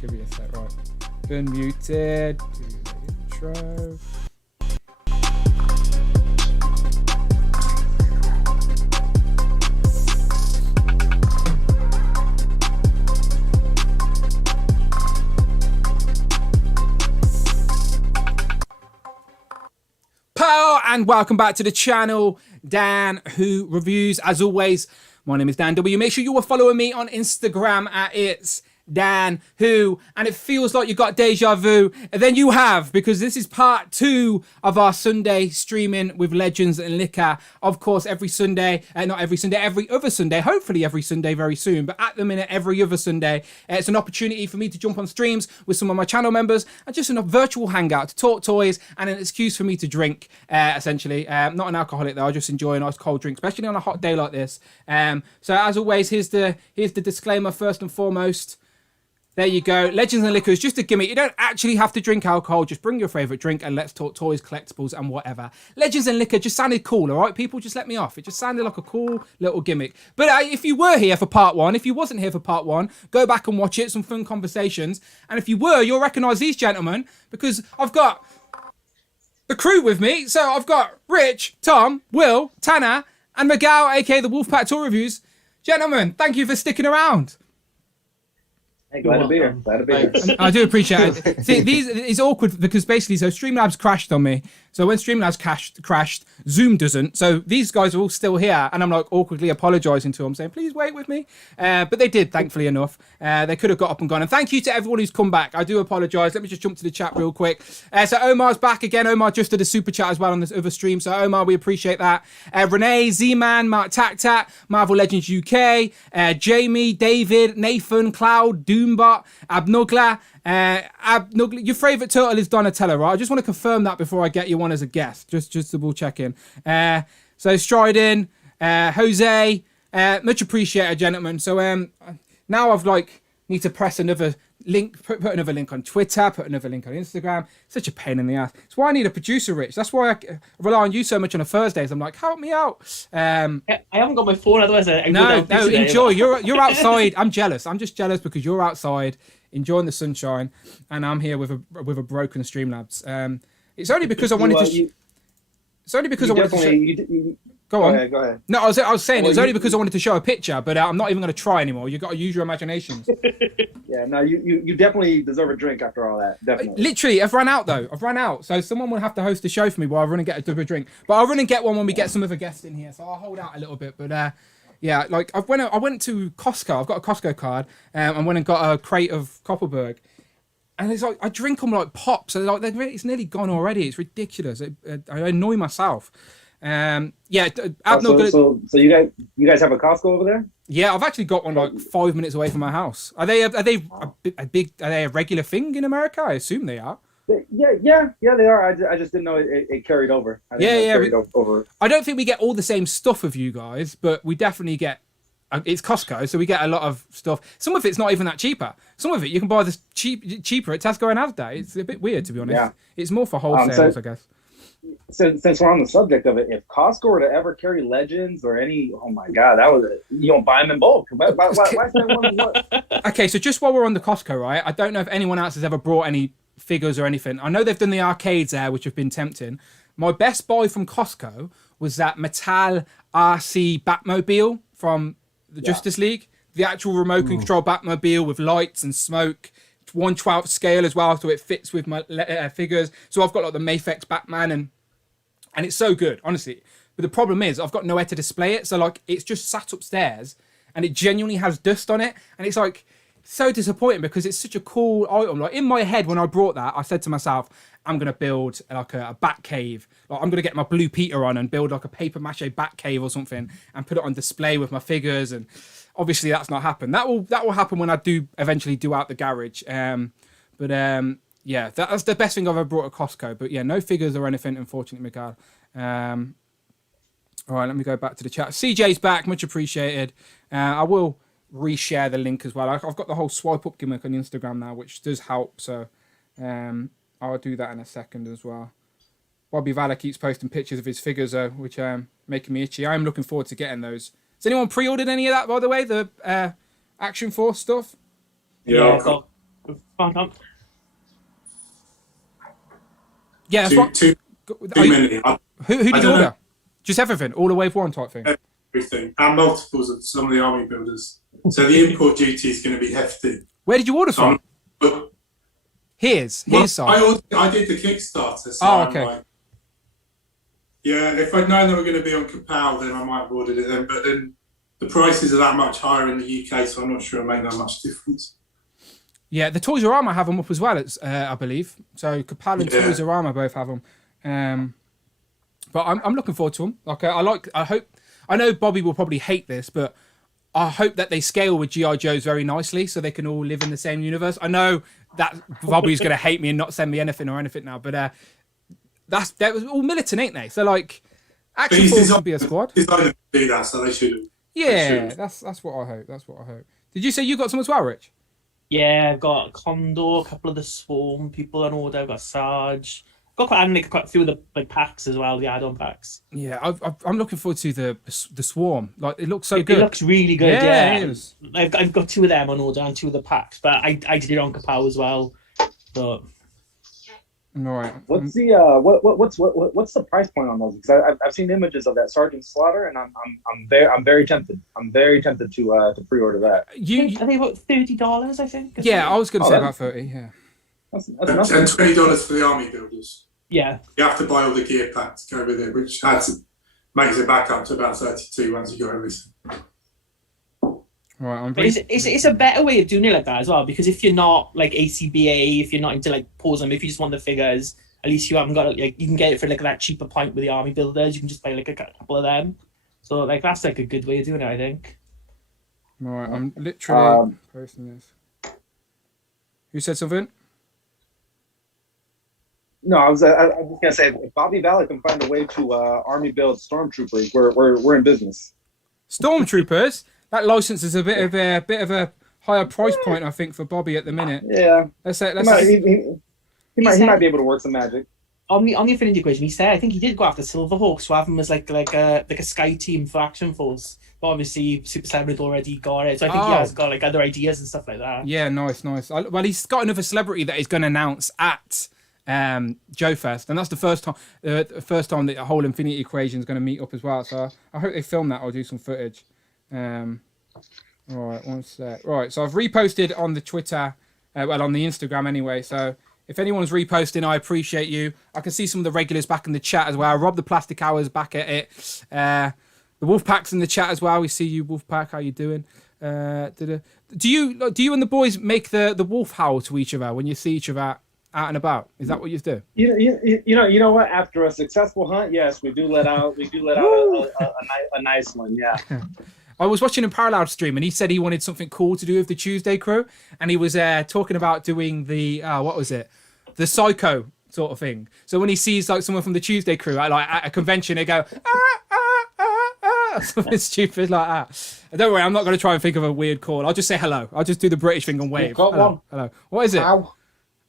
Give me a sec, right. Unmuted. Do the intro. And welcome back to the channel, Dan Who Reviews. As always, my name is Dan W. Make sure you are following me on Instagram at It's Dan Who, and it feels like you got deja vu, and then you have, because this is part 2 of our Sunday streaming with Legends and Liquor. Of course, every Sunday, not every Sunday, every other Sunday, hopefully every Sunday very soon, but at the minute, every other Sunday, it's an opportunity for me to jump on streams with some of my channel members and just a virtual hangout to talk toys and an excuse for me to drink, essentially. Not an alcoholic though, I just enjoy a nice cold drink, especially on a hot day like this. So as always, here's the disclaimer first and foremost. There you go. Legends and Liquor is just a gimmick. You don't actually have to drink alcohol. Just bring your favourite drink and let's talk toys, collectibles and whatever. Legends and Liquor just sounded cool, all right, people? Just let me off. It just sounded like a cool little gimmick. But if you were here for part 1, if you wasn't here for part 1, go back and watch it. Some fun conversations. And if you were, you'll recognise these gentlemen because I've got the crew with me. So I've got Rich, Tom, Will, Tanner and Miguel, a.k.a. the Wolfpack Tour Reviews. Gentlemen, thank you for sticking around. Hey, glad to be here. Glad to be here. I do appreciate it. See, it's awkward because basically, so Streamlabs crashed on me. So when Streamlabs crashed, Zoom doesn't. So these guys are all still here, and I'm like awkwardly apologising to them, saying, "Please wait with me." But they did, thankfully enough. They could have got up and gone. And thank you to everyone who's come back. I do apologise. Let me just jump to the chat real quick. So Omar's back again. Omar just did a super chat as well on this other stream. So Omar, we appreciate that. Renee, ZMAN, Mark Tactat, Marvel Legends UK, Jamie, David, Nathan, Cloud, Doombot, Abnugla. Your favourite turtle is Donatello, right? I just want to confirm that before I get you on as a guest. Just double checking. So Striding, Jose, much appreciated, gentlemen. So now I've need to press another link, put another link on Twitter, put another link on Instagram. Such a pain in the ass. That's why I need a producer, Rich. That's why I rely on you so much on a Thursdays. I'm like, help me out. I haven't got my phone, otherwise I no, enjoy. You're outside. I'm jealous. I'm just jealous because you're outside enjoying the sunshine, and I'm here with a broken Streamlabs. It's only because I wanted to. It's only because I wanted to. Go on. Go ahead. No, I was saying it was only because I wanted to show a picture, but I'm not even going to try anymore. You've got to use your imaginations. Yeah, no, you definitely deserve a drink after all that. Definitely. Literally, I've run out though. I've run out. So someone will have to host a show for me while I run and get a drink. But I'll run and get one when we get some other guests in here. So I'll hold out a little bit. But yeah, I went to Costco. I've got a Costco card and went and got a crate of Copperberg. And it's like I drink them like pop. So it's nearly gone already. It's ridiculous. I annoy myself. So you guys have a Costco over there? Yeah, I've actually got one like 5 minutes away from my house. Are they a regular thing in America? I assume they are. Yeah, they are. I just didn't know it carried over. Over. I don't think we get all the same stuff of you guys, but we definitely get. It's Costco, so we get a lot of stuff. Some of it's not even that cheaper. Some of it you can buy this cheaper at Tesco and Asda. It's a bit weird, to be honest. Yeah. It's more for wholesale, I guess. Since we're on the subject of it, if Costco were to ever carry Legends or any, oh my God, that was it. You don't buy them in bulk. Why spend one? What? Okay, so just while we're on the Costco, right? I don't know if anyone else has ever brought any figures or anything. I know they've done the arcades there, which have been tempting. My best buy from Costco was that Mattel RC Batmobile from the Justice League, the actual remote control Batmobile with lights and smoke. 1/12 scale as well, so it fits with my figures. So I've got like the Mafex Batman, and it's so good, honestly. But the problem is I've got nowhere to display it, so like it's just sat upstairs, and it genuinely has dust on it, and it's like so disappointing because it's such a cool item. Like in my head when I brought that, I said to myself, I'm gonna build like a bat cave. Like I'm gonna get my Blue Peter on and build like a paper mache bat cave or something, and put it on display with my figures. And obviously that's not happened. That will happen when I do eventually do out the garage. Yeah, that's the best thing I've ever brought at Costco. But yeah, no figures or anything, unfortunately, Miguel. All right, let me go back to the chat. CJ's back, much appreciated. I will reshare the link as well. I've got the whole swipe up gimmick on Instagram now, which does help. So I'll do that in a second as well. Bobby Valor keeps posting pictures of his figures, which are making me itchy. I'm looking forward to getting those. Has anyone pre-ordered any of that, by the way? The Action Force stuff? Yeah, Yeah, that's what. Too many. Who did I you don't order? know. Just everything, all the wave one type thing. Everything and multiples of some of the army builders. So the import duty is going to be hefty. Where did you order from? But Here's side. I did the Kickstarter. So Oh, okay. I'm like, yeah, if I'd known they were going to be on Kapow, then I might have ordered it then. But then the prices are that much higher in the UK, so I'm not sure it made that much difference. Yeah, the Toys R Us have them up as well. It's I believe so. Kapow and Toys R Us both have them. But I'm looking forward to them. Like I know Bobby will probably hate this, but I hope that they scale with G.I. Joes very nicely so they can all live in the same universe. I know that Bobby's going to hate me and not send me anything now, but that was all militant, ain't they? So like, Action Force should be a squad. Decided to do that, so they should. Yeah, that's what I hope. That's what I hope. Did you say you got some as well, Rich? Yeah, I've got Condor, a couple of the Swarm people on order. I've got Sarge. Got quite a few of the packs as well, the add-on packs. Yeah, I'm looking forward to the Swarm. Like, it looks so good. It looks really good. Yeah, it is. I've got 2 of them on order and 2 of the packs, but I did it on Kapow as well. So. All right. What's the what's the price point on those? Because I've seen images of that Sergeant Slaughter, and I'm very tempted. I'm very tempted to pre-order that. Are they about $30? I think. Yeah, I was going to say about 30. Yeah. That's And $20 for the army builders. Yeah. You have to buy all the gear pack to go with it, which makes it back up to about 32 once you got everything. Right, it's a better way of doing it like that as well, because if you're not like ACBA, if you're not into like posing, if you just want the figures, at least you haven't got like you can get it for like that cheaper point with the army builders. You can just buy like a couple of them. So like that's like a good way of doing it, I think. Right, I'm literally posting this. Who said something? No, I was just gonna say if Bobby Valley can find a way to army build stormtroopers, we're in business. Stormtroopers. That license is a bit of a higher price point, I think, for Bobby at the minute. Yeah. He might be able to work some magic. On the Affinity equation, he said I think he did go after Silverhawks to have him as like a sky team for Action Force. But obviously Super7 had already got it, so I think he has got like other ideas and stuff like that. Yeah, nice. Well, he's got another celebrity that he's going to announce at Joe Fest, and that's the first time that the whole Infinity equation is going to meet up as well. So I hope they film that or do some footage. Right, one sec. Right, so I've reposted on the Twitter, on the Instagram anyway. So if anyone's reposting, I appreciate you. I can see some of the regulars back in the chat as well. Rob the Plastic Hours back at it. The Wolfpack's in the chat as well. We see you, Wolfpack. How you doing? Do you and the boys make the wolf howl to each other when you see each other out and about? Is that what you do? You know what? After a successful hunt, yes, we do let out a nice one. Yeah. I was watching a Parallel stream and he said he wanted something cool to do with the Tuesday crew, and he was talking about doing the what was it, the psycho sort of thing. So when he sees like someone from the Tuesday crew at a convention, they go something stupid like that. And don't worry, I'm not going to try and think of a weird call. I'll just say hello. I'll just do the British thing and wave. Hello. What is it?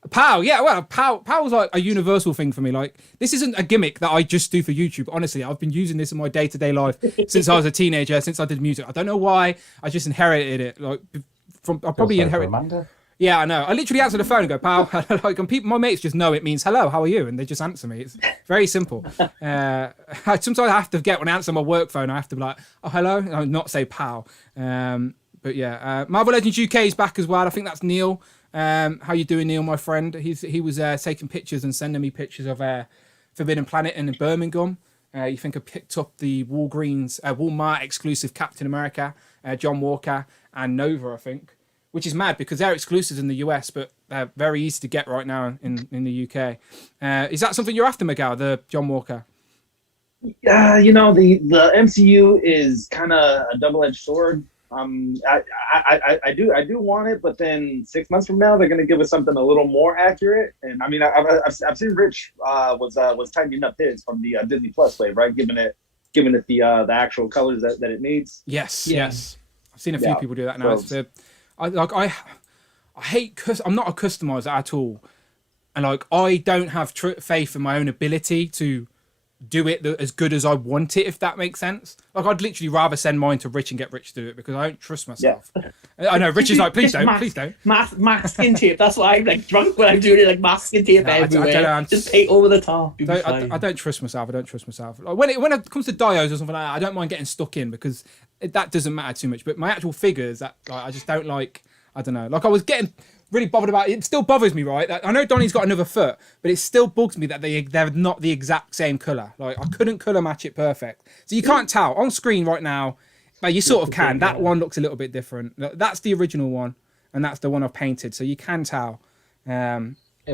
Pow, yeah, well, pow's like a universal thing for me. Like, this isn't a gimmick that I just do for YouTube. Honestly, I've been using this in my day-to-day life since I was a teenager, since I did music. I don't know why. I just inherited it. Like, I probably inherited. Yeah, I know. I literally answer the phone and go, pow. Like, and my mates just know it means hello, how are you? And they just answer me. It's very simple. Sometimes I have to when I answer my work phone, I have to be like, oh, hello, and not say pow. But yeah, Marvel Legends UK is back as well. I think that's Neil. How you doing, Neil, my friend? He was taking pictures and sending me pictures of Forbidden Planet in Birmingham. You think I picked up the Walmart exclusive Captain America, John Walker, and Nova, I think, which is mad because they're exclusives in the US, but they're very easy to get right now in the UK. Is that something you're after, Miguel, the John Walker? The MCU is kind of a double-edged sword. I do want it, but then 6 months from now they're going to give us something a little more accurate. And I mean, I've seen Rich was tightening up his from the Disney Plus wave, right? Giving it the actual colors that it needs. Yes. I've seen a few people do that now. So, I hate. I'm not a customizer at all, and like I don't have faith in my own ability to do it as good as I want it, if that makes sense. Like, I'd literally rather send mine to Rich and get Rich to do it, because I don't trust myself. I know Rich is like, please don't. Masking tape. That's why I'm like drunk when I'm doing it, like masking tape everywhere. I don't know, just paint over the top. I don't trust myself. Like, when it comes to dios or something like that, I don't mind getting stuck in, because that doesn't matter too much. But my actual figures, that like, I just don't like. I don't know. Like, I was getting really bothered about it. It still bothers me, right? I know Donnie's got another foot, but it still bugs me that they're not the exact same colour. Like, I couldn't colour match it perfect. So you can't tell. On screen right now, but you sort of can. That one looks a little bit different. That's the original one, and that's the one I've painted, so you can tell. Yeah,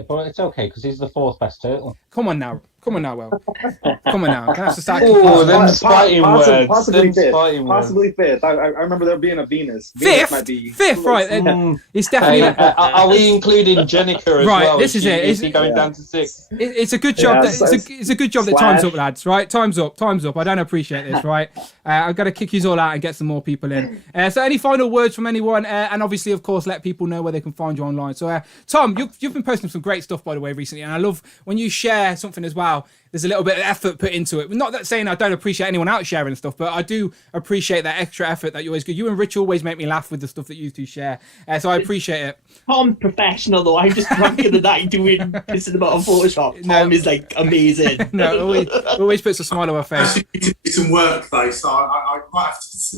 but it's okay, because he's the 4th best turtle. Come on now, Will. Come on now. Can I have to start? Oh, them spiting words. Possibly fifth. I remember there being a Venus. Fifth, might be right? It's definitely. Are we including Jenica as well? Right, this is it. Is he going down to 6? It's a good job. It's a good job that time's up, lads. Right, time's up. I don't appreciate this. Right, I've got to kick you all out and get some more people in. So, any final words from anyone? And obviously, of course, let people know where they can find you online. So, Tom, you've been posting some great stuff, by the way, recently, and I love when you share something as well. There's a little bit of effort put into it. Not that saying I don't appreciate anyone out sharing stuff, but I do appreciate that extra effort that you always do. You and Rich always make me laugh with the stuff that you two share. So I appreciate it. Tom's professional, though. I'm just drunk in the night doing pissing about on Photoshop. Tom is like amazing. No, always puts a smile on my face. I need to do some work though, so I might have to.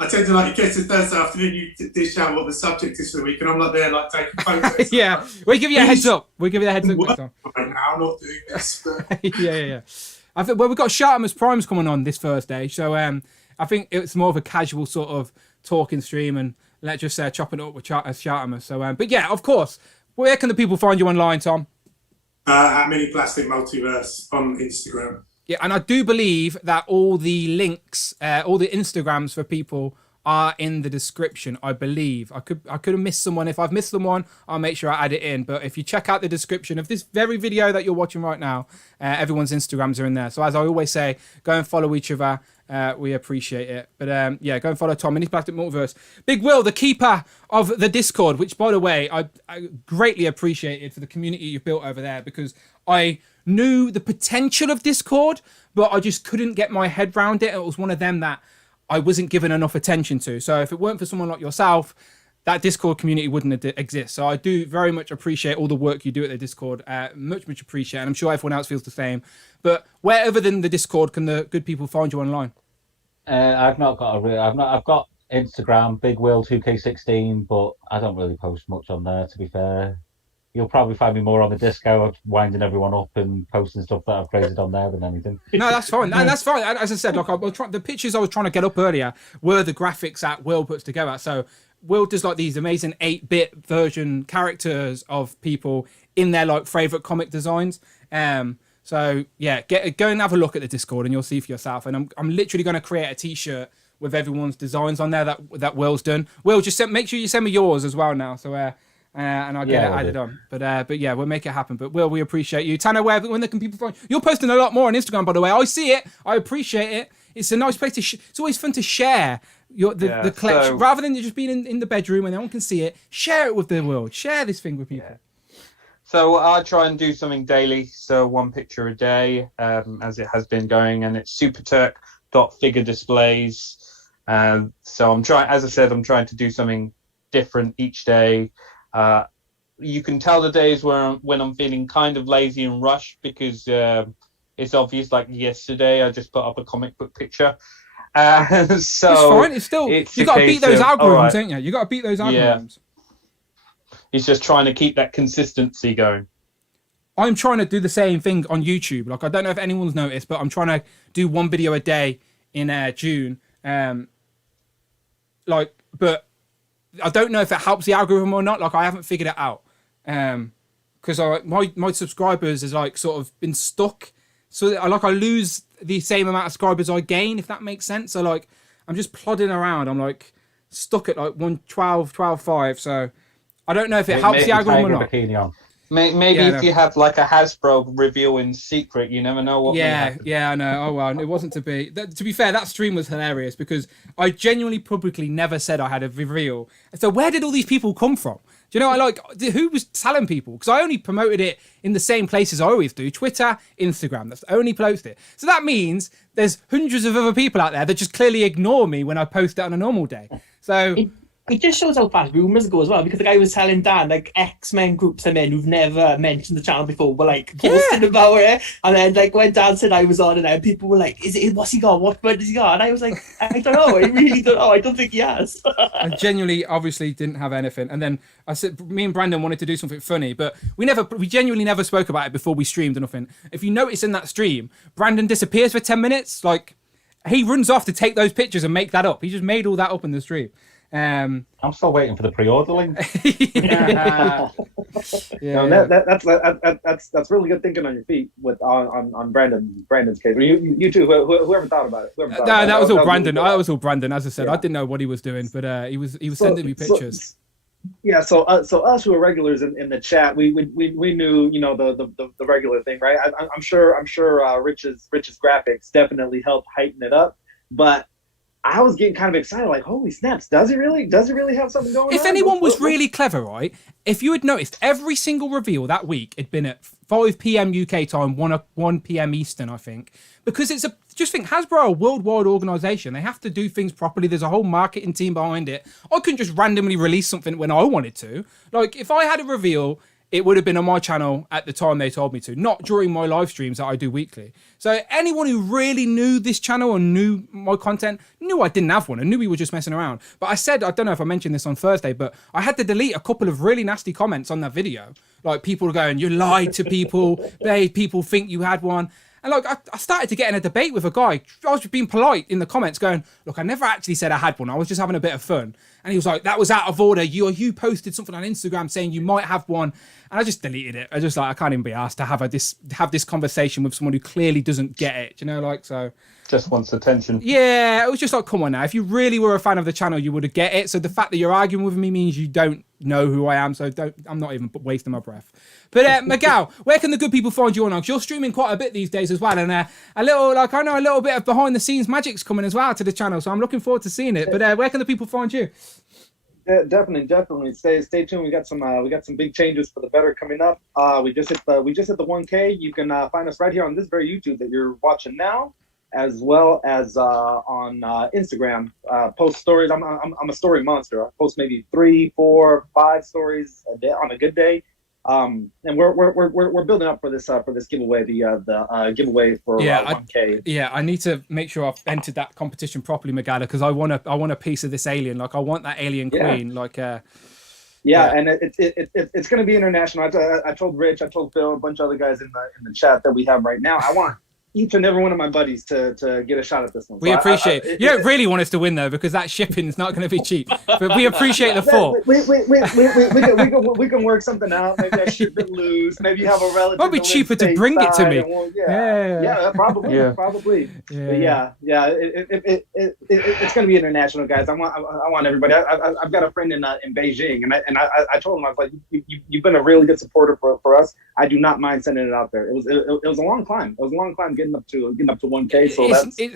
I tend to like, you get to Thursday afternoon, you dish out what the subject is for the week, and I'm like there, like taking photos. Yeah, we'll give you a heads up. We'll give you a heads up. Right now, I'm not doing this. But... yeah. I think we've got Shartimus Primes coming on this Thursday, so I think it's more of a casual sort of talking stream, and let's just chopping it up with Shartimus. So, but yeah, of course, where can the people find you online, Tom? At Mini Plastic Multiverse on Instagram. Yeah, and I do believe that all the links, all the Instagrams for people are in the description, I believe. I could have missed someone. If I've missed someone, I'll make sure I add it in. But if you check out the description of this very video that you're watching right now, everyone's Instagrams are in there. So as I always say, go and follow each other. We appreciate it. But yeah, go and follow Tom, Mini Plastic Multiverse. Big Will, the keeper of the Discord, which, by the way, I greatly appreciated for the community you've built over there, because I knew the potential of Discord, but I just couldn't get my head round it. It was one of them that I wasn't given enough attention to. So if it weren't for someone like yourself, that Discord community wouldn't exist. So I do very much appreciate all the work you do at the Discord. Much appreciate, and I'm sure everyone else feels the same. But where other than the Discord can the good people find you online? I've got Instagram, Big Will 2K16, but I don't really post much on there, to be fair. You'll probably find me more on the Discord, winding everyone up and posting stuff that I've created on there than anything. No, that's fine. That's fine. As I said, like the pictures I was trying to get up earlier were the graphics that Will puts together. So Will does like these amazing 8-bit version characters of people in their like favorite comic designs. So yeah, go and have a look at the Discord and you'll see for yourself. And I'm literally going to create a T-shirt with everyone's designs on there that Will's done. Will, just make sure you send me yours as well now. So and I'll get it added on. But yeah, we'll make it happen. But Will, we appreciate you. Tanner, when can people find you? You're posting a lot more on Instagram, by the way. I see it. I appreciate it. It's a nice place to. It's always fun to share the collection rather than just being in the bedroom and no one can see it. Share it with the world. Share this thing with people. Yeah. So I try and do something daily. So 1 picture a day, as it has been going, and it's superturk.figure displays. So I'm trying. As I said, I'm trying to do something different each day. You can tell the days when I'm feeling kind of lazy and rushed because it's obvious. Like yesterday, I just put up a comic book picture. So it's fine. It's still you got to beat those algorithms, ain't you? You got to beat those algorithms. Yeah. It's just trying to keep that consistency going. I'm trying to do the same thing on YouTube. Like I don't know if anyone's noticed, but I'm trying to do 1 video a day in June. But I don't know if it helps the algorithm or not. Like I haven't figured it out. Because my subscribers is like sort of been stuck. So I lose the same amount of subscribers I gain, if that makes sense. So like I'm just plodding around. I'm like stuck at like 112.5. So I don't know if it helps the algorithm or not. Maybe if you have like a Hasbro reveal in secret, you never know what. Yeah, I know. Oh well, it wasn't to be. To be fair, that stream was hilarious because I genuinely publicly never said I had a reveal. So where did all these people come from? Do you know, who was telling people? Because I only promoted it in the same places I always do, Twitter, Instagram. That's the only post it. So that means there's hundreds of other people out there that just clearly ignore me when I post it on a normal day. So it just shows how fast rumors go as well, because the guy was telling Dan, like, X-Men groups of men who've never mentioned the channel before were like posting about it, and then like when Dan said I was on it, and people were like, what's he got? What word does he got? And I was like, I don't know, I really don't know. I don't think he has. I genuinely obviously didn't have anything. And then I said, me and Brandon wanted to do something funny, but we genuinely never spoke about it before we streamed or nothing. If you notice in that stream, Brandon disappears for 10 minutes. Like, he runs off to take those pictures and make that up. He just made all that up in the stream. I'm still waiting for the pre-order link. That's really good thinking on your feet with on Brandon's case. You too. Whoever thought about it. That was all Brandon. That was all Brandon. As I said, I didn't know what he was doing, but he was sending me pictures. So us who are regulars in the chat, we knew, you know, the regular thing, right? I'm sure Rich's graphics definitely helped heighten it up, but I was getting kind of excited, like, holy snaps, does he really have something going on? If anyone was really clever, right, if you had noticed, every single reveal that week had been at 5 p.m. UK time, 1 p.m. Eastern, I think, because just think, Hasbro are a worldwide organisation. They have to do things properly. There's a whole marketing team behind it. I couldn't just randomly release something when I wanted to. Like, if I had a reveal, it would have been on my channel at the time they told me to, not during my live streams that I do weekly. So anyone who really knew this channel and knew my content knew I didn't have one and knew we were just messing around. But I said, I don't know if I mentioned this on Thursday, but I had to delete a couple of really nasty comments on that video. Like, people going, you lied to people, people think you had one. And like, I started to get in a debate with a guy. I was being polite in the comments going, look, I never actually said I had one. I was just having a bit of fun. And he was like, that was out of order. You posted something on Instagram saying you might have one. And I just deleted it. I just like, I can't even be asked to have this conversation with someone who clearly doesn't get it. You know, like, so. Just wants attention. Yeah, it was just like, come on now. If you really were a fan of the channel, you would have get it. So the fact that you're arguing with me means you don't know who I am. So I'm not even wasting my breath. But Miguel, where can the good people find you on? Because you're streaming quite a bit these days as well. And I know a little bit of behind the scenes magic's coming as well to the channel. So I'm looking forward to seeing it. But where can the people find you? Yeah, definitely. Stay tuned. We got some big changes for the better coming up. We just hit the 1K. You can find us right here on this very YouTube that you're watching now, as well as on Instagram. Post stories. I'm a story monster. I post maybe 3, 4, 5 stories a day on a good day. And we're building up for this giveaway, the giveaway for 1K. Yeah, I need to make sure I've entered that competition properly, Magala, because I want a piece of this alien. Like, I want that alien queen. Like, and it's going to be international. I told Rich, I told Phil, a bunch of other guys in the chat that we have right now. I want each and every one of my buddies to get a shot at this one. We appreciate it. You don't really want us to win, though, because that shipping is not going to be cheap. But we appreciate the thought. We can work something out. Maybe I ship it loose. Maybe you have a relative. It might be cheaper to bring it to me. Probably. Yeah. It's going to be international, guys. I want everybody. I've got a friend in Beijing, and I told him, I was like, you've been a really good supporter for us. I do not mind sending it out there. It was a long climb. It was a long climb getting up to 1K. So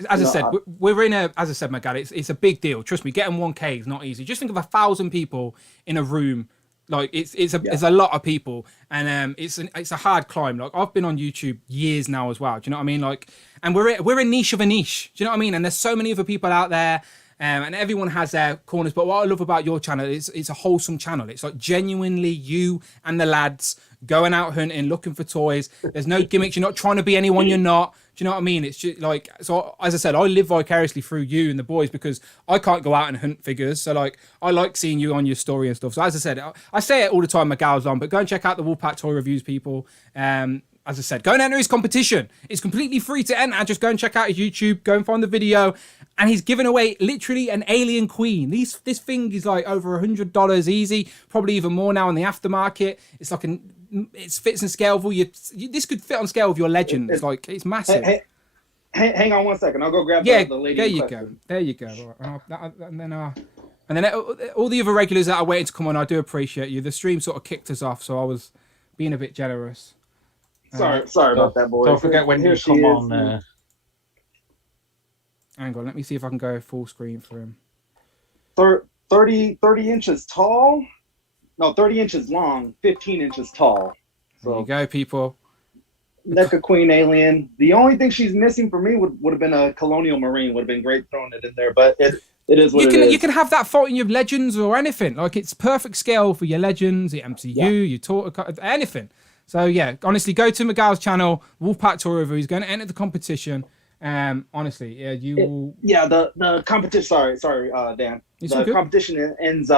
as I said, we're in as I said, my God, it's a big deal. Trust me, getting 1K is not easy. Just think of 1,000 people in a room. Like, it's a lot of people, and it's a hard climb. Like, I've been on YouTube years now as well. Do you know what I mean? Like, and we're a niche of a niche. Do you know what I mean? And there's so many other people out there. And everyone has their corners, but what I love about your channel is it's a wholesome channel. It's like genuinely you and the lads going out hunting, looking for toys. There's no gimmicks. You're not trying to be anyone you're not. Do you know what I mean? It's just like, so as I said, I live vicariously through you and the boys because I can't go out and hunt figures. So like, I like seeing you on your story and stuff. So as I said, I say it all the time, Miguel's on, but go and check out the Wolfpack Toy Reviews, people. As I said, go and enter his competition. It's completely free to enter. Just go and check out his YouTube. Go and find the video. And he's giving away literally an alien queen. This thing is like over $100 easy. Probably even more now in the aftermarket. It's like it fits in scale with this could fit on scale with your legend. It's massive. Hang on 1 second. I'll go grab the lady. There you go. And then all the other regulars that are waiting to come on, I do appreciate you. The stream sort of kicked us off, so I was being a bit generous. Sorry about that, boys. Don't forget when you come on. Hang on, let me see if I can go full screen for him. 30 inches tall. No, 30 inches long, 15 inches tall. There So you go, people. NECA Queen Alien. The only thing she's missing for me would have been a Colonial Marine. Would have been great throwing it in there, but it is what You it can is. you can have that fighting your legends or anything. Like it's perfect scale for your legends, your MCU, your Torta, anything. So yeah, honestly, go to Miguel's channel, Wolfpack Tour Review. He's going to enter the competition. Honestly, yeah, the competition. Sorry, Dan. It's all The good. competition ends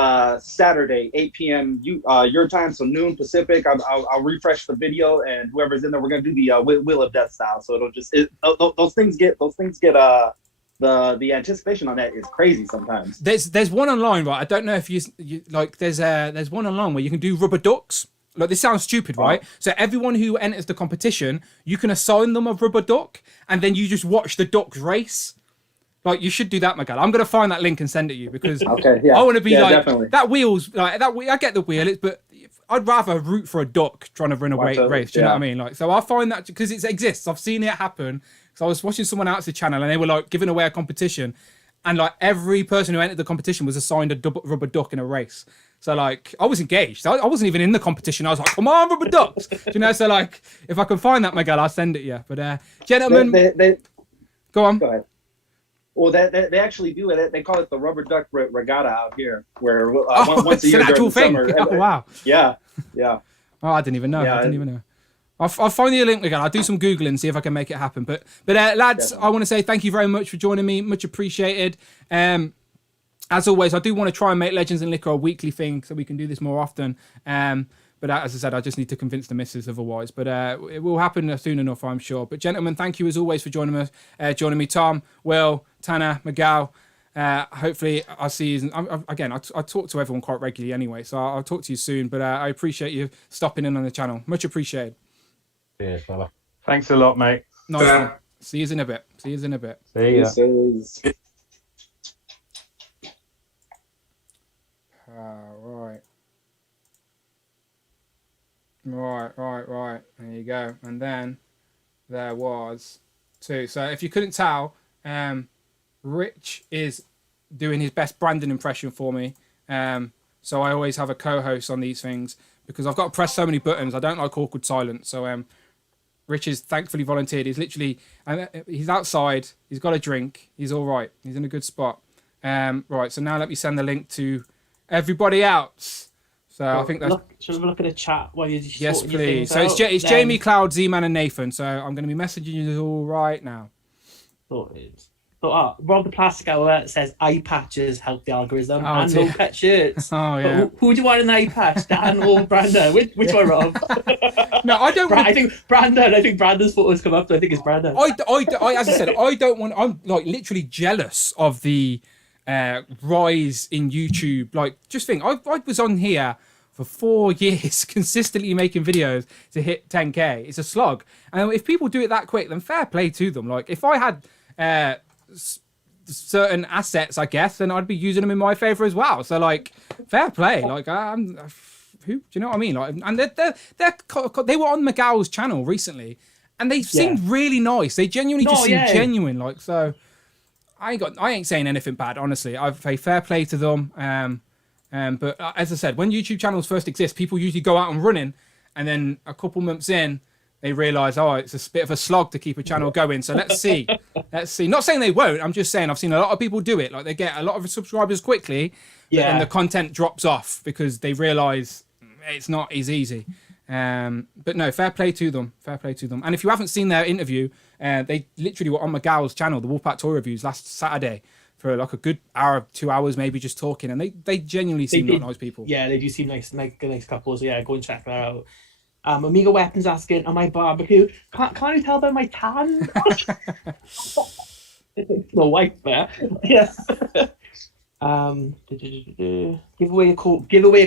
Saturday, 8 p.m. Your time, so noon Pacific. I'll refresh the video, and whoever's in there, we're gonna do the Wheel of Death style. So it'll just those things get the anticipation on that is crazy sometimes. There's one online, right? I don't know if you like. There's one online where you can do rubber ducks. Like this sounds stupid, right? So everyone who enters the competition, you can assign them a rubber duck, and then you just watch the ducks race. Like you should do that, Miguel. I'm gonna find that link and send it you because Okay, yeah. I want to be like definitely. that. Wheels like that. I get the wheel, but I'd rather root for a duck trying to run a race. Do you know what I mean? Like, so I find that because it exists. I've seen it happen. So I was watching someone else's channel, and they were like giving away a competition, and like every person who entered the competition was assigned a rubber duck in a race. So like I was engaged. I wasn't even in the competition. I was like, come on, rubber ducks. Do you know? So like if I can find that, Miguel, I'll send it you. But gentlemen, go on. Go ahead. Well, they actually do it. They call it the rubber duck regatta out here, where once a year it's an actual during the thing. summer. Oh, wow. Yeah. Oh, I didn't even know. Yeah, I didn't even know. I'll find you a link again. I'll do some Googling and see if I can make it happen. But lads, I want to say thank you very much for joining me. Much appreciated. As always, I do want to try and make Legends and Liquor a weekly thing so we can do this more often. But as I said, I just need to convince the missus otherwise. But it will happen soon enough, I'm sure. But gentlemen, thank you as always for joining us. Joining me, Tom, Will, Tanner, Miguel. Hopefully I'll see you. I talk to everyone quite regularly anyway, so I'll talk to you soon. But I appreciate you stopping in on the channel. Much appreciated. Cheers, fella. Thanks a lot, mate. Nice one. See you in a bit. See ya. This is Right. There you go. And then there was two. So if you couldn't tell, Rich is doing his best Brandon impression for me. So I always have a co-host on these things because I've got to press so many buttons. I don't like awkward silence. So Rich is thankfully volunteered. He's outside. He's got a drink. He's all right. He's in a good spot. Right. So now let me send the link to everybody else. So I think that's. Should we look at the chat while you're just Yes, sorting your please. things So out? it's Jamie, Cloud, Z-Man, and Nathan. So I'm going to be messaging you all right now. Sorted. So, Rob the Plastic Hour says eye patches help the algorithm and dear. low pet shirts. Oh yeah. Who do you want in an eye patch, Dan or Brandon? Which one, Rob? No, I don't. I think Brandon. I think Brandon's photos come up. So I think it's Brandon. As I said, I don't want. I'm like literally jealous of the rise in YouTube. Like, just think, I was on here for 4 years, consistently making videos to hit 10K. It's a slog, and if people do it that quick, then fair play to them. Like, if I had certain assets, I guess, then I'd be using them in my favor as well. So, like, fair play. Like, who do you know what I mean? Like, and they were on Miguel's channel recently, and they seemed really nice. They genuinely just seemed genuine. Like, so I ain't saying anything bad, honestly. I say fair play to them. But as I said, when YouTube channels first exist, people usually go out and running, and then a couple months in, they realise, it's a bit of a slog to keep a channel going. So let's see. Not saying they won't. I'm just saying I've seen a lot of people do it. Like, they get a lot of subscribers quickly, and the content drops off because they realise it's not as easy. But no, fair play to them. And if you haven't seen their interview, they literally were on Miguel's channel, the Wolfpack Tour Reviews, last Saturday for like a good hour, 2 hours maybe, just talking, and they genuinely seem like nice people. Yeah, they do seem nice couples. So yeah, go and check that out. Amiga Weapons asking, am I barbecue? Can't you tell by my tan? No white there. Yeah. Give away a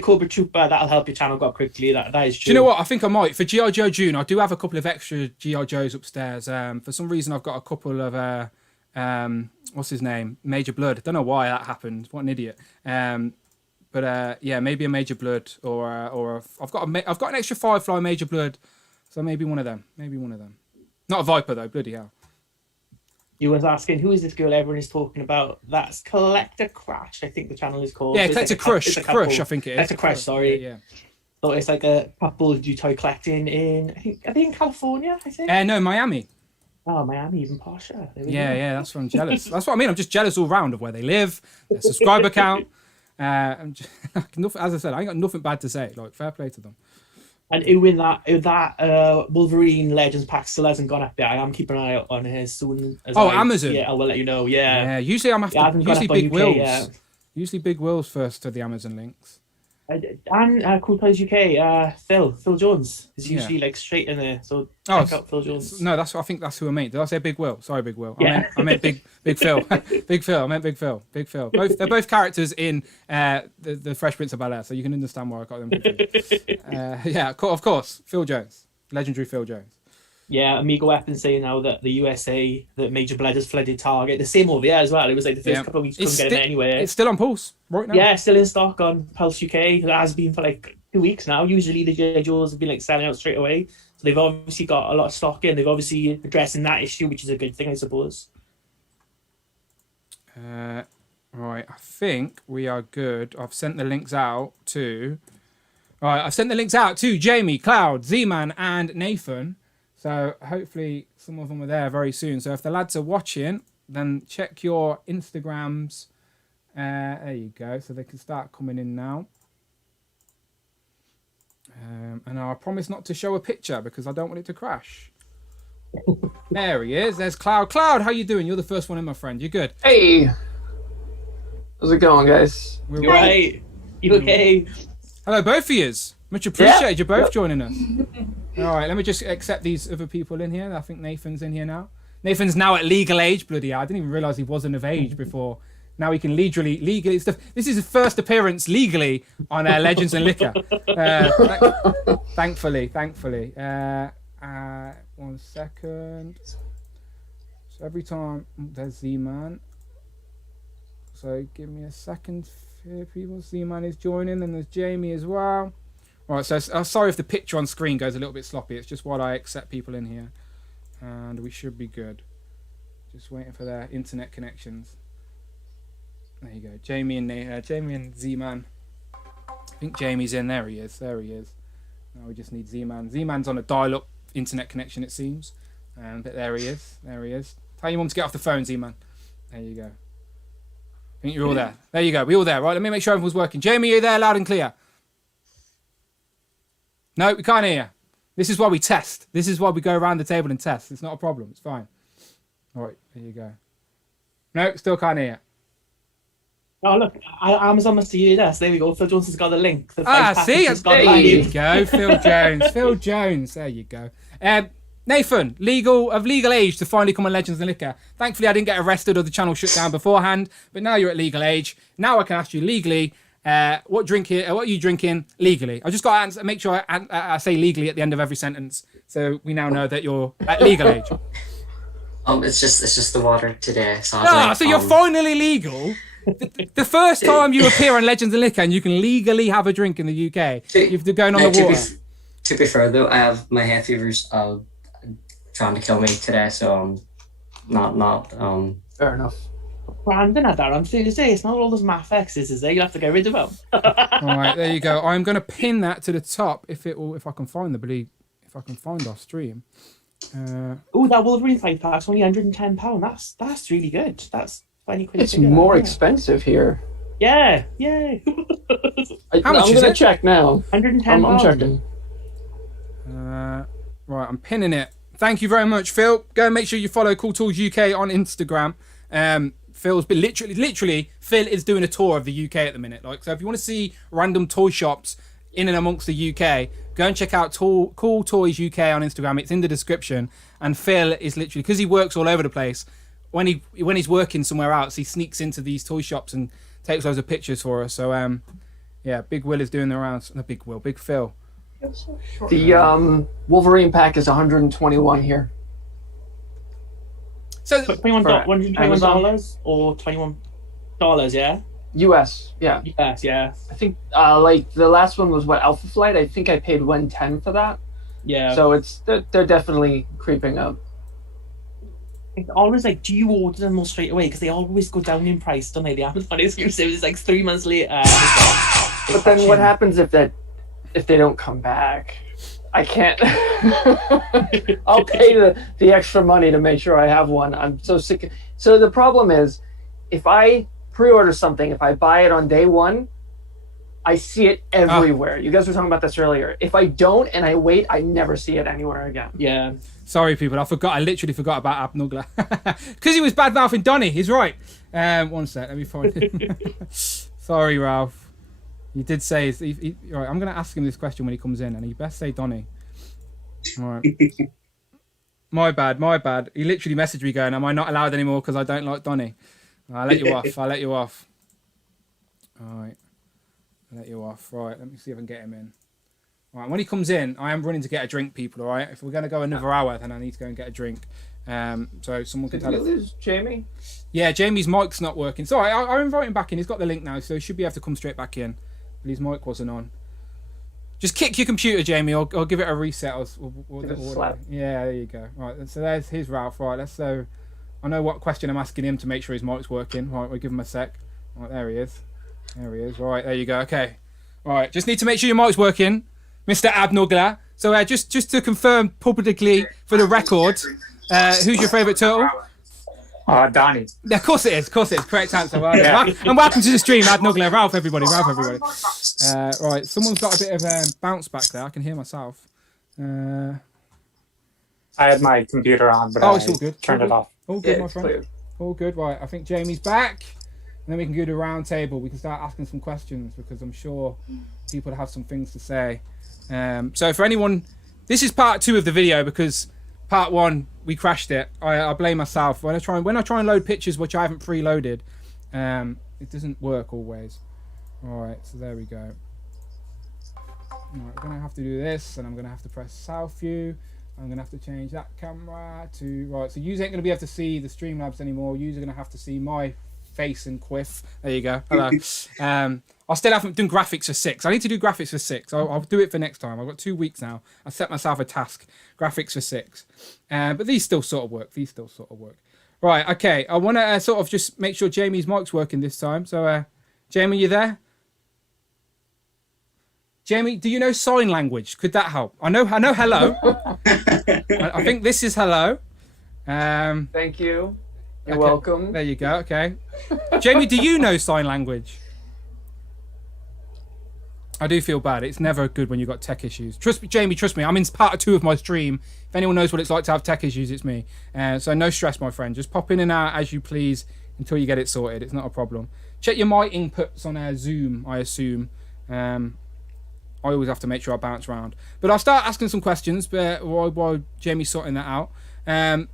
Cobra Trooper. That'll help your channel go up quickly. That is true. Do you know what? I think I might for G.I. Joe June. I do have a couple of extra G.I. Joes upstairs. For some reason, I've got a couple of what's his name? Major Blood. I don't know why that happened. What an idiot. But yeah, maybe a Major Blood or I've got an extra Firefly Major Blood, so maybe one of them. Not a Viper though. Bloody hell. You was asking who is this girl everyone is talking about? That's Collector Crash, I think the channel is called. Yeah, So Collector Crush. Crush, I think it is. Collector Crush, sorry. Yeah. So it's like a couple who do toy collecting in, I think, are they in California, I think? No, Miami. Oh, Miami, even Porsche. Yeah, that's what I'm jealous. That's what I mean. I'm just jealous all round of where they live, their subscriber count. As I said, I ain't got nothing bad to say. Like, fair play to them. And if that Wolverine Legends pack still hasn't gone up yet, I am keeping an eye out on it as soon as Amazon. Yeah, I will let you know. Yeah. Usually I'm after. Usually Big UK, Wills. yeah. Usually Big Wills first to the Amazon links. And Cool Toys UK, Phil Jones is usually like straight in there. So check out Phil Jones. No, I think that's who I meant. Did I say Big Will? Sorry, Big Will. Yeah. I meant Big Phil. Big Phil. I meant Big Phil. Big Phil. They're both characters in the Fresh Prince of Bel-Air, so you can understand why I got them confused. Yeah, of course. Phil Jones, legendary Phil Jones. Yeah, Amigo Weapons saying now that the USA, that Major Blood has flooded Target. The same over here as well. It was like the first couple of weeks couldn't get it anywhere. It's still on Pulse right now. Yeah, still in stock on Pulse UK. It has been for like 2 weeks now. Usually the G.I. Joes have been like selling out straight away. So they've obviously got a lot of stock in. They've obviously addressing that issue, which is a good thing, I suppose. Right, I think we are good. I've sent the links out to... All right, I've sent the links out to Jamie, Cloud, Z-Man, and Nathan. So hopefully some of them are there very soon. So if the lads are watching, then check your Instagrams. There you go. So they can start coming in now. And I promise not to show a picture because I don't want it to crash. There he is. There's Cloud. Cloud, how you doing? You're the first one in, my friend. You good? Hey, how's it going, guys? We're You right? You okay? Hello, both of yous. Much appreciated. You're both joining us. All right, let me just accept these other people in here. I think Nathan's in here now. Nathan's now at legal age. Bloody hell, I didn't even realise he wasn't of age before. Now he can legally. This is his first appearance legally on Legends and Liquor. Thankfully. 1 second. So every time there's Z-Man. So give me a second here, people. Z-Man is joining, and there's Jamie as well. Right, so sorry if the picture on screen goes a little bit sloppy. It's just while I accept people in here. And we should be good. Just waiting for their internet connections. There you go. Jamie and Z-Man. I think Jamie's in. There he is. Now we just need Z-Man. Z-Man's on a dial-up internet connection, it seems. But there he is. Tell your mum to get off the phone, Z-Man. There you go. I think you're all there. There you go. We're all there. Right, let me make sure everyone's working. Jamie, you're there loud and clear. No, we can't hear you. This is why we test. This is why we go around the table and test. It's not a problem. It's fine. All right, there you go. No, still can't hear you. Oh, look, Amazon must have used us. There we go. Phil Jones has got the link. See? There you go. Phil Jones. Phil Jones. There you go. Nathan, of legal age to finally come on Legends and Liquor. Thankfully, I didn't get arrested or the channel shut down beforehand. But now you're at legal age. Now I can ask you legally, what are you drinking legally? I just got to make sure I say legally at the end of every sentence. So we now know that you're at legal age. It's just the water today. So so you're finally legal. The first time you appear on Legends and Liquor and you can legally have a drink in the UK, you've been going on the water. To be fair though, I have my hay fever's trying to kill me today, so I'm not Fair enough. Brandon had that on Tuesday. It's not all those math X's, is there? You'll have to get rid of them. All right, there you go. I'm going to pin that to the top if I can find our stream. Oh, that Wolverine 5-pack's only £110. That's really good. That's 20 quid. It's more expensive here. Yeah. How much I'm is gonna it? check now. £110. I'm checking. Right, I'm pinning it. Thank you very much, Phil. Go and make sure you follow Cool Tools UK on Instagram. Phil's been literally, Phil is doing a tour of the UK at the minute. So if you want to see random toy shops in and amongst the UK, go and check out Cool Toys UK on Instagram. It's in the description. And Phil is literally, because he works all over the place, when he's working somewhere else, he sneaks into these toy shops and takes loads of pictures for us. So yeah, Big Will is doing the rounds. No, Big Phil. The Wolverine pack is 121 here. So $121 or $21, yeah? US, yeah. Yes, yeah. I think like the last one was Alpha Flight. I think I paid 110 for that. Yeah. So they're definitely creeping up. It's always like, do you order them all straight away? Because they always go down in price, don't they? They haven't done exclusive. It's like 3 months later. But then what happens if they don't come back? I can't. I'll pay the extra money to make sure I have one. I'm so sick. So the problem is, if I pre-order something, if I buy it on day one, I see it everywhere. You guys were talking about this earlier. If I don't and I wait, I never see it anywhere again. Yeah. Sorry, people. I literally forgot about Abnugla. Because he was bad-mouthing Donny. He's right. One sec. Let me find him. Sorry, Ralph. He did say... All right, I'm going to ask him this question when he comes in, and he best say Donny. All right. My bad. He literally messaged me going, am I not allowed anymore because I don't like Donny? I'll let you off. All right. I'll let you off. Right, let me see if I can get him in. All right, when he comes in, I am running to get a drink, people, all right? If we're going to go another hour, then I need to go and get a drink. So someone can tell us. Did we lose Jamie? Yeah, Jamie's mic's not working. So I'll invite him back in. He's got the link now, so he should be able to come straight back in. But his mic wasn't on. Just kick your computer, Jamie, or give it a reset. Yeah, there you go. Right, so there's his Ralph. Right, let's so I know what question I'm asking him to make sure his mic's working. Right, we'll give him a sec. Right, there he is. Right, there you go. Okay. All right, just need to make sure your mic's working, Mr. Abnugla. So just to confirm publicly for the record, who's your favourite turtle? Donnie. Yeah, of course it is. Correct answer. Well, yeah. And welcome to the stream, Abnugla. Ralph, everybody. Right, someone's got a bit of bounce back there. I can hear myself. I had my computer on, but it's all good. Turned it off. All good, my friend. Clear. All good. Right, I think Jamie's back. And then we can go to round table. We can start asking some questions because I'm sure people have some things to say. So for anyone, this is part 2 of the video because part 1 we crashed it. I blame myself when I try and load pictures which I haven't preloaded. It doesn't work always. All right, so there we go. All right, I'm gonna have to do this, and I'm gonna have to press South View. I'm gonna have to change that camera to right. So you ain't gonna be able to see the Streamlabs anymore. You're gonna have to see my face and quiff. There you go. Hello. I still haven't done graphics for 6. I need to do graphics for 6. I'll do it for next time. I've got 2 weeks now. I set myself a task. Graphics for 6. But these still sort of work. Right. Okay. I want to sort of just make sure Jamie's mic's working this time. So, Jamie, you there? Jamie, do you know sign language? Could that help? I know hello. I think this is hello. Thank you. You're welcome. There you go. Okay. Jamie, do you know sign language? I do feel bad. It's never good when you've got tech issues. Trust me, Jamie, I'm in part 2 of my stream. If anyone knows what it's like to have tech issues, it's me. So no stress, my friend. Just pop in and out as you please until you get it sorted. It's not a problem. Check your mic inputs on Zoom, I assume. I always have to make sure I bounce around. But I'll start asking some questions while Jamie's sorting that out.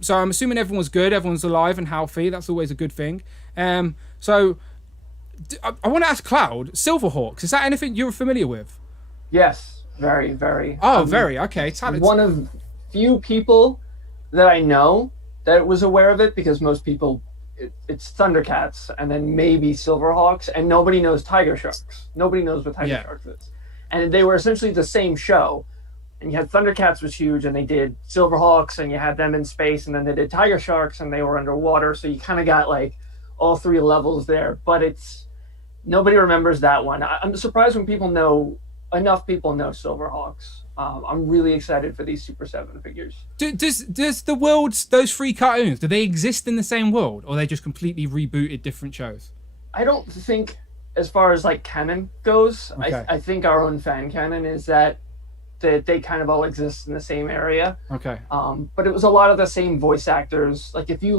So I'm assuming everyone's good. Everyone's alive and healthy. That's always a good thing. So I want to ask Cloud, Silverhawks, is that anything you're familiar with? Yes, very, very. Oh, very. Okay. One of few people that I know that was aware of it because most people, it's Thundercats and then maybe Silverhawks, and nobody knows Tiger Sharks. Nobody knows what Tiger Sharks is. And they were essentially the same show. And you had Thundercats was huge, and they did Silverhawks, and you had them in space, and then they did Tiger Sharks, and they were underwater. So you kind of got like all 3 levels there. But nobody remembers that one. I'm surprised when enough people know Silverhawks. I'm really excited for these Super7 figures. Does the worlds, those 3 cartoons, do they exist in the same world, or are they just completely rebooted different shows? I don't think, as far as like canon goes, okay. I think our own fan canon is that they kind of all exist in the same area. Okay. But it was a lot of the same voice actors. Like if you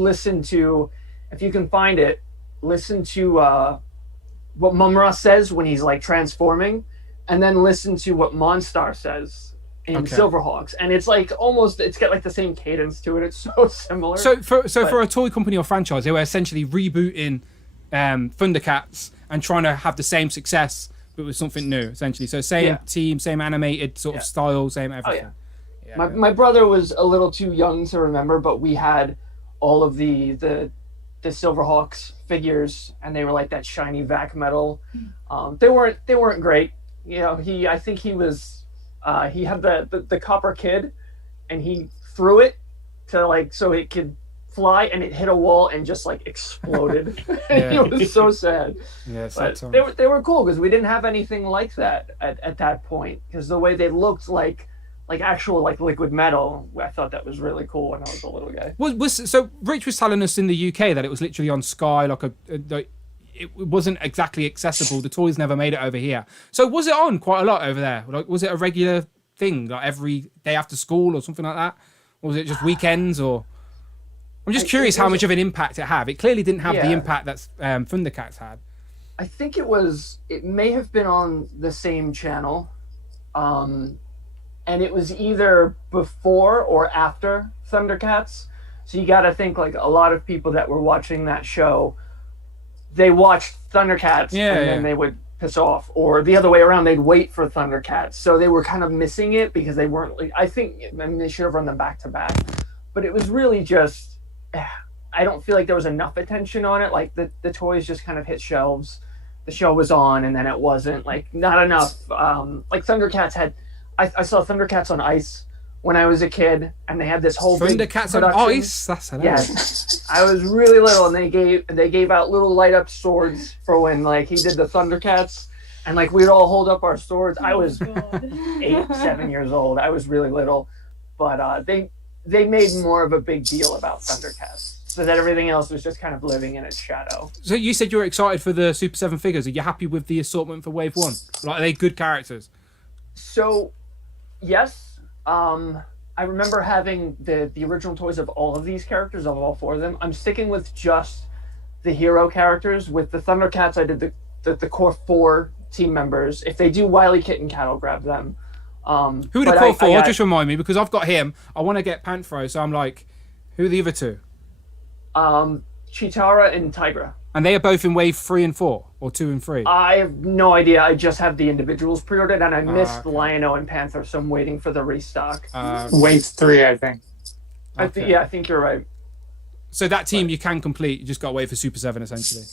can find it, listen to what Mumra says when he's like transforming, and then listen to what Monstar says in Silverhawks, and it's like it's got like the same cadence to it. It's so similar. So for a toy company or franchise, they were essentially rebooting Thundercats and trying to have the same success, but with something new, essentially. So same team, same animated sort of style, same everything. Oh, yeah. My brother was a little too young to remember, but we had all of the Silverhawks figures, and they were like that shiny vac metal. They weren't great. You know, I think he was he had the copper kid, and he threw it to like so it could fly and it hit a wall and just like exploded. Yeah. It was so sad. Yeah, But sad they were cool because we didn't have anything like that at that point, because the way they looked like actual like liquid metal, I thought that was really cool when I was a little guy. So Rich was telling us in the UK that it was literally on Sky, like it wasn't exactly accessible. The toys never made it over here. So was it on quite a lot over there? Like, was it a regular thing, like every day after school or something like that? Or was it just weekends? Or I'm just curious how much of an impact it had. It clearly didn't have the impact that Thundercats had. I think it may have been on the same channel. And it was either before or after Thundercats. So you got to think like a lot of people that were watching that show, they watched Thundercats and then they would piss off, or the other way around, they'd wait for Thundercats. So they were kind of missing it because they weren't like, I mean, they should have run them back to back, but it was really just, I don't feel like there was enough attention on it. Like the toys just kind of hit shelves. The show was on and then it wasn't, like, not enough. Like Thundercats had, I saw Thundercats on Ice when I was a kid, and they had this whole Thundercats on Ice. That's hilarious. Yes, I was really little, and they gave out little light up swords for when like he did the Thundercats, and like we'd all hold up our swords. I was 8, 7 years old. I was really little, but they made more of a big deal about Thundercats, so that everything else was just kind of living in its shadow. So you said you were excited for the Super 7 figures. Are you happy with the assortment for Wave 1? Like, are they good characters? So, yes. I remember having the original toys of all of these characters, of all 4 of them. I'm sticking with just the hero characters. With the Thundercats, I did the core 4 team members. If they do Wily Kit and Cat, I'll grab them. Who are the core 4? Just remind me, because I've got him. I want to get Panthro, so I'm like, who are the other 2? Chitara and Tigra. And they are both in Wave 3 and 4, or 2 and 3? I have no idea. I just have the individuals pre-ordered, and I missed Lion-O and Panther, so I'm waiting for the restock. Wave 3, I think. I think you're right. So that team you can complete. You just got to wait for Super 7, essentially.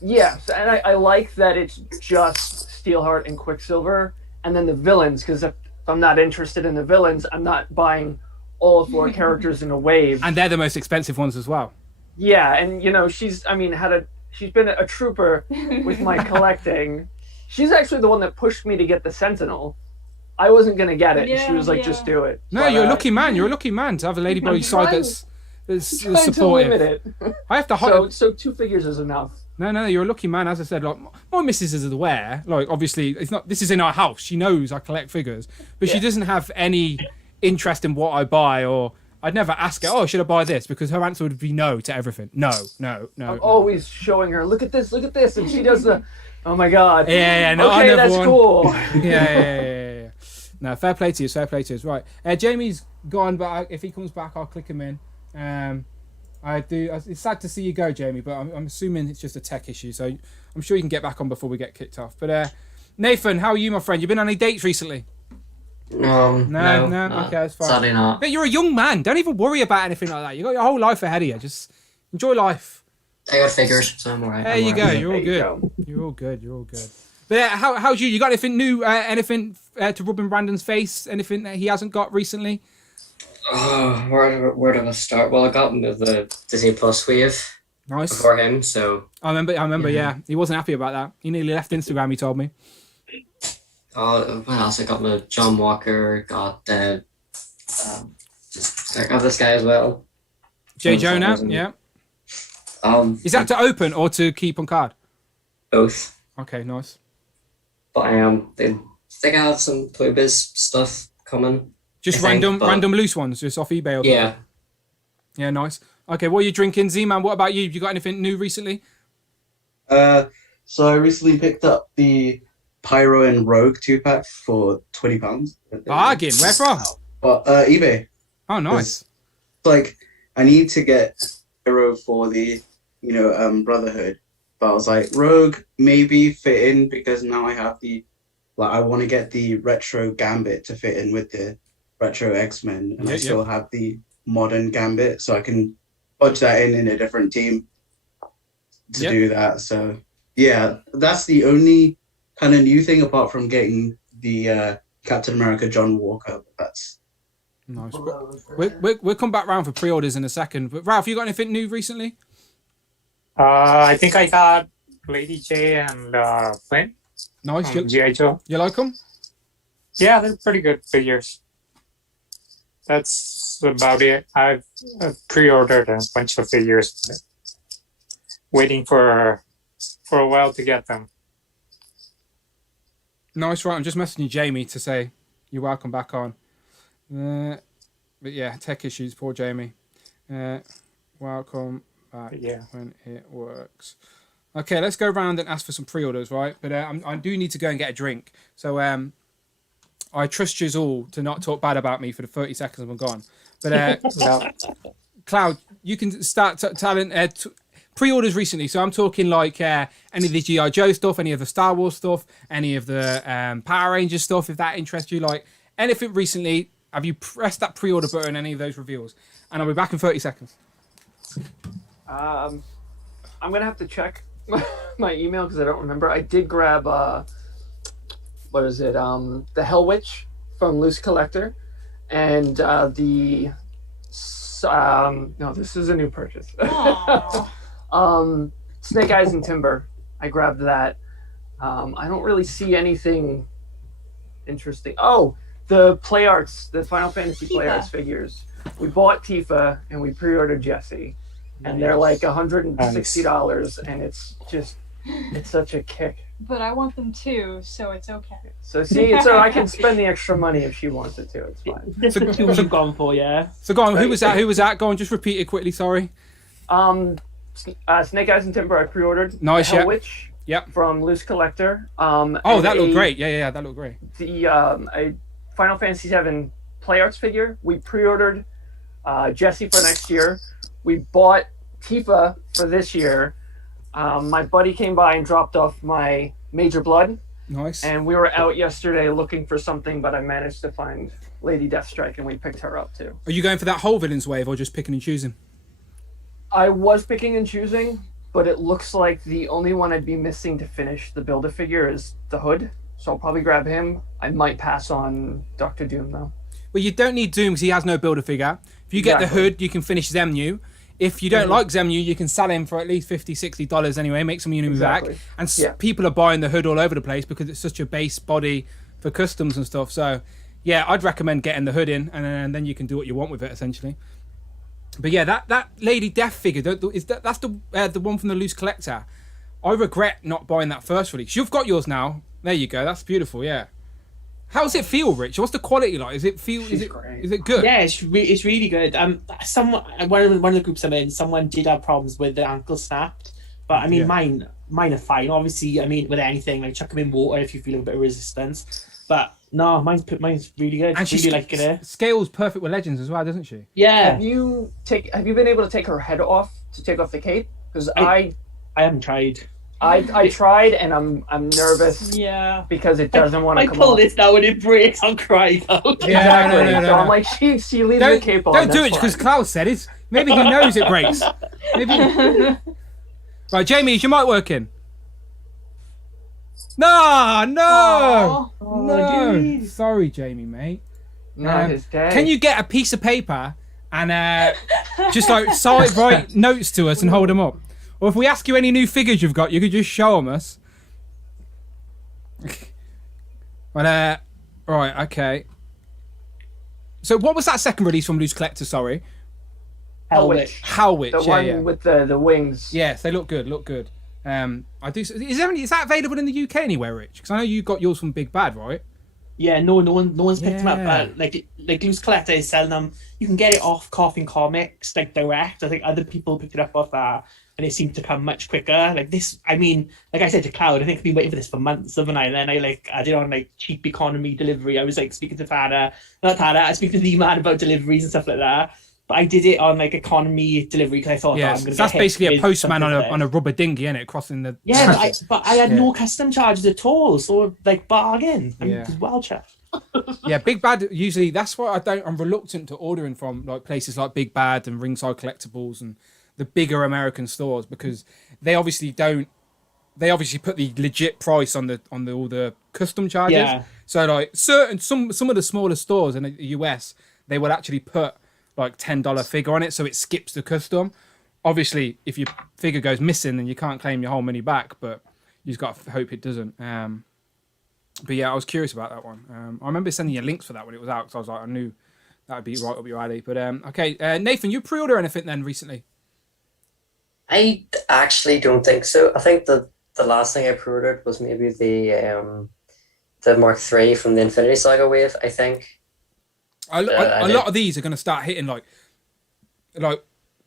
Yes, and I like that it's just Steelheart and Quicksilver, and then the villains, because if I'm not interested in the villains, I'm not buying all 4 characters in a wave. And they're the most expensive ones as well. Yeah, and you know, she's been a trooper with my collecting. She's actually the one that pushed me to get the Sentinel. I wasn't going to get it, and she was like, just do it. No, you're a lucky man. You're a lucky man to have a lady by your side that's supportive. To limit it. I have to so 2 figures is enough. No, you're a lucky man. As I said, like, my missus is aware. Like, obviously, it's not. This is in our house. She knows I collect figures, but she doesn't have any interest in what I buy, or I'd never ask her, oh, should I buy this? Because her answer would be no to everything. No. I'm always showing her, look at this, and she does the, oh my god. Yeah. No, okay, that's cool. Yeah. No, fair play to you. Right. Jamie's gone, but if he comes back, I'll click him in. It's sad to see you go, Jamie, but I'm assuming it's just a tech issue, so I'm sure you can get back on before we get kicked off. But Nathan, how are you, my friend? You been on any dates recently? No. Okay, that's fine. Sadly not. But you're a young man. Don't even worry about anything like that. You got your whole life ahead of you. Just enjoy life. I got figures, so I'm alright. There you go. You're all good. You're all good. But how's you? You got anything new? Anything to rub in Brandon's face? Anything that he hasn't got recently? Oh, where do I start? Well, I got him with the Disney Plus wave. Nice. Before him, so. I remember. Yeah, he wasn't happy about that. He nearly left Instagram. He told me. Oh, what else? I got the John Walker. Got the. I got this guy as well. Jay Jonah. Yeah. Is that to open or to keep on card? Both. Okay, nice. But I think I have some Blue Biz stuff coming. Just random loose ones, just off eBay or something? Yeah. Yeah, nice. Okay, what are you drinking, Z-Man? What about you? Have you got anything new recently? So I recently picked up the Pyro and Rogue 2-pack for £20. Bargain. Where from? But eBay. Oh, nice. Like, I need to get Pyro for the, Brotherhood. But I was like, Rogue maybe fit in because now I have I want to get the retro Gambit to fit in with the retro X-Men, and I still have the modern Gambit, so I can budge that in a different team to do that. So yeah, that's the only kind of new thing apart from getting the Captain America John Walker. That's Nice. We'll come back round for pre-orders in a second. But Ralph, you got anything new recently? I think I got Lady J and Flynn. Nice. G.I. Joe. You like them? Yeah, they're pretty good figures. That's about it. I've pre-ordered a bunch of figures, but waiting for a while to get them. Nice, right. I'm just messaging Jamie to say you're welcome back on. But yeah, tech issues, poor Jamie. Welcome back when it works. Okay, let's go around and ask for some pre-orders, right? But I do need to go and get a drink. So I trust you all to not talk bad about me for the 30 seconds I'm gone. But Cloud, you can start telling pre-orders recently. So I'm talking like any of the G.I. Joe stuff, any of the Star Wars stuff, any of the Power Rangers stuff, if that interests you. Like anything recently, have you pressed that pre-order button, any of those reveals? And I'll be back in 30 seconds. I'm going to have to check my email because I don't remember. I did grab, what is it? The Hell Witch from Loose Collector. And no, this is a new purchase. Snake Eyes and Timber. I grabbed that. I don't really see anything interesting. Oh, the Play Arts, the Final Fantasy Play Arts figures. We bought Tifa and we pre-ordered Jessie. And they're like $160, and it's such a kick. But I want them too, so it's okay. So so I can spend the extra money if she wants it to. It's fine. That's the two you've gone for, yeah. So go on, who was that? Go on, just repeat it quickly, sorry. Snake Eyes and Timber I pre-ordered. Nice, Hell Witch. Yep. From Loose Collector. That looked great. Yeah, that looked great. The a Final Fantasy VII Play Arts figure. We pre-ordered Jessie for next year. We bought Tifa for this year. My buddy came by and dropped off my Major Blood. Nice. And we were out yesterday looking for something, but I managed to find Lady Deathstrike, and we picked her up too. Are you going for that whole villains wave, or just picking and choosing? I was picking and choosing, but it looks like the only one I'd be missing to finish the Build-A-Figure is the Hood. So I'll probably grab him. I might pass on Dr. Doom though. Well, you don't need Doom because he has no Build-A-Figure. If you get the Hood, you can finish Zemnu. If you don't like Zemnu, you can sell him for at least $50, $60 anyway, make some money back. And people are buying the Hood all over the place because it's such a base body for customs and stuff. So, yeah, I'd recommend getting the Hood in, and then you can do what you want with it, essentially. But yeah, that Lady Death figure, that's the one from the Loose Collector. I regret not buying that first release. You've got yours now. There you go. That's beautiful, yeah. How does it feel, Rich? What's the quality like? Is it good? Yeah, it's really good. One of the groups I'm in, someone did have problems with the ankle snapped, but I mean mine are fine. Obviously, I mean with anything, like chuck them in water if you feel a bit of resistance. But no, mine's really good. And she like it. Scales perfect with Legends as well, doesn't she? Yeah. Have you been able to take her head off to take off the cape? Because I haven't tried. I tried and I'm nervous. Yeah. Because it doesn't want to come off. I pull this now and it breaks. I'll cry though. Yeah, no. So I'm like, she leaves the cape on. Don't do it because Klaus said it. Maybe he knows it breaks. Maybe. Right, Jamie, is your mic working? No. Geez. Sorry, Jamie, mate. His day. Can you get a piece of paper and just like write notes to us and hold them up? Or if we ask you any new figures you've got, you could just show them us. But, right, okay. So what was that second release from Loose Collector, sorry? Hell Witch. The one with the wings. Yes, they look good. I do. Is that available in the UK anywhere, Rich? Because I know you got yours from Big Bad, right? Yeah, no one's picked them up. But like Loose Collector is selling them. You can get it off Coffin Comics, like direct. I think other people picked it up off that, and it seemed to come much quicker. Like this, I mean, like I said to Cloud, I think I've been waiting for this for months, haven't I? And then I did on like cheap economy delivery. I was like speaking to I speak to Z-Man about deliveries and stuff like that. But I did it on like economy delivery because I thought, I'm going to. That's basically a postman on a rubber dinghy, isn't it? Crossing the. Yeah, but I had no custom charges at all, so like bargain. I'm well chuffed. Yeah, Big Bad usually. That's why I'm reluctant to ordering from like places like Big Bad and Ringside Collectibles and the bigger American stores because they obviously don't. They obviously put the legit price on all the custom charges. Yeah. So like some of the smaller stores in the US. they will actually put like $10 figure on it, so it skips the custom. Obviously, if your figure goes missing, then you can't claim your whole money back, but you just got to hope it doesn't. But yeah, I was curious about that one. I remember sending you links for that when it was out, because I was like, I knew that would be right up your alley. But okay, Nathan, you pre-order anything then recently? I actually don't think so. I think the last thing I pre-ordered was maybe the Mark III from the Infinity Saga wave, I think. A lot of these are going to start hitting like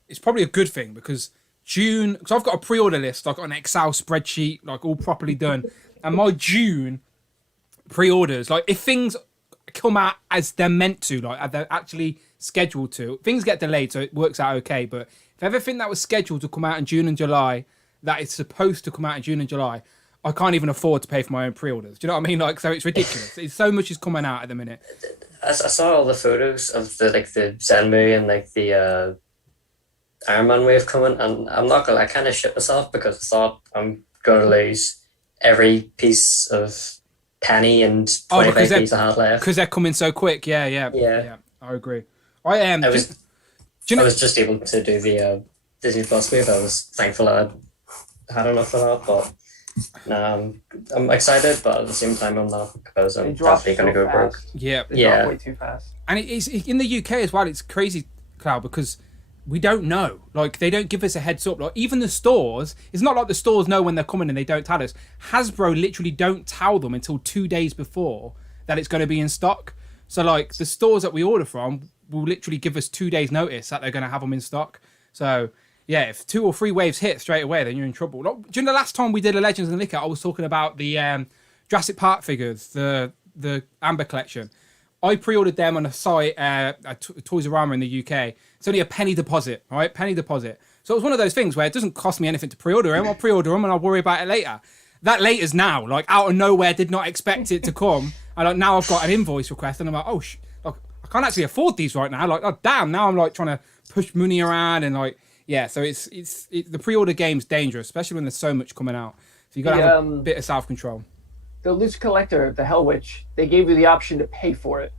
it's probably a good thing, because June, because I've got a pre-order list, I've got an Excel spreadsheet, like all properly done, and my June pre-orders, like if things come out as they're meant to, like they're actually scheduled to, things get delayed, so it works out okay. But if everything that was scheduled to come out in June and July, that is supposed to come out in June and July, I can't even afford to pay for my own pre-orders. Do you know what I mean? Like, so it's ridiculous. It's so much is coming out at the minute. I saw all the photos of the ZMAN and like the Iron Man wave coming, and I'm not gonna. I kind of shit myself because I thought I'm gonna lose every piece of penny and 25 piece I had left because they're coming so quick. Yeah. I agree. I was just able to do the Disney Plus wave. I was thankful I had enough of that, but. No, I'm excited, but at the same time, I'm not, because I'm definitely going to go broke. Yeah, way too fast. And it's in the UK as well. It's crazy, Cloud, because we don't know. Like, they don't give us a heads up. Like, even the stores, it's not like the stores know when they're coming and they don't tell us. Hasbro literally don't tell them until 2 days before that it's going to be in stock. So, like, the stores that we order from will literally give us 2 days notice that they're going to have them in stock. So. Yeah, if 2 or 3 waves hit straight away, then you're in trouble. Like, during the last time we did a Legends and Liquor, I was talking about the Jurassic Park figures, the Amber collection. I pre-ordered them on a site, Toys R Us in the UK. It's only a penny deposit, all right? Penny deposit. So it was one of those things where it doesn't cost me anything to pre-order them. I'll pre-order them and I'll worry about it later. That later's now, like out of nowhere, did not expect it to come. And like, now I've got an invoice request and I'm like, like, I can't actually afford these right now. Like, oh damn, now I'm like trying to push money around and like, yeah, so it's the pre-order game's dangerous, especially when there's so much coming out. So you got to have a bit of self-control. The Loose Collector, the Hell Witch, they gave you the option to pay for it,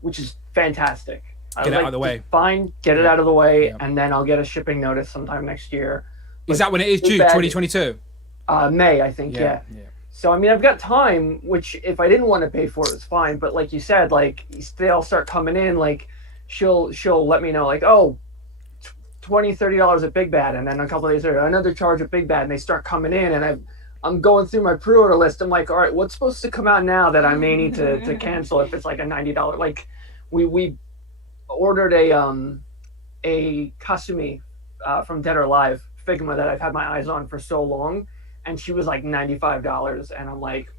which is fantastic. Get it out of the way. Fine, get it out of the way, and then I'll get a shipping notice sometime next year. Is that when it is due, 2022? May, I think, yeah. So, I mean, I've got time, which if I didn't want to pay for it, it's fine. But like you said, like, they all start coming in, like, she'll let me know, like, oh, $20-$30 at Big Bad, and then a couple of days later another charge at Big Bad, and they start coming in, and I'm going through my pre-order list. I'm like, all right, what's supposed to come out now that I may need to cancel if it's like a $90? Like we ordered a Kasumi from Dead or Alive Figma that I've had my eyes on for so long, and she was like $95, and I'm like,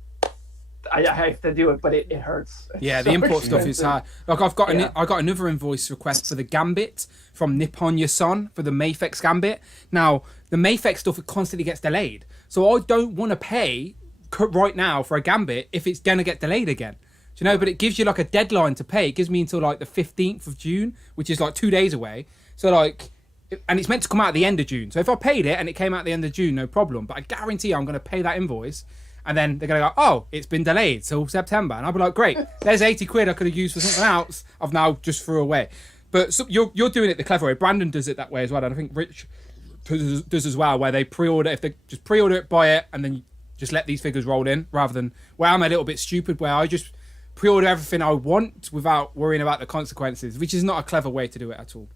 I have to do it, but it hurts. Yeah, the import stuff is hard. Like I got another invoice request for the Gambit from Nippon Yason for the Mayfex Gambit. Now the Mayfex stuff constantly gets delayed, so I don't want to pay right now for a Gambit if it's gonna get delayed again. Do you know? But it gives you like a deadline to pay. It gives me until like the 15th of June, which is like 2 days away. So like, and it's meant to come out at the end of June. So if I paid it and it came out at the end of June, no problem. But I guarantee I'm gonna pay that invoice. And then they're going to go, oh, it's been delayed till September. And I'll be like, great, there's 80 quid I could have used for something else. I've now just threw away. But so you're doing it the clever way. Brandon does it that way as well. And I think Rich does as well, where they pre-order. If they just pre-order it, buy it, and then just let these figures roll in, rather than where I'm a little bit stupid, where I just pre-order everything I want without worrying about the consequences, which is not a clever way to do it at all.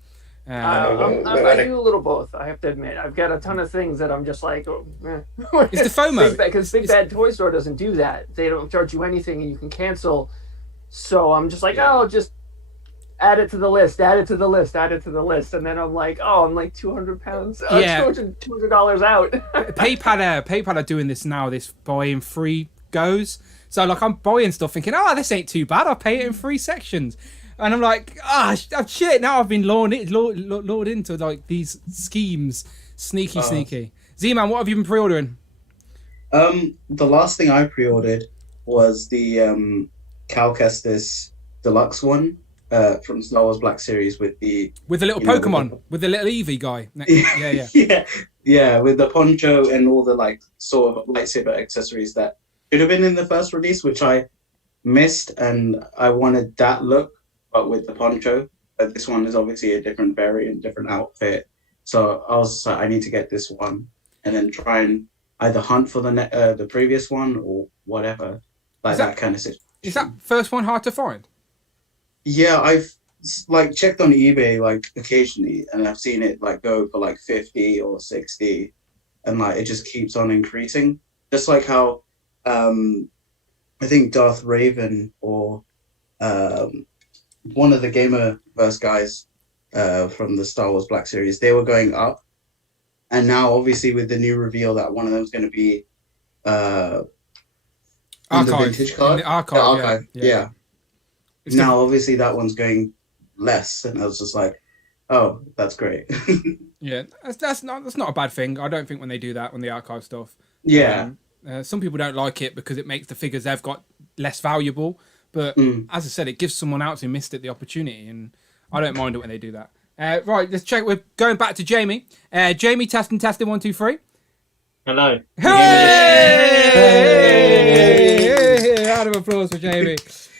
I do a little both, I have to admit. I've got a ton of things that I'm just like, It's the FOMO. Because Big Bad Toy Store doesn't do that. They don't charge you anything and you can cancel. So I'm just like, just add it to the list, add it to the list, add it to the list. And then I'm like, I'm like 200 pounds, $200 out. PayPal are doing this now, this buying free goes. So like I'm buying stuff thinking, this ain't too bad. I'll pay it in 3 sections. And I'm like, shit, now I've been lured into like these schemes. Sneaky. Z-Man, what have you been pre-ordering? The last thing I pre-ordered was the Cal Kestis Deluxe one from Star Wars Black Series with the little Pokemon, with the little Eevee guy. Yeah, with the poncho and all the like sort of lightsaber accessories that should have been in the first release, which I missed, and I wanted that look but with the poncho. But this one is obviously a different variant, different outfit. So I was like, I need to get this one, and then try and either hunt for the previous one or whatever, like that kind of situation. Is that first one hard to find? Yeah, I've like checked on eBay like occasionally, and I've seen it like go for like 50 or 60, and like it just keeps on increasing. Just like how I think Darth Raven or one of the Gamerverse guys from the Star Wars Black Series, they were going up, and now obviously with the new reveal that one of them is going to be in the vintage card, the archive, yeah. Now obviously that one's going less, and I was just like, oh, that's great. Yeah, that's not a bad thing. I don't think when they do that on the archive stuff. Yeah. Some people don't like it because it makes the figures they've got less valuable. But as I said, it gives someone else who missed it the opportunity, and I don't mind it when they do that. Right, let's check. We're going back to Jamie. Jamie, testing, 1, 2, 3. Hello. Hey! Round of applause for Jamie.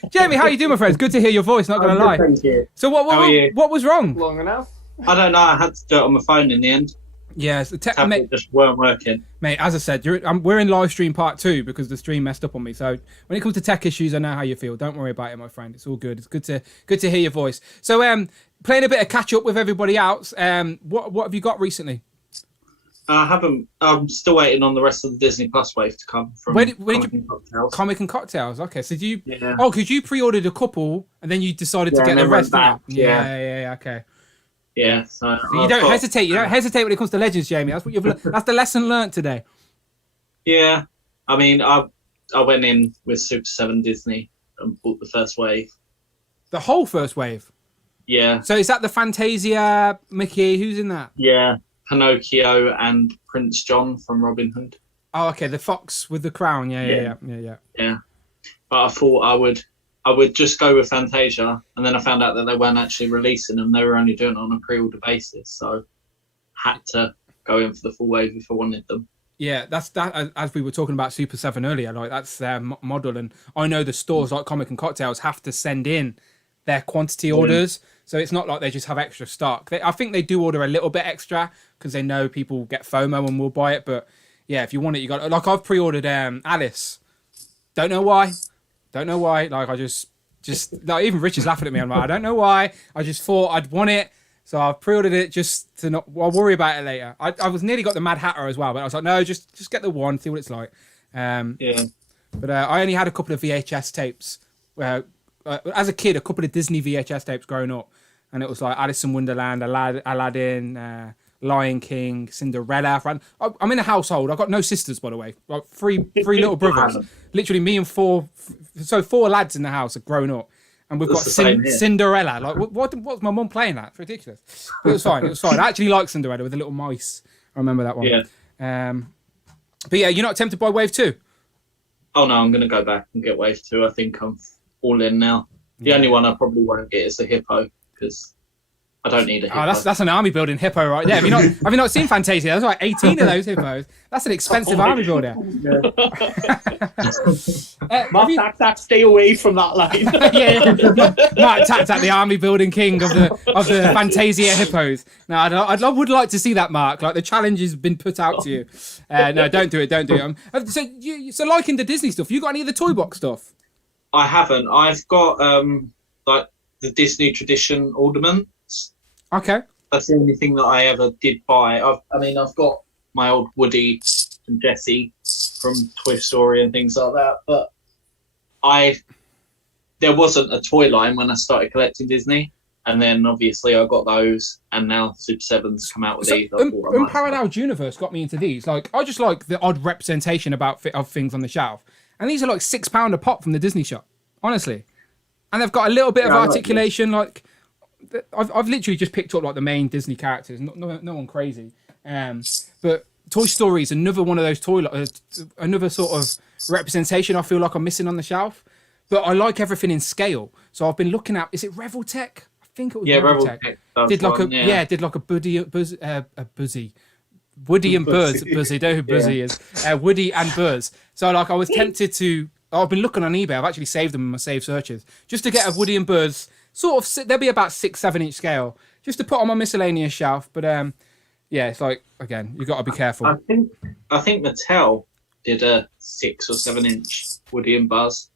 Jamie, how you doing, my friend? It's good to hear your voice. Not gonna lie. Thank you. So what was wrong? Long enough? I don't know. I had to do it on my phone in the end. Yes, the tablet just weren't working. Mate, as I said, we're in live stream part 2 because the stream messed up on me. So when it comes to tech issues, I know how you feel. Don't worry about it, my friend. It's all good. It's good to hear your voice. So playing a bit of catch up with everybody else. What have you got recently? I haven't. I'm still waiting on the rest of the Disney Plus wave to come from Comic and Cocktails. Okay, so do you? Yeah. Oh, because you pre-ordered a couple and then you decided to get the rest back. Yeah. Okay. Yeah. So you don't hesitate. You don't hesitate when it comes to Legends, Jamie. That's what that's the lesson learned today. Yeah. I mean, I went in with Super7 Disney and bought the first wave. The whole first wave. Yeah. So is that the Fantasia Mickey? Who's in that? Yeah. Pinocchio and Prince John from Robin Hood. Oh, okay, the fox with the crown. Yeah. But I thought I would just go with Fantasia, and then I found out that they weren't actually releasing them; they were only doing it on a pre-order basis. So, had to go in for the full wave if I wanted them. Yeah, that's that. As we were talking about Super7 earlier, like that's their model, and I know the stores like Comic and Cocktails have to send in their quantity orders. So it's not like they just have extra stock. I think they do order a little bit extra because they know people get FOMO and will buy it. But yeah, if you want it, you got it. Like I've pre-ordered Alice. Don't know why. Like I just like even Rich is laughing at me. I'm like, I don't know why. I just thought I'd want it. So I've pre-ordered it just to not. I'll worry about it later. I was nearly got the Mad Hatter as well, but I was like, no, just get the one, see what it's like. But I only had a couple of VHS tapes. As a kid, a couple of Disney VHS tapes growing up, and it was like Alice in Wonderland, Aladdin, Lion King, Cinderella. I'm in a household. I've got no sisters, by the way. Like three little brothers. Literally, me and four lads in the house have grown up, and we've got Cinderella. Like, what's my mum playing at? It's ridiculous. But it was fine. I actually like Cinderella with the little mice. I remember that one. Yeah. But yeah, you're not tempted by Wave 2? Oh no, I'm going to go back and get Wave 2. I think I'm all in now. The only one I probably won't get is the hippo because I don't need a hippo. Oh, that's an army building hippo right there. Have you not seen Fantasia? There's like 18 of those hippos. That's an expensive army builder. Mark Tack, stay away from that line. Mark Tack, the army building king of the Fantasia hippos. Now, I would like to see that, Mark. Like the challenge has been put out to you. No, don't do it. So liking the Disney stuff, you got any of the toy box stuff? I haven't. I've got like the Disney tradition ornaments. Okay. That's the only thing that I ever did buy. I've got my old Woody and Jessie from Toy Story and things like that, but there wasn't a toy line when I started collecting Disney, and then obviously I got those, and now Super7's come out with these. Unparalleled Universe got me into these. Like I just like the odd representation of things on the shelf. And these are like £6 a pop from the Disney shop, honestly. And they've got a little bit of articulation. Like I've literally just picked up like the main Disney characters, no one crazy. But Toy Story is another one of those another sort of representation I feel like I'm missing on the shelf. But I like everything in scale. So I've been looking at, is it Reveltech? I think it was Reveltech. Did like a Buzzy. Woody and Buzz. Buzzy, know who Buzzy is. Woody and Buzz. So like I was tempted to. I've been looking on eBay. I've actually saved them in my saved searches just to get a Woody and Buzz sort of they'll be about 6-7 inch scale, just to put on my miscellaneous shelf. But yeah, it's like, again, you got to be careful. I think Mattel did a 6 or 7 inch Woody and Buzz.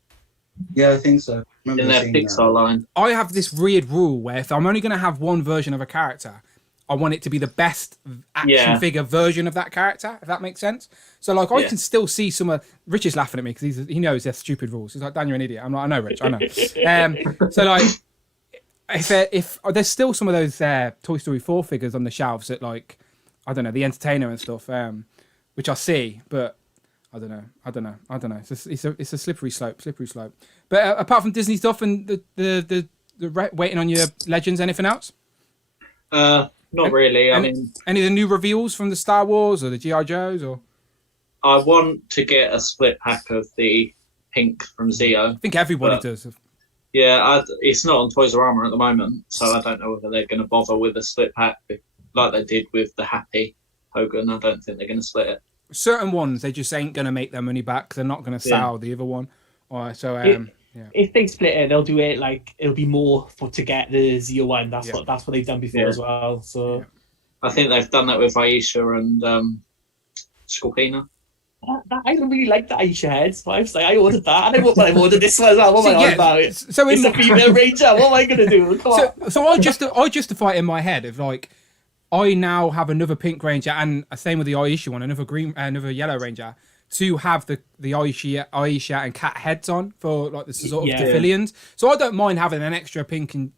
Yeah, I think so. In their Pixar line. I have this weird rule where if I'm only going to have one version of a character, I want it to be the best action figure version of that character, if that makes sense. So, like, I can still see some of... Rich is laughing at me because he knows they're stupid rules. He's like, Dan, you're an idiot. I'm like, I know, Rich, I know. So, like, if there's still some of those Toy Story 4 figures on the shelves that, like, I don't know, the Entertainer and stuff, which I see, but I don't know. It's a slippery slope. But apart from Disney stuff and the waiting on your Legends, anything else? Not really. I mean, any of the new reveals from the Star Wars or the G.I. Joes, or? I want to get a split pack of the pink from Zeo. I think everybody does. Yeah, it's not on Toys R Us at the moment, so I don't know whether they're going to bother with a split pack like they did with the Happy Hogan. I don't think they're going to split it. Certain ones, they just ain't going to make their money back. They're not going to sell the other one. If they split it, they'll do it like it'll be more to get the Zeo one. That's what they've done before as well. So I think they've done that with Aisha and Scorpina. I don't really like the Aisha heads. So I was like, I ordered that, and I ordered this one as well. What am I on about? So it's a female Ranger. What am I going to do? Come on. So I justify it in my head of like, I now have another pink Ranger and same with the Aisha one, another yellow Ranger, to have the Aisha and Cat heads on for like the sort of Defilians. So I don't mind having an extra pink and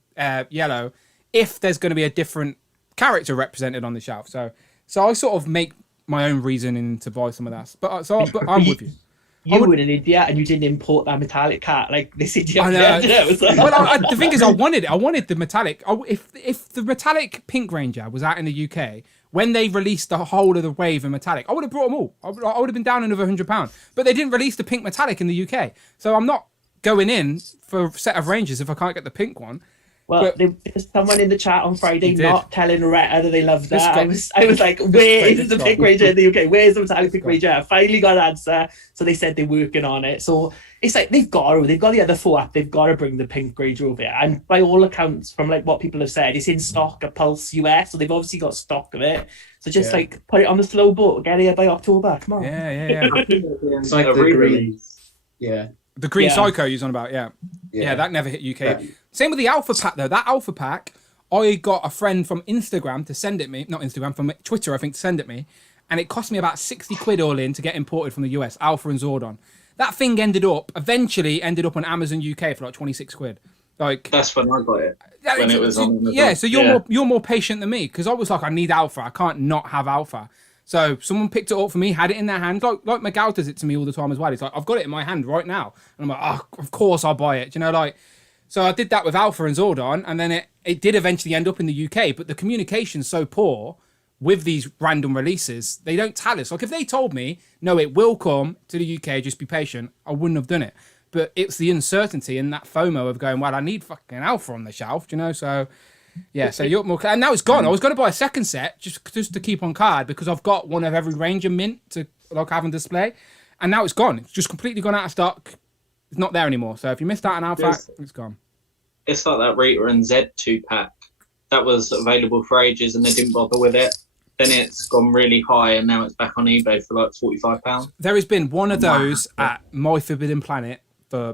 yellow if there's going to be a different character represented on the shelf. So I sort of make my own reasoning to buy some of that. But I'm with you. You were an idiot and you didn't import that metallic cat like this idiot. I know. The thing is, I wanted the metallic. If the metallic Pink Ranger was out in the UK when they released the whole of the wave in metallic, I would have brought them all. I would have been down another £100. But they didn't release the pink metallic in the UK, so I'm not going in for a set of Rangers if I can't get the pink one. Well, there's someone in the chat on Friday not telling Retta that they loved that. I was like, where is the Pink Ranger in the UK? Where's the metallic Pink Ranger? I finally got an answer. So they said they're working on it. So it's like they've got the other 4 up. They've got to bring the Pink Ranger over here. And by all accounts, from like what people have said, it's in stock at Pulse US. So they've obviously got stock of it. So just like put it on the slow boat, get it here by October. Come on. Yeah. It's like the green. Yeah. The green Psycho you're on about, yeah, that never hit UK. Same with the Alpha Pack though. That Alpha Pack, I got a friend from Instagram to send it me, not Instagram, from Twitter I think to send it me, and it cost me about 60 quid all in to get imported from the US. Alpha and Zordon. That thing eventually ended up on Amazon UK for like 26 quid. Like that's when I got it. When it was on. Yeah, so you're more patient than me because I was like, I need Alpha. I can't not have Alpha. So someone picked it up for me, had it in their hand, like Miguel does it to me all the time as well. He's like, I've got it in my hand right now. And I'm like, oh, of course I'll buy it. You know, like, so I did that with Alpha and Zordon, and then it did eventually end up in the UK, but the communication's so poor with these random releases, they don't tell us. Like, if they told me, no, it will come to the UK, just be patient, I wouldn't have done it. But it's the uncertainty and that FOMO of going, well, I need fucking Alpha on the shelf, you know, so... Yeah, so you're more, and now it's gone. I was going to buy a second set just to keep on card because I've got one of every Ranger mint to like have on display, and now it's gone. It's just completely gone out of stock. It's not there anymore. So if you missed out on Alpha, it's gone. It's like that Rita and Z 2-pack that was available for ages, and they didn't bother with it. Then it's gone really high, and now it's back on eBay for like £45. There has been one of those at My Forbidden Planet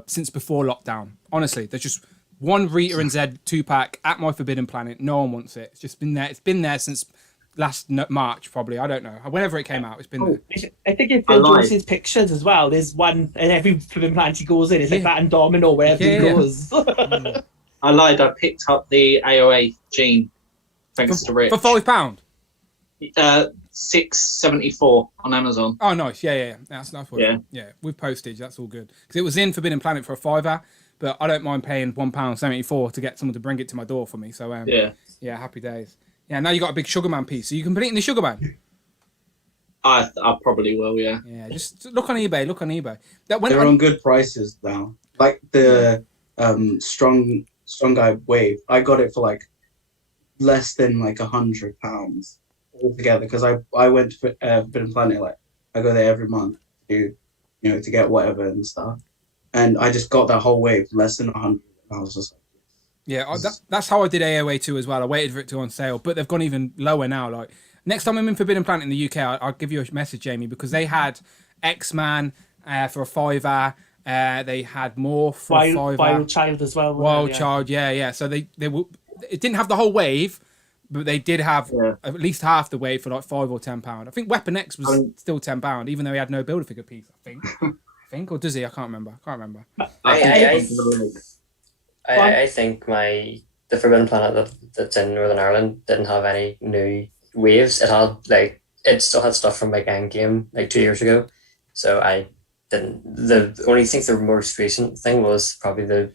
since before lockdown. Honestly, there's just one Rita and Z 2-pack at My Forbidden Planet. No one wants it. It's just been there. It's been there since last March, probably. I don't know. Whenever it came out, it's been there. I think if Phil draws his pictures as well, there's one in every Forbidden Planet he goes in. It's like that and Domino wherever he goes. I lied. I picked up the AOA Gene thanks to Rich. For £5? $6.74 on Amazon. Oh, nice. Yeah. That's nice. Yeah, with postage. That's all good. Because it was in Forbidden Planet for a £5. But I don't mind paying £1.74 to get someone to bring it to my door for me. So yeah, happy days. Yeah, now you got a big Sugarman piece, so you can put it in the Sugarman. I probably will. Yeah. Yeah, just look on eBay. They're on good prices now. Like the strong guy wave, I got it for like less than like £100 altogether because I went to Forbidden Planet. Like I go there every month to get whatever and stuff. And I just got that whole wave less than 100. I was just like, Yeah, that's how I did AOA 2 as well. I waited for it to go on sale, but they've gone even lower now. Like next time I'm in Forbidden Planet in the UK, I'll give you a message, Jamie, because they had X-Man for a £5. They had more for a £5. Wild Child as well. Wild Child, yeah. So they it didn't have the whole wave, but they did have at least half the wave for like £5 or £10. I think Weapon X was still £10, even though he had no Build-A-Figure piece. I think, or does he? I can't remember. I think the Forbidden Planet that's in Northern Ireland didn't have any new waves. It still had stuff from like Endgame like 2 years ago. So I didn't. The only thing, the most recent thing was probably the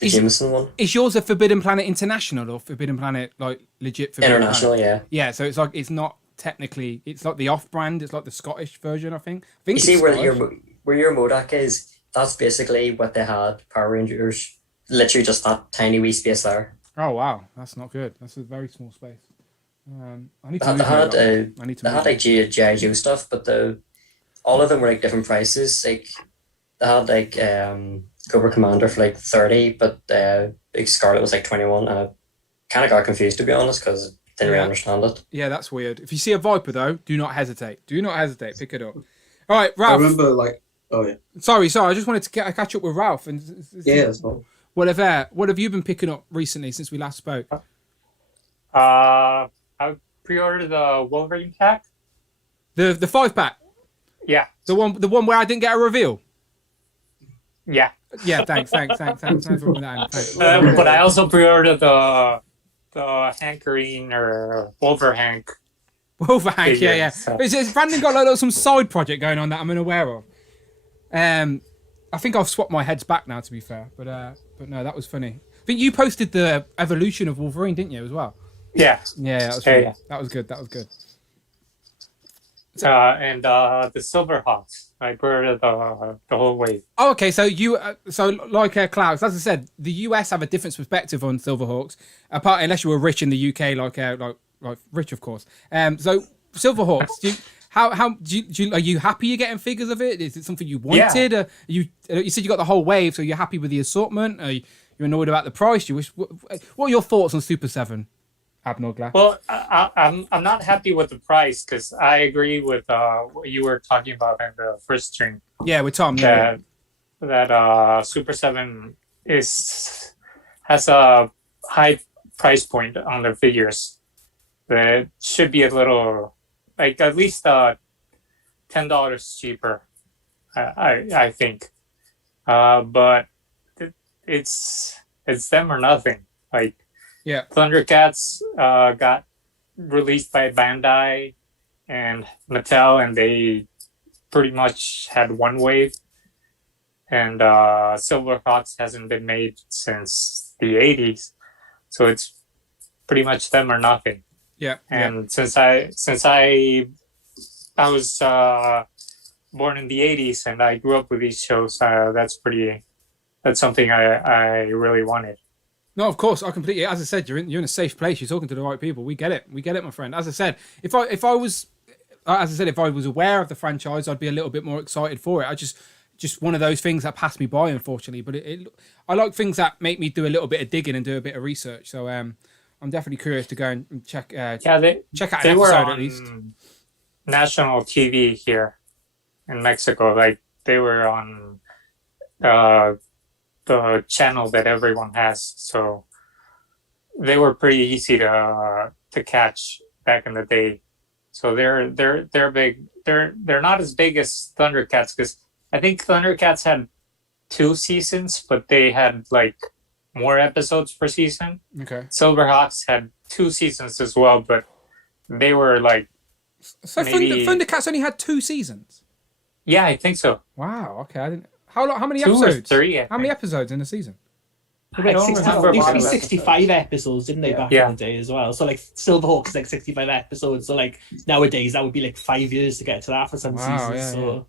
Jameson one. Is yours a Forbidden Planet International or Forbidden Planet like legit Forbidden International? Planet? Yeah. Yeah. So it's not technically. It's like the off-brand. It's like the Scottish version. I think. You see where your Modoc is. That's basically what they had Power Rangers. Literally just that tiny wee space there. Oh wow, that's not good. That's a very small space. I need to. They had like G.I. Joe stuff, but all of them were like different prices. Like they had like Cobra Commander for like 30, but like Scarlet was like 21. And I kind of got confused, to be honest, because I didn't really understand it. Yeah, that's weird. If you see a Viper though, do not hesitate. Do not hesitate. Pick it up. All right, Ralph. I remember like. Oh yeah. Sorry. I just wanted to catch up with Ralph and. Yeah, that's fine. What have you been picking up recently since we last spoke? I pre-ordered the Wolverine pack. The 5-pack. Yeah. The one where I didn't get a reveal. Yeah. Yeah. Thanks for putting that in. Thanks. But I also pre-ordered the Hankerine or Wolver Hank. Wolver Hank. Yeah. So. It's Brandon got like some side project going on that I'm unaware of. I think I've swapped my heads back now, to be fair. But no, that was funny. I think you posted the evolution of Wolverine, didn't you, as well? Yeah. Yeah, that was funny. Yeah. That was good. And the Silverhawks. I pre-ordered the whole wave. Oh, okay. So like Klaus, as I said, the US have a different perspective on Silverhawks. Apart, unless you were rich in the UK, like Rich, of course. So Silverhawks, are you happy you're getting figures of it? Is it something you wanted? Yeah. You said you got the whole wave, so you're happy with the assortment? Are you annoyed about the price? What are your thoughts on Super7, Abnogla? Well, I'm not happy with the price because I agree with what you were talking about in the first stream. Yeah, with Tom. That Super7 has a high price point on their figures. That should be a little. Like at least $10 cheaper, I think, but it's them or nothing. Like Thundercats got released by Bandai and Mattel, and they pretty much had one wave. And Silverhawks hasn't been made since the 80s, so it's pretty much them or nothing. Yeah, and since I was born in the 80s and I grew up with these shows, that's something I really wanted. No, of course, I completely. As I said, you're in a safe place. You're talking to the right people. We get it, my friend. As I said, if I was aware of the franchise, I'd be a little bit more excited for it. I just one of those things that passed me by, unfortunately. But I like things that make me do a little bit of digging and do a bit of research. So I'm definitely curious to go and check. Check out an episode at least. National TV here in Mexico, like they were on the channel that everyone has, so they were pretty easy to catch back in the day. So they're big. They're not as big as Thundercats because I think Thundercats had 2 seasons, but they had like more episodes per season. Okay. Silverhawks had 2 seasons as well, but they were like. So Thundercats only had 2 seasons. Yeah, I think so. Wow. Okay, I didn't. How many 2 episodes? Or 3. How many episodes in a season? Like 65 episodes, didn't they, back in the day as well? So like Silverhawks like 65 episodes. So like nowadays that would be like 5 years to get to that for some seasons. Yeah, so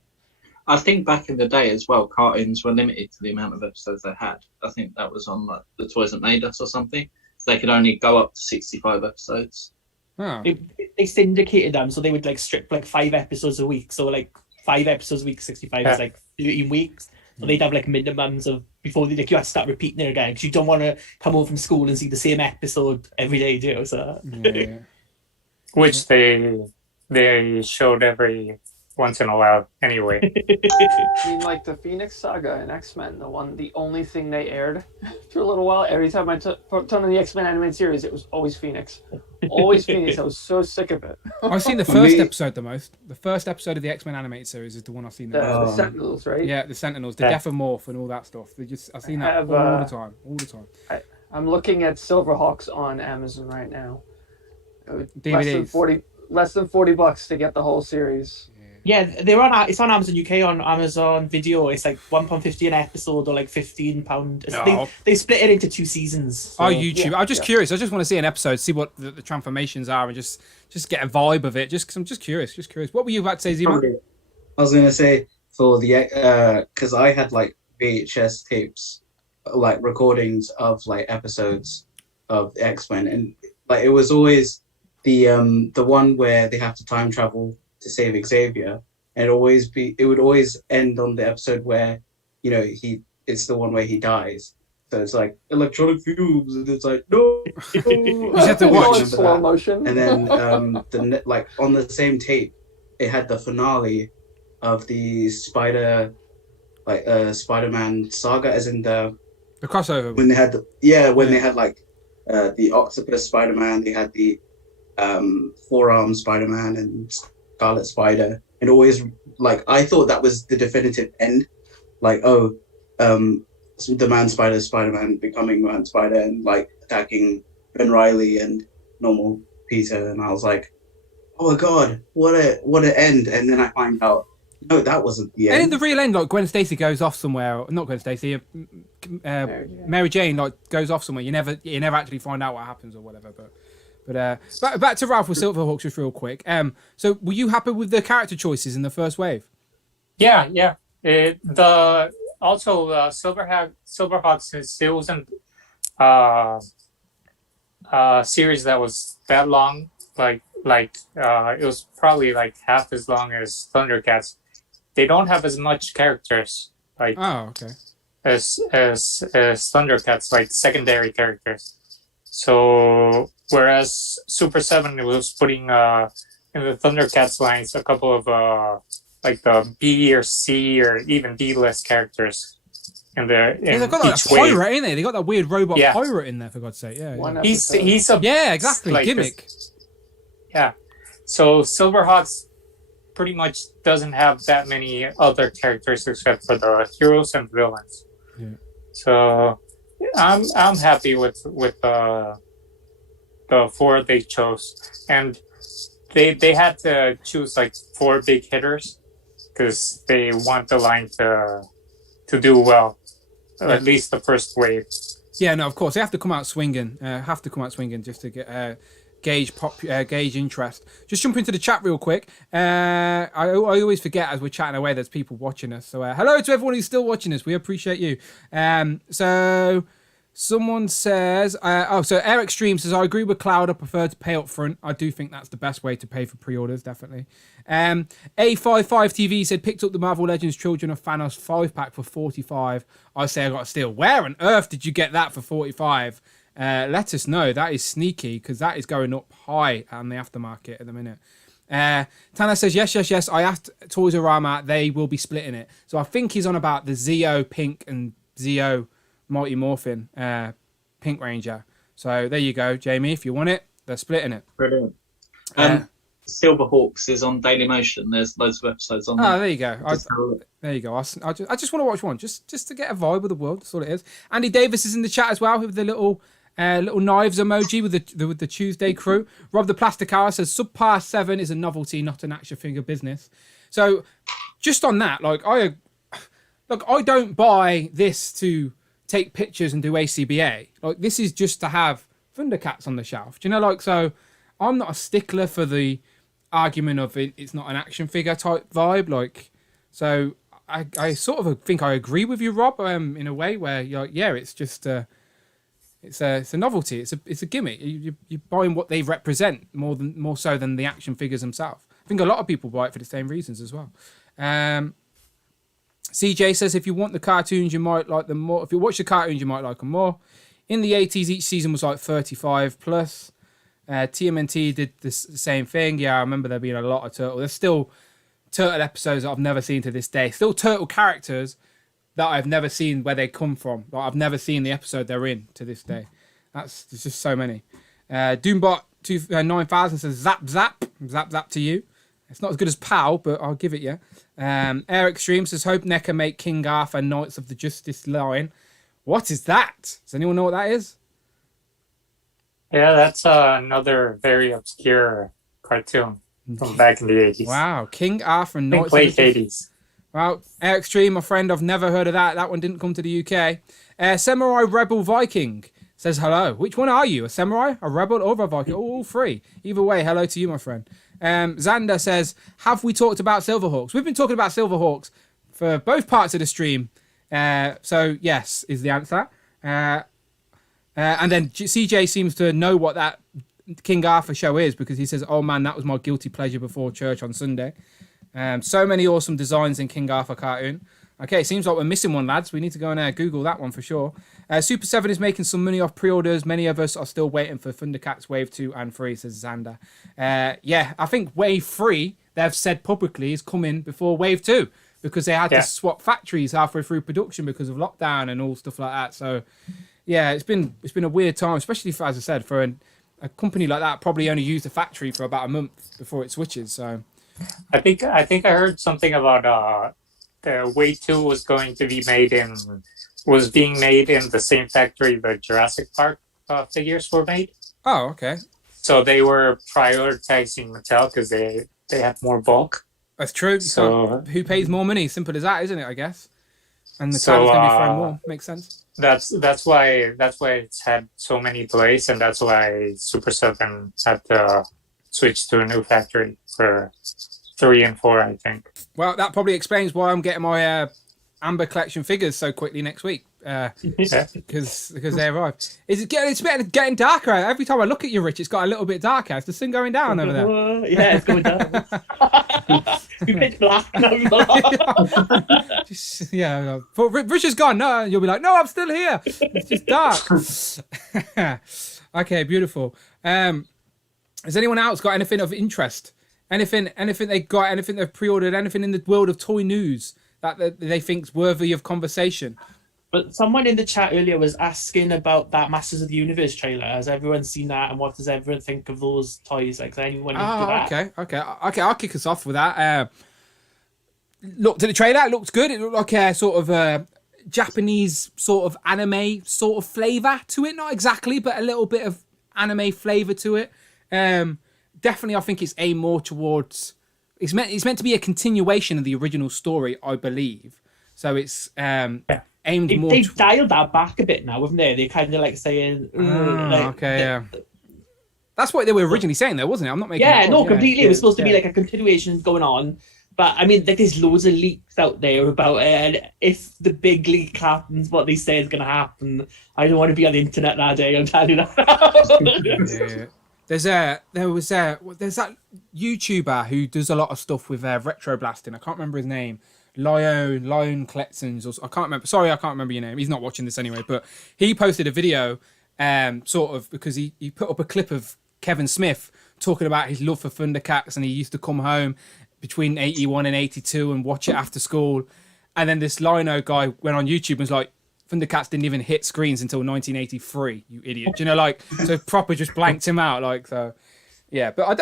I think back in the day as well, cartoons were limited to the amount of episodes they had. I think that was on like The Toys That Made Us or something. So they could only go up to 65 episodes. Oh. They syndicated them, so they would like strip like 5 episodes a week. So like 5 episodes a week, 65 is like 13 weeks. Or they'd have like minimums of before you had to start repeating it again because you don't want to come home from school and see the same episode every day, do you? So which they showed every once in a while anyway. I mean, like the Phoenix Saga and X-Men, the only thing they aired for a little while. Every time I turned on the X-Men animated series, it was always Phoenix. Always Phoenix. I was so sick of it. I've seen the first episode the most. The first episode of the X-Men animated series is the one I've seen the most. The Sentinels, right? Yeah, the Sentinels, the Death of Morph and all that stuff. I've seen that all the time. I'm looking at Silverhawks on Amazon right now. DVDs. Less than $40 to get the whole series. Yeah, it's on Amazon UK on Amazon Video. It's like £1.50 an episode or like £15. They split it into 2 seasons. So. Oh, YouTube. I'm just curious. I just want to see an episode, see what the transformations are, and just get a vibe of it. Just 'cause I'm just curious. What were you about to say, Zima? I was gonna say for the because I had like VHS tapes, like recordings of like episodes of the X-Men, and like it was always the one where they have to time travel to save Xavier, and it would always end on the episode where, you know, it's the one where he dies. So it's like electronic fumes, and it's like no. You have to watch slow motion. And then like on the same tape, it had the finale of the Spider-Man saga, as in the crossover when they had they had like the Octopus Spider-Man, they had the Four-Arm Spider-Man and Scarlet Spider, and always like I thought that was the definitive end, like the Man Spider, Spider-Man becoming Man Spider and like attacking Ben Reilly and normal Peter, and I was like, oh my god, what an end! And then I find out no, that wasn't the end. And in the real end, like Gwen Stacy goes off somewhere, not Gwen Stacy, Mary Jane like goes off somewhere. You never actually find out what happens or whatever, but. But back to Ralph with Silverhawks just real quick. So were you happy with the character choices in the first wave? Yeah. Silverhawks still wasn't a series that was that long. Like it was probably like half as long as Thundercats. They don't have as much characters as Thundercats, like secondary characters. So whereas Super7 was putting in the Thundercats lines a couple of like the B or C or even D list characters in they've got that pirate, ain't they? They got that weird robot pirate in there, for God's sake. Yeah. He's a exactly like gimmick. So Silverhawks pretty much doesn't have that many other characters except for the heroes and villains. Yeah. So I'm happy with the 4 they chose, and they had to choose like 4 big hitters because they want the line to do well, at least the first wave. Yeah, no, of course they have to come out swinging. Just to get gauge interest. Just jump into the chat real quick. I always forget as we're chatting away there's people watching us. So hello to everyone who's still watching us. We appreciate you. So someone says, so Eric Stream says, I agree with Cloud. I prefer to pay up front. I do think that's the best way to pay for pre-orders, definitely. A55TV said, picked up the Marvel Legends Children of Thanos 5-pack for $45. I say I got a steal. Where on earth did you get that for $45? Let us know. That is sneaky because that is going up high on the aftermarket at the minute. Tanner says, yes. I asked Toys R Us, they will be splitting it. So I think he's on about the Zeo Pink and Zeo Mighty Morphin Pink Ranger. So there you go, Jamie. If you want it, they're splitting it. Brilliant. Silverhawks is on Dailymotion. There's loads of episodes on there. Oh, there you go. There you go. I just want to watch one just to get a vibe of the world. That's all it is. Andy Davis is in the chat as well with the little knives emoji with the Tuesday crew. Rob the Plastic Hour says Subpar 7 is a novelty, not an action figure business. So just on that, I don't buy this to take pictures and do ACBA. Like, this is just to have Thundercats on the shelf. Do you know, so I'm not a stickler for the argument of it's not an action figure type vibe. So I sort of think I agree with you, Rob, in a way where you're like, yeah, it's just it's a novelty. It's a gimmick. You're buying what they represent more so than the action figures themselves. I think a lot of people buy it for the same reasons as well. CJ says, if you want the cartoons, you might like them more. If you watch the cartoons, you might like them more. In the 80s, each season was like 35 plus. TMNT did the same thing. Yeah, I remember there being a lot of Turtle. There's still Turtle episodes that I've never seen to this day. Still Turtle characters that I've never seen where they come from. Like, I've never seen the episode they're in to this day. There's just so many. Doombot 9000 says, zap, zap. Zap, zap to you. It's not as good as POW, but I'll give it you. Air Extreme says, hope NECA make King Arthur Knights of the Justice line. What is that? Does anyone know what that is? Yeah, that's another very obscure cartoon from back in the 80s. Wow, King Arthur and Knights late 80s. Well, Air Extreme, my friend, I've never heard of that. That one didn't come to the UK. Samurai Rebel Viking says hello. Which one are you? A samurai, a rebel, or a Viking? All three. Either way, hello to you, my friend. Xander says, have we talked about Silverhawks? We've been talking about Silverhawks for both parts of the stream. So, yes, is the answer. And then CJ seems to know what that King Arthur show is because he says, oh man, that was my guilty pleasure before church on Sunday. So many awesome designs in King Arthur cartoon. Okay, seems like we're missing one, lads. We need to go and Google that one for sure. Super7 is making some money off pre-orders. Many of us are still waiting for Thundercats Wave 2 and 3, says Xander. Yeah, I think Wave 3, they've said publicly, is coming before Wave 2 because they had to swap factories halfway through production because of lockdown and all stuff like that. So, yeah, it's been a weird time, especially for, as I said, for a company like that probably only used the factory for about a month before it switches. So, I think I heard something about the Wave 2 was being made in the same factory the Jurassic Park figures were made. Oh, okay. So they were prioritizing Mattel because they have more bulk. That's true. So who pays more money? Simple as that, isn't it? I guess. And the time is going to be throwing more. Makes sense. That's why it's had so many delays, and that's why Super7 had to switch to a new factory for 3 and 4, I think. Well, that probably explains why I'm getting my Amber collection figures so quickly next week. Because they arrived. It's getting darker every time I look at you, Rich. It's got a little bit darker. Is the sun going down over there? Yeah, it's going down. You pitch black. Yeah. But Rich is gone. No, you'll be like, no, I'm still here. It's just dark. Okay, beautiful. Has anyone else got anything of interest? Anything they got? Anything they've pre-ordered? Anything in the world of toy news that they think's worthy of conversation? But someone in the chat earlier was asking about that Masters of the Universe trailer. Has everyone seen that? And what does everyone think of those toys? Like, does anyone into that? Okay. I'll kick us off with that. Looked at the trailer. It looked good. It looked like a sort of Japanese sort of anime sort of flavour to it. Not exactly, but a little bit of anime flavour to it. Definitely, I think it's aimed more towards. It's meant to be a continuation of the original story, I believe. So it's aimed more. They've dialed that back a bit now, haven't they? They're kind of like saying, That's what they were originally saying, though, wasn't it? I'm not making. Yeah, no, completely. It was supposed to be like a continuation going on. But I mean, like, there's loads of leaks out there about it. And if the big leak happens, what they say is going to happen. I don't want to be on the internet that day. I'm telling you that. There's that YouTuber who does a lot of stuff with retro blasting. I can't remember his name. Lion Collections, or I can't remember. Sorry, I can't remember your name. He's not watching this anyway. But he posted a video, sort of because he put up a clip of Kevin Smith talking about his love for Thundercats, and he used to come home between 81 and 82 and watch it after school. And then this Lino guy went on YouTube and was like, Thundercats didn't even hit screens until 1983, you idiot. Do you know, like, so proper just blanked him out, like, so, yeah. But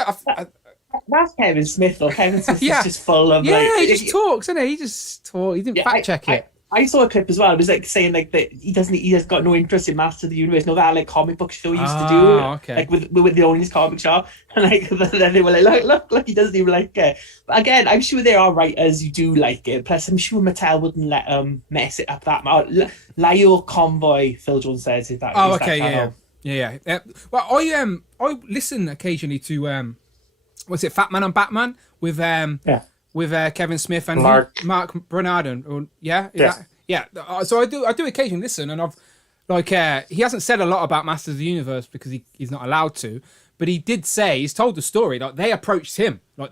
that's Kevin Smith, or Kevin Smith is just full of, like... Yeah, he just talks, isn't he? He just talks. He didn't fact check it. I saw a clip as well. It was like saying like that he has got no interest in Masters of the Universe. No, that like comic book show he used to do, like with the owner's comic shop, and like then they were like, look, he doesn't even like it. But again, I'm sure there are writers who do like it. Plus, I'm sure Mattel wouldn't let mess it up that much. Lyle Convoy, Phil Jones says that. Oh, okay, yeah. Well, I listen occasionally to what's it, Fat Man and Batman with Kevin Smith and Mark Bernardin. So I do occasionally listen, and I've he hasn't said a lot about Masters of the Universe because he's not allowed to, but he did say he's told the story, like they approached him, like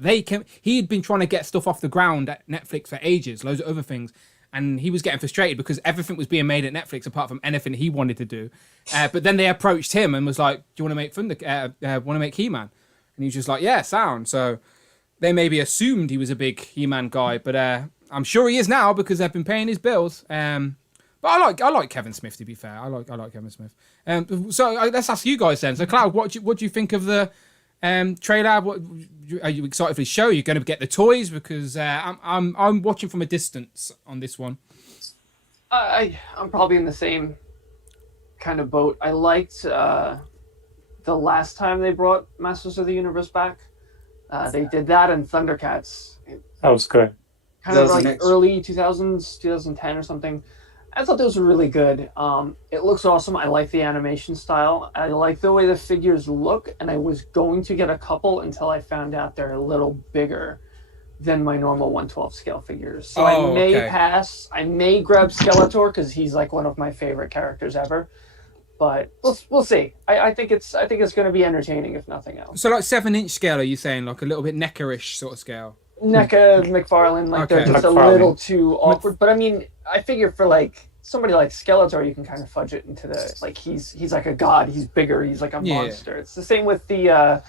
he had been trying to get stuff off the ground at Netflix for ages, loads of other things, and he was getting frustrated because everything was being made at Netflix apart from anything he wanted to do. But then they approached him and was like, "Do you want to make want to make He-Man?" And he was just like, "Yeah, sound." So they maybe assumed he was a big He-Man guy, but I'm sure he is now because they've been paying his bills. But I like Kevin Smith, to be fair. I like Kevin Smith. So let's ask you guys then. So Cloud, what do you think of the trailer? What are you excited for the show? You're going to get the toys because I'm watching from a distance on this one. I'm probably in the same kind of boat. I liked the last time they brought Masters of the Universe back. They did that in Thundercats. That was good. Kind of like early 2000s, 2010 or something. I thought those were really good. It looks awesome. I like the animation style. I like the way the figures look, and I was going to get a couple until I found out they're a little bigger than my normal 1/12 scale figures. So I may pass. I may grab Skeletor because he's like one of my favorite characters ever. But we'll see. I think it's going to be entertaining if nothing else. So like 7-inch scale, are you saying like a little bit NECA-ish sort of scale? NECA, McFarlane, like they're just a little too awkward. But I mean, I figure for like somebody like Skeletor, you can kind of fudge it into the like he's like a god. He's bigger. He's like a monster. It's the same with the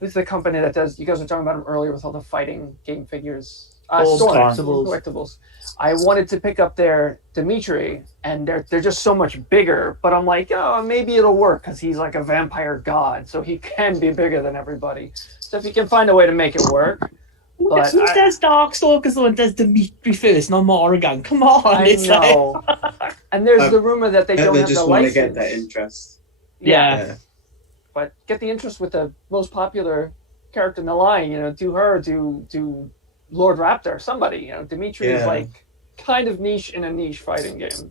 who's the company that does. You guys were talking about him earlier with all the fighting game figures. Collectables. I wanted to pick up their Dimitri, and they're just so much bigger. But I'm like, oh, maybe it'll work because he's like a vampire god, so he can be bigger than everybody. So if you can find a way to make it work. But who does Darkstalkers though and does Dimitri first, not Morrigan? Come on, I know. And there's the rumor that they don't have the license. They just want to get that interest. Yeah. But get the interest with the most popular character in the line. You know, do her, do Lord Raptor, somebody. You know, Dimitri is like kind of niche in a niche fighting game.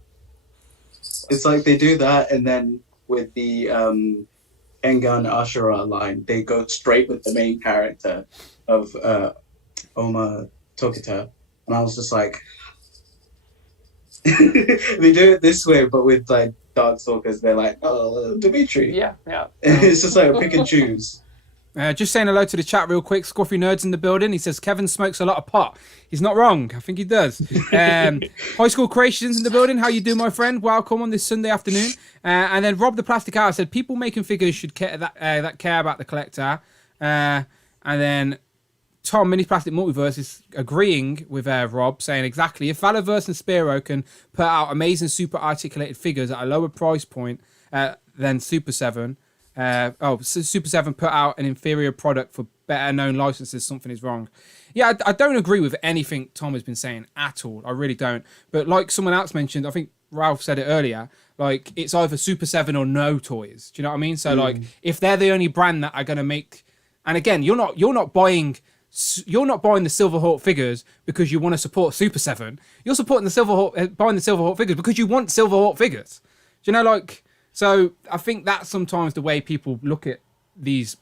It's like they do that, and then with the Engan Ashura line, they go straight with the main character of Oma Tokita, and I was just like, they do it this way, but with like Darkstalkers, they're like, oh, Dimitri. Yeah. It's just like pick and choose. Just saying hello to the chat real quick. Scoffy Nerds in the building. He says Kevin smokes a lot of pot. He's not wrong. I think he does. High School Creations in the building. How you doing, my friend? Welcome on this Sunday afternoon. And then Rob the Plastic Hour said people making figures should care that care about the collector. And then Tom, Mini Plastic Multiverse, is agreeing with Rob, saying exactly, if Valaverse and Spiro can put out amazing super articulated figures at a lower price point than Super 7, Super 7 put out an inferior product for better known licenses, something is wrong. Yeah, I don't agree with anything Tom has been saying at all. I really don't. But like someone else mentioned, I think Ralph said it earlier, like it's either Super 7 or no toys. Do you know what I mean? So like if they're the only brand that are going to make, and again, you're not buying the Silverhawk figures because you want to support Super 7. You're supporting buying the Silverhawk figures because you want Silverhawk figures. Do you know, like, so I think that's sometimes the way people look at these,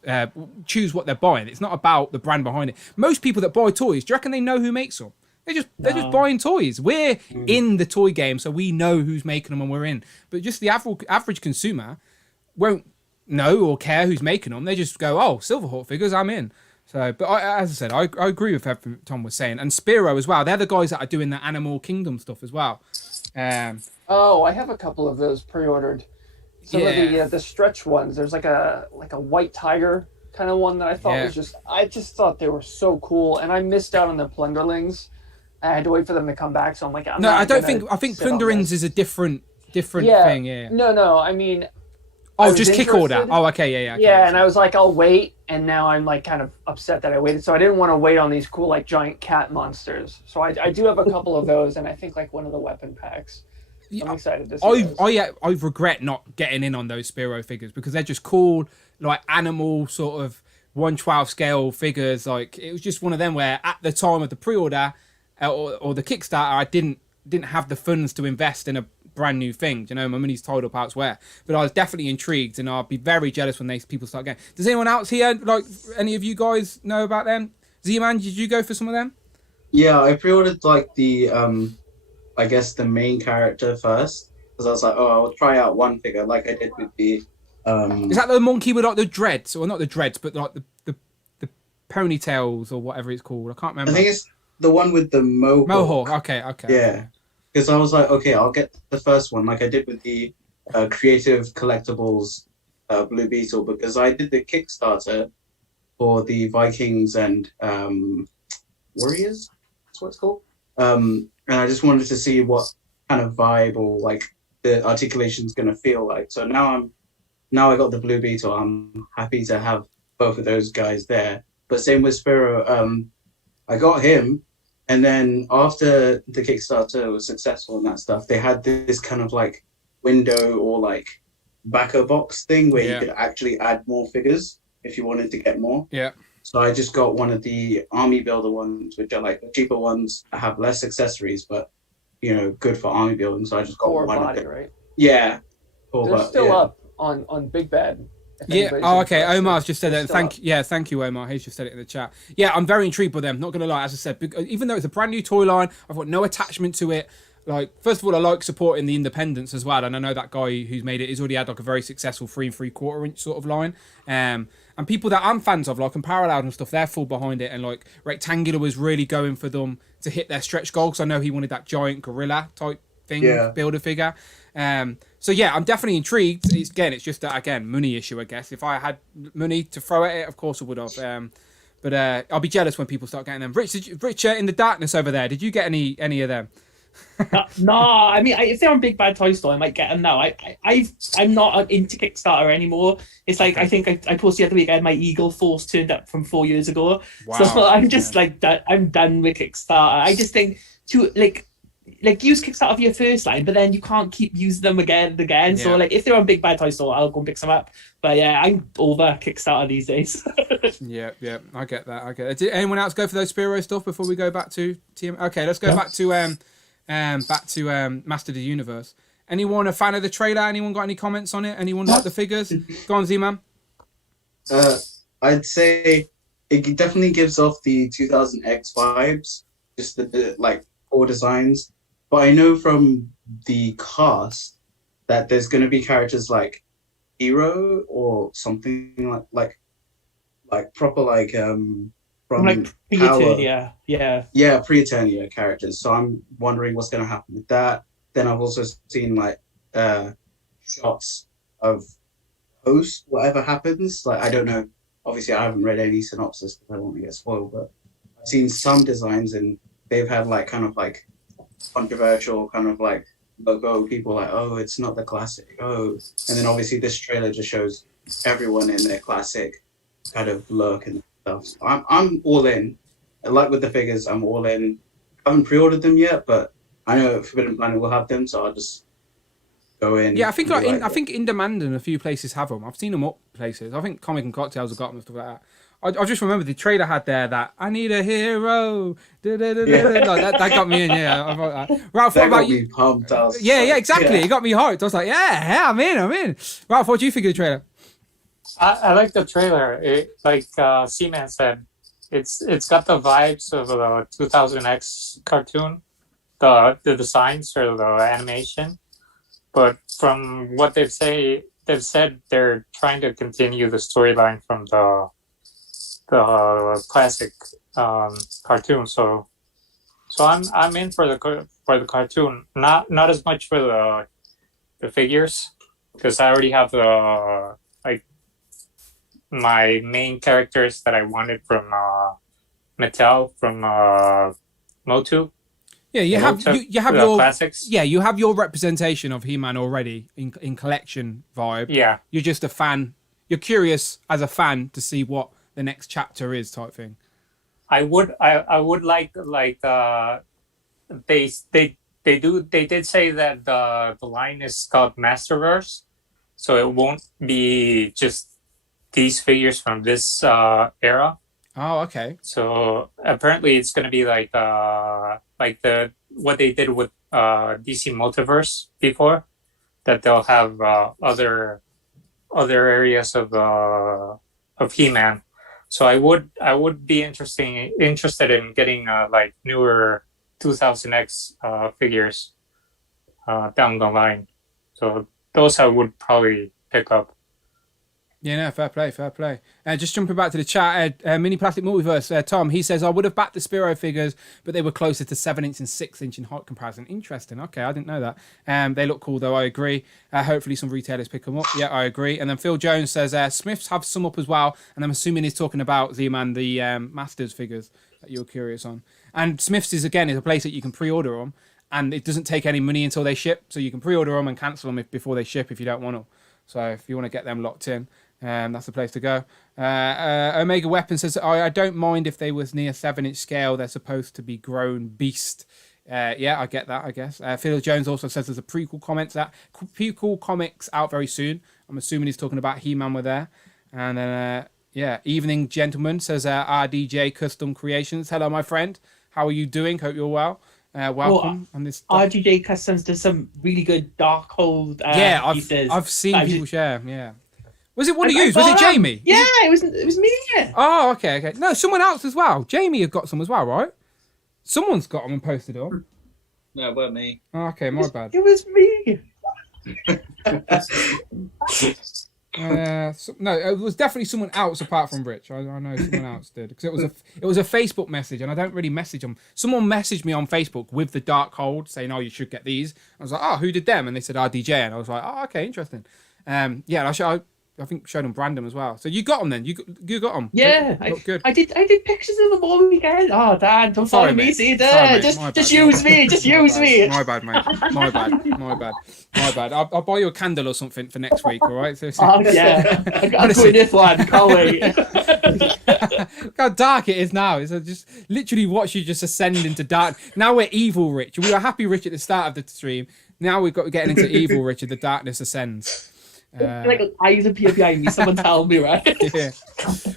choose what they're buying. It's not about the brand behind it. Most people that buy toys, do you reckon they know who makes them? They're just buying toys. We're in the toy game, so we know who's making them and we're in. But just the average consumer won't know or care who's making them. They just go, oh, Silverhawk figures, I'm in. So, but as I said, I agree with everything Tom was saying. And Spiro as well. They're the guys that are doing the Animal Kingdom stuff as well. I have a couple of those pre-ordered. Some of the stretch ones. There's like a white tiger kind of one that I thought was I just thought they were so cool, and I missed out on the Plunderlings. I had to wait for them to come back, so I'm like, I think Plunderings is a different thing. Yeah. No. I mean, just kick order. Oh, okay, yeah. Yeah, and I was like, I'll wait, and now I'm like kind of upset that I waited. So I didn't want to wait on these cool like giant cat monsters. So I do have a couple of those, and I think like one of the weapon packs. I'm excited to see those. I regret not getting in on those Spiro figures because they're just cool, like animal sort of 1/12 scale figures. Like it was just one of them where at the time of the pre-order or the Kickstarter, I didn't have the funds to invest in a brand new thing. You know, my money's tied up elsewhere. But I was definitely intrigued, and I'll be very jealous when people start getting. Does anyone else here, like any of you guys, know about them? Z-Man, did you go for some of them? Yeah, I pre-ordered like the I guess the main character first, because I was like, I'll try out one figure like I did with the Is that the monkey with like the dreads, or not the dreads, but like the ponytails or whatever it's called? I can't remember. I think it's the one with the mohawk. Mohawk. Okay. Yeah. because I was like, okay, I'll get the first one like I did with the Creative Collectables Blue Beetle, because I did the Kickstarter for the Vikings and Warriors. That's what it's called. And I just wanted to see what kind of vibe or like the articulation's gonna feel like. So now I got the Blue Beetle. I'm happy to have both of those guys there. But same with Spiro. I got him, and then after the Kickstarter was successful and that stuff, they had this kind of like window or like backer box thing where you could actually add more figures if you wanted to get more. Yeah. So I just got one of the army builder ones, which are like the cheaper ones. I have less accessories, but good for army building. So I just got Core one body, of them. right? Yeah. They're still up on Big Bad. Yeah. Oh, okay. Omar's just said that. Thank you, Omar. He's just said it in the chat. Yeah, I'm very intrigued by them. Not gonna lie, as I said, even though it's a brand new toy line, I've got no attachment to it. Like, first of all, I like supporting the independents as well, and I know that guy who's made it has already had like a very successful 3 3/4 inch sort of line. And people that I'm fans of, like Unparalleled and stuff, they're full behind it. And like Rectangular was really going for them to hit their stretch goal, because I know he wanted that giant gorilla type thing, builder figure. So yeah, I'm definitely intrigued. It's just that, again, money issue, I guess. If I had money to throw at it, of course I would have. But I'll be jealous when people start getting them. Rich, in the darkness over there, did you get any of them? No, I mean, if they're on Big Bad Toy Store, I might get them now. I'm not into Kickstarter anymore. It's like, I think I posted the other week, I had my Eagle Force turned up from 4 years ago. Wow. So I'm just I'm done with Kickstarter. I just think to use Kickstarter for your first line, but then you can't keep using them again and again. Yeah. So if they're on Big Bad Toy Store, I'll go and pick some up. But yeah, I'm over Kickstarter these days. yeah, I get that. Did anyone else go for those Spiro stuff before we go back to TM? Okay, let's go back to Master of the Universe. Anyone a fan of the trailer? Anyone got any comments on it? Anyone like the figures? Go on, Z-Man. I'd say it definitely gives off the 2000X vibes, just the like core designs. But I know from the cast that there's going to be characters like Hero or something like proper from like pre-Eternia, pre-Eternia characters. So I'm wondering what's going to happen with that. Then I've also seen shots of Host, whatever happens. Like, I don't know. Obviously, I haven't read any synopsis because I don't want to get spoiled. But I've seen some designs and they've had controversial logo. People like, oh, it's not the classic. Oh, and then obviously this trailer just shows everyone in their classic kind of look and stuff. So I'm all in. Like with the figures, I'm all in. I haven't pre-ordered them yet, but I know Forbidden Planet will have them, so I'll just go in. Yeah, I think I think In Demand and a few places have them. I've seen them up places. I think Comic and Cocktails have got them and stuff like that. I just remember the trailer had there that I need a hero. That got me in. Yeah, Ralph, what about you? Pumped. Yeah, exactly. It got me hyped. I was like, yeah, I'm in. Ralph, what do you think of the trailer? I like the trailer. ZMAN said, it's got the vibes of the 2000X cartoon, the designs or the animation. But from what they've said they're trying to continue the storyline from the classic cartoon. So I'm in for the cartoon. Not as much for the figures, because I already have my main characters that I wanted from Mattel, from Motu. Yeah, you have your classics. Yeah, you have your representation of He-Man already in collection vibe. Yeah, you're just a fan. You're curious as a fan to see what the next chapter is, type thing. I would like they did say that the line is called Masterverse, so it won't be just these figures from this era. Oh, okay. So apparently it's going to be like what they did with DC Multiverse before, that they'll have other areas of He-Man. So I would be interested in getting newer 2000X figures down the line. So those I would probably pick up. Yeah, no, fair play, fair play. Just jumping back to the chat, Mini Plastic Multiverse, Tom, he says, I would have backed the Spiro figures, but they were closer to 7-inch and 6-inch in height comparison. Interesting. Okay, I didn't know that. They look cool, though, I agree. Hopefully some retailers pick them up. Yeah, I agree. And then Phil Jones says, Smiths have some up as well, and I'm assuming he's talking about Z-Man, the Masters figures that you're curious on. And Smiths is a place that you can pre-order them, and it doesn't take any money until they ship, so you can pre-order them and cancel them before they ship if you don't want them. So if you want to get them locked in, that's the place to go. Omega Weapon says, I don't mind if they was near 7-inch scale. They're supposed to be grown beast. Yeah, I get that, I guess. Phil Jones also says there's a prequel comics out very soon. I'm assuming he's talking about He-Man were there. And then, Evening Gentleman says, RDJ Custom Creations. Hello, my friend. How are you doing? Hope you're well. Welcome on this. RDJ Customs does some really good Darkhold pieces. I've seen people share. Yeah. Was it one of you? Was it Jamie? Yeah, it was me. Yeah. Oh, okay. No, someone else as well. Jamie had got some as well, right? Someone's got them and posted them. No, it weren't me. Oh, okay, my bad. It was me. No, it was definitely someone else apart from Rich. I know someone else did because it was a Facebook message, and I don't really message them. Someone messaged me on Facebook with the Darkhold saying, "Oh, you should get these." I was like, "Oh, who did them?" And they said, "RDJ," and I was like, "Oh, okay, interesting." Yeah, I think showed them Brandon as well. So you got them then? You got them? Yeah, good. I did pictures of them all weekend. Oh, Dan, don't follow me, see there. Just use me. Just use me. My bad, mate. My bad. I'll buy you a candle or something for next week. All right. So, oh yeah, I'm doing this one. Can't wait. Look how dark it is now. It's just literally watch you just ascend into dark. Now we're evil, Rich. We were happy, Rich, at the start of the stream. Now we've got getting into evil, Rich. And the darkness ascends. Like eyes appear behind me. Someone tell me, right? Yeah.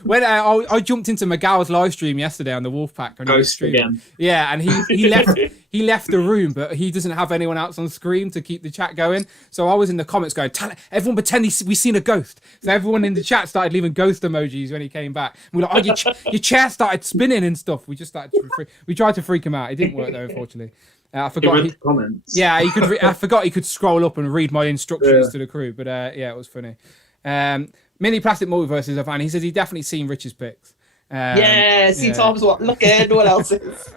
When I jumped into Miguel's live stream yesterday on the Wolfpack. Ghost again. Yeah, and he left the room, but he doesn't have anyone else on screen to keep the chat going. So I was in the comments going, everyone pretend we seen a ghost. So everyone in the chat started leaving ghost emojis when he came back. And we're like, oh, your chair started spinning and stuff. We just started. We tried to freak him out. It didn't work though, unfortunately. I forgot. Comments. Yeah, he could. I forgot he could scroll up and read my instructions to the crew. But yeah, it was funny. Mini Plastic Multiverse is a fan. He says he definitely seen Rich's pics. Tom's looking. What else is?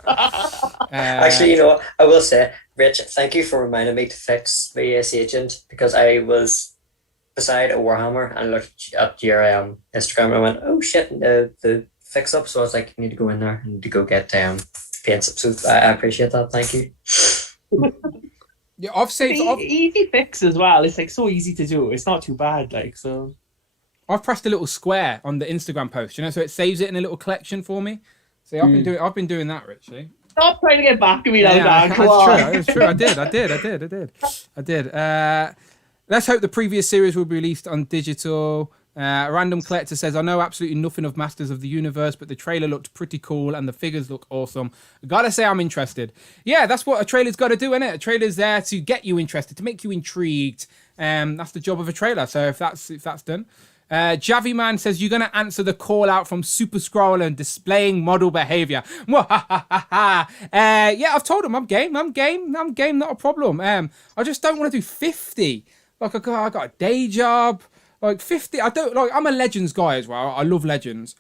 Actually, you know what? I will say, Rich, thank you for reminding me to fix the AC agent because I was beside a Warhammer and looked at your Instagram and I went, oh shit, the fix up. So I was like, you need to go in there and to go get paints. So I appreciate that. Thank you. Yeah, I've saved easy fix as well. It's like so easy to do. It's not too bad. Like so. I've pressed a little square on the Instagram post, so it saves it in a little collection for me. See, I've been doing that, Richie. Stop trying to get back at me now, Dan. Come on. It's true. I did. Let's hope the previous series will be released on digital. A random collector says, I know absolutely nothing of Masters of the Universe, but the trailer looked pretty cool and the figures look awesome. Gotta say I'm interested. Yeah, that's what a trailer's got to do, isn't it? A trailer's there to get you interested, to make you intrigued. That's the job of a trailer. So if that's done. Javi Man says, you're going to answer the call out from Super Scroll and displaying model behavior. Yeah, I've told him I'm game, not a problem. I just don't want to do 50. Like, I got a day job. Like 50, I'm a Legends guy as well. I love Legends.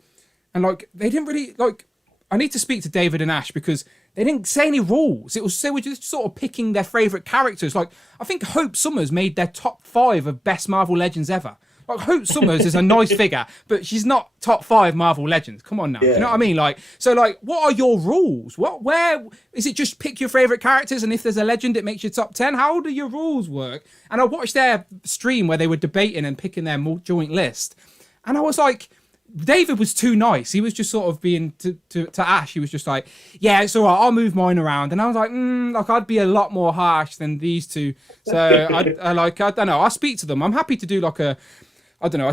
And like, they didn't really, like, I need to speak to David and Ash because they didn't say any rules. They were just sort of picking their favourite characters. Like, I think Hope Summers made their top 5 of best Marvel Legends ever. Like, Hope Summers is a nice figure, but she's not top 5 Marvel Legends. Come on now. Yeah. You know what I mean? Like, so like, what are your rules? Where is it just pick your favourite characters and if there's a legend, it makes your top 10? How do your rules work? And I watched their stream where they were debating and picking their joint list. And I was like, David was too nice. He was just sort of being to Ash. He was just like, yeah, it's all right. I'll move mine around. And I was like, I'd be a lot more harsh than these two. So I don't know. I'll speak to them. I'm happy to do like a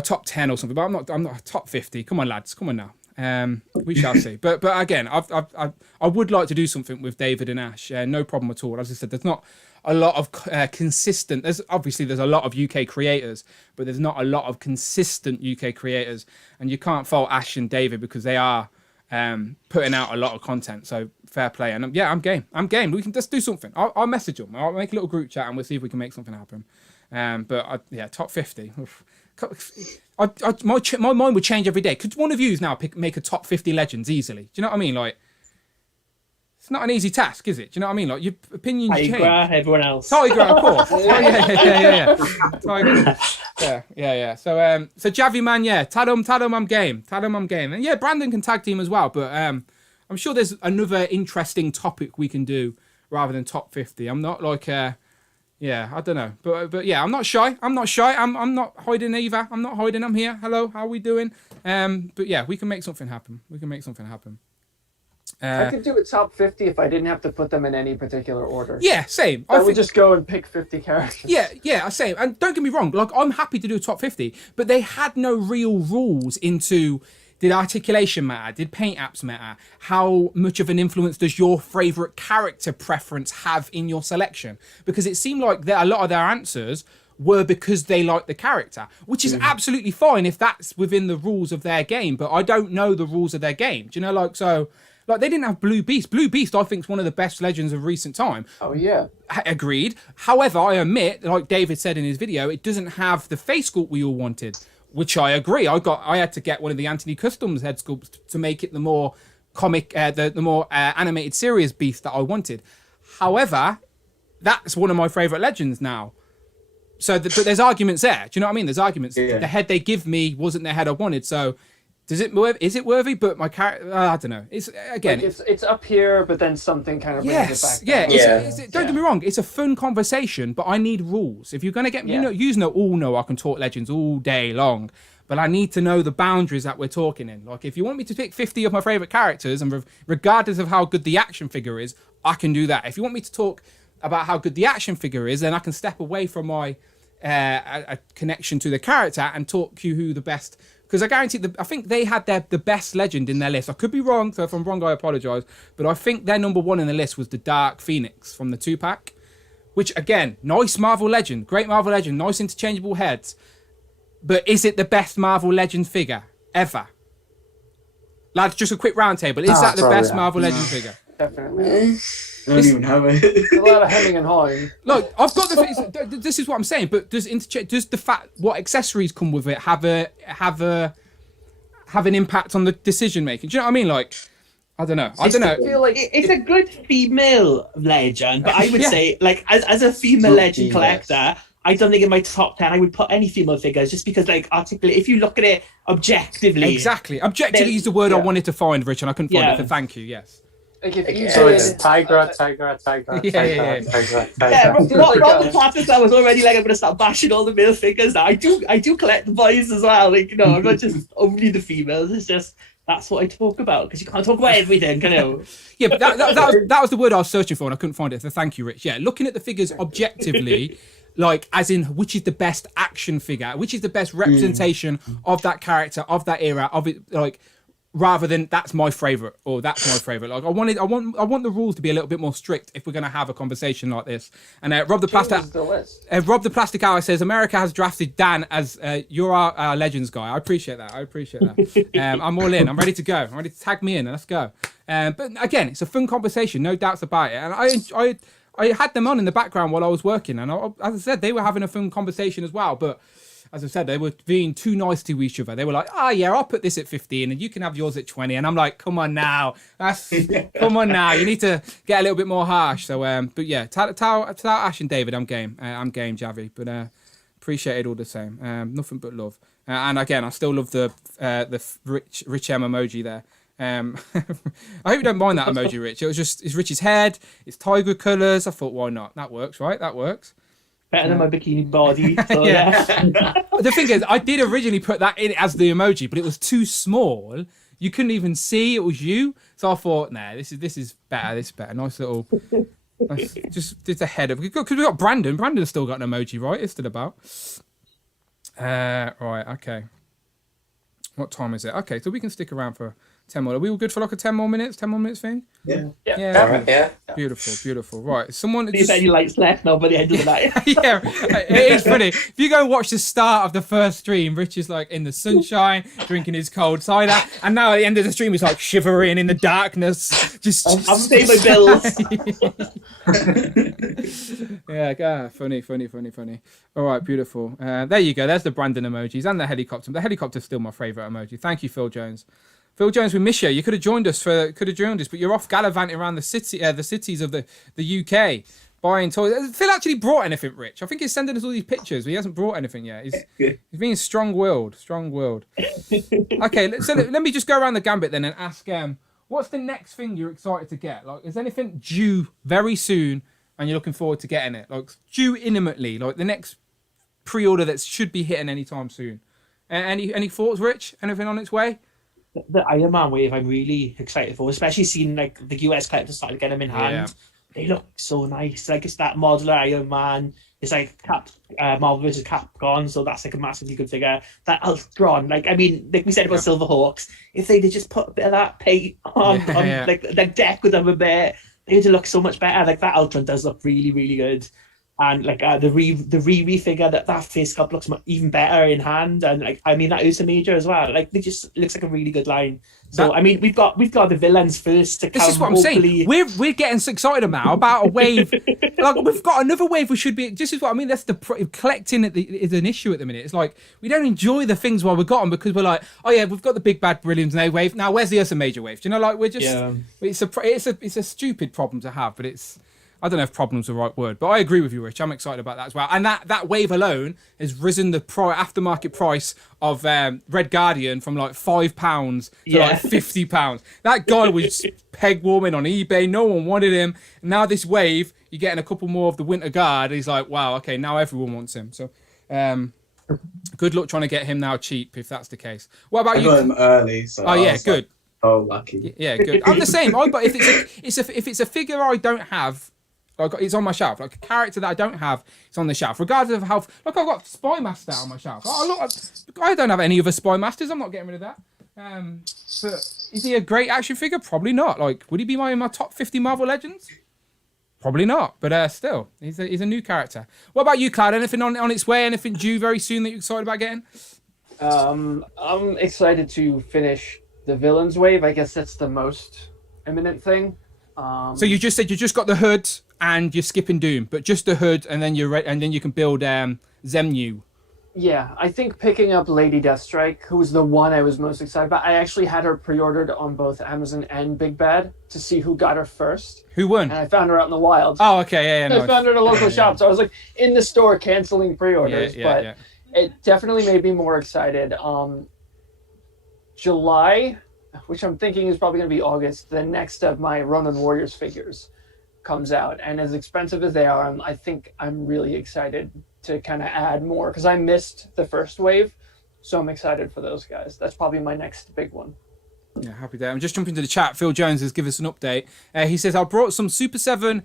top 10 or something, but I'm not a top 50. Come on, lads. Come on now. We shall see. But again, I would like to do something with David and Ash. No problem at all. As I said, there's not a lot of consistent. There's a lot of UK creators, but there's not a lot of consistent UK creators. And you can't fault Ash and David because they are putting out a lot of content. So fair play. And I'm game. We can just do something. I'll message them. I'll make a little group chat and we'll see if we can make something happen. Top 50. Oof. my mind would change every day. Could one of you now make a top 50 legends easily? Do you know what I mean? Like, it's not an easy task, is it? Do you know what I mean? Like, your opinions change. Tigra, everyone else. Tigra, of course. yeah. Tigra. Yeah. So Javi man, yeah. Tadum, I'm game. And yeah, Brandon can tag team as well. But I'm sure there's another interesting topic we can do rather than top 50. I'm not like, I don't know. But yeah, I'm not shy. I'm not hiding either. I'm not hiding. I'm here. Hello, how are we doing? But yeah, we can make something happen. I could do a top 50 if I didn't have to put them in any particular order. Yeah, same. I would just go and pick 50 characters. Yeah, same. And don't get me wrong, like, I'm happy to do a top 50, but they had no real rules into, did articulation matter? Did paint apps matter? How much of an influence does your favourite character preference have in your selection? Because it seemed like a lot of their answers were because they like the character, which is absolutely fine if that's within the rules of their game, but I don't know the rules of their game. Do you know, like, so... Like, they didn't have Blue Beast. Blue Beast, I think, is one of the best legends of recent time. Oh, yeah. Agreed. However, I admit, like David said in his video, it doesn't have the face sculpt we all wanted, which I agree. I had to get one of the Anthony Customs head sculpts to make it the more comic, the more animated series Beast that I wanted. However, that's one of my favourite legends now. So but there's arguments there. Do you know what I mean? There's arguments. Yeah. The head they give me wasn't the head I wanted, so... Is it worthy? But my character, I don't know. It's again, like it's up here, but then something kind of brings it back down. Don't get me wrong. It's a fun conversation, but I need rules. If you're gonna get, you all know I can talk legends all day long, but I need to know the boundaries that we're talking in. Like, if you want me to pick 50 of my favorite characters, and regardless of how good the action figure is, I can do that. If you want me to talk about how good the action figure is, then I can step away from my a connection to the character and talk you who the best. Because I guarantee I think they had the best legend in their list. I could be wrong, so if I'm wrong, I apologise. But I think their number one in the list was the Dark Phoenix from the 2-pack. Which, again, nice Marvel legend. Great Marvel legend. Nice interchangeable heads. But is it the best Marvel legend figure ever? Lads, just a quick round table. Is that the best Marvel legend figure? Definitely. I don't even have it. A lot of hemming and hawing. Look, I've got the. This is what I'm saying. But does the fact what accessories come with it have an impact on the decision making? Do you know what I mean? Like, I don't know. I feel like it's a good female legend, but I would say, like, as a female legend collector, I don't think in my top 10 I would put any female figures, just because, like, if you look at it objectively. Exactly. Objectively is the word I wanted to find, Rich, and I couldn't find it. So thank you. Yes. Like, if you so it's Tigra. Robert Patterson, I was already like, I'm gonna start bashing all the male figures now. I do collect the boys as well. Like, I'm not just only the females. It's just that's what I talk about, because you can't talk about everything, can you? Yeah, but that was the word I was searching for, and I couldn't find it. So thank you, Rich. Yeah, looking at the figures objectively. Like, as in, which is the best action figure, which is the best representation of that character, of that era, of it, like, rather than that's my favorite or that's my favorite. Like, I want the rules to be a little bit more strict if we're going to have a conversation like this. And Rob the Plastic Hour says America has drafted Dan as you're our legends guy. I appreciate that. I'm all in. I'm ready to go. I'm ready to tag me in and let's go. But again, it's a fun conversation, no doubts about it. And I had them on in the background while I was working, and as I said, they were having a fun conversation as well. But as I said, they were being too nice to each other. They were like, yeah, I'll put this at 15 and you can have yours at 20. And I'm like, come on now. Come on now. You need to get a little bit more harsh. So, but yeah, tell Ash and David, I'm game. I'm game, Javi. But appreciate it all the same. Nothing but love. And again, I still love the Rich M emoji there. I hope you don't mind that emoji, Rich. It's Rich's head. It's tiger colours. I thought, why not? That works, right? That works. Better than my bikini body. So The thing is, I did originally put that in as the emoji, but it was too small. You couldn't even see it was you. So I thought, nah, this is better. This is better. Nice little. Just a head of, because we got Brandon. Brandon's still got an emoji, right? It's still about. Right. Okay. What time is it? Okay, so we can stick around for 10 more. Are we all good for like a 10 more minutes? 10 more minutes thing? Yeah. Yeah. Beautiful, beautiful. Right. Someone There's just... any lights left now by the end of the night. Yeah, it is funny. If you go and watch the start of the first stream, Rich is like in the sunshine, drinking his cold cider, and now at the end of the stream, he's like shivering in the darkness. I'm paying my bills. Yeah, funny. All right, beautiful. There you go. There's the Brandon emojis and the helicopter. The helicopter's still my favourite emoji. Thank you, Phil Jones. Phil Jones, we miss you. You could have joined us, but you're off gallivanting around the cities of the UK buying toys. Phil actually brought anything, Rich. I think he's sending us all these pictures, but he hasn't brought anything yet. He's being strong-willed. Okay, so let me just go around the gambit then and ask, what's the next thing you're excited to get? Like, is anything due very soon and you're looking forward to getting it? Like, due imminently, like the next pre-order that should be hitting anytime soon. Any thoughts, Rich? Anything on its way? The Iron Man wave I'm really excited for, especially seeing like the US collectors starting to get them in hand. Yeah. They look so nice. Like it's that modular Iron Man. It's like Marvel vs. Capcom, so that's like a massively good figure. That Ultron, like we said about Silverhawks, if they did just put a bit of that paint on like the deck with them a bit, they'd look so much better. Like that Ultron does look really, really good. And like the re figure that face sculpt looks even better in hand, and like that Ursa Major as well. Like it just looks like a really good line. So we've got the villains first to come. This is what I'm saying. We're getting so excited now about a wave. Like we've got another wave. We should be. This is what I mean. That's collecting is an issue at the minute. It's like we don't enjoy the things while we've got them because we're like, oh yeah, we've got the big bad brilliance now wave. Now where's the Ursa Major wave? Do you know? Like we're just. It's a stupid problem to have, but it's. I don't know if problem's the right word, but I agree with you, Rich. I'm excited about that as well. And that wave alone has risen the aftermarket price of Red Guardian from like £5 to like £50. That guy was peg warming on eBay. No one wanted him. Now this wave, you're getting a couple more of the Winter Guard. He's like, wow, okay, now everyone wants him. So good luck trying to get him now cheap if that's the case. What about you? I got him early. So good. Like, oh, lucky. Yeah, good. I'm the same. But if it's a figure I don't have. Like it's on my shelf. Like a character that I don't have, it's on the shelf. Regardless of how, like I've got Spy Master on my shelf. I don't have any other Spy Masters. I'm not getting rid of that. But is he a great action figure? Probably not. Like, would he be in my top 50 Marvel Legends? Probably not. But still, he's a new character. What about you, Cloud? Anything on its way? Anything due very soon that you're excited about getting? I'm excited to finish the villains wave. I guess that's the most imminent thing. So you just said you just got the hood and you're skipping Doom, but just the hood, and then and then you can build ZMAN. Yeah, I think picking up Lady Deathstrike, who was the one I was most excited about. I actually had her pre-ordered on both Amazon and Big Bad to see who got her first. Who won? And I found her out in the wild. Oh, okay, yeah. I found her at a local shop, so I was like in the store canceling pre-orders, but it definitely made me more excited. July, which I'm thinking is probably going to be August, the next of my Ronin Warriors figures comes out, and as expensive as they are, I think I'm really excited to kind of add more because I missed the first wave, so I'm excited for those guys. That's probably my next big one. Yeah, happy day. I'm just jumping to the chat. Phil Jones has given us an update. He says, I brought some Super7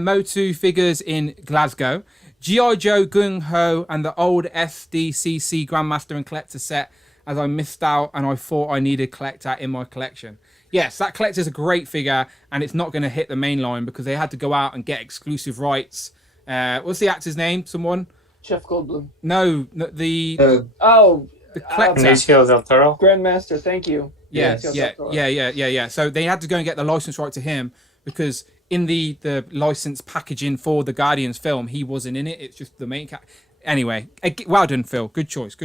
Motu figures in Glasgow, G.I. Joe Gung Ho, and the old SDCC Grandmaster and Collector set, as I missed out and I thought I needed Collector in my collection. Yes, that Collector's a great figure, and it's not going to hit the main line because they had to go out and get exclusive rights. What's the actor's name? Someone? Jeff Goldblum. No, the Collector. Benicio del Toro. Grandmaster, thank you. Yeah. So they had to go and get the license right to him because in the license packaging for the Guardians film, he wasn't in it. It's just the main Anyway, well done, Phil. Good choice.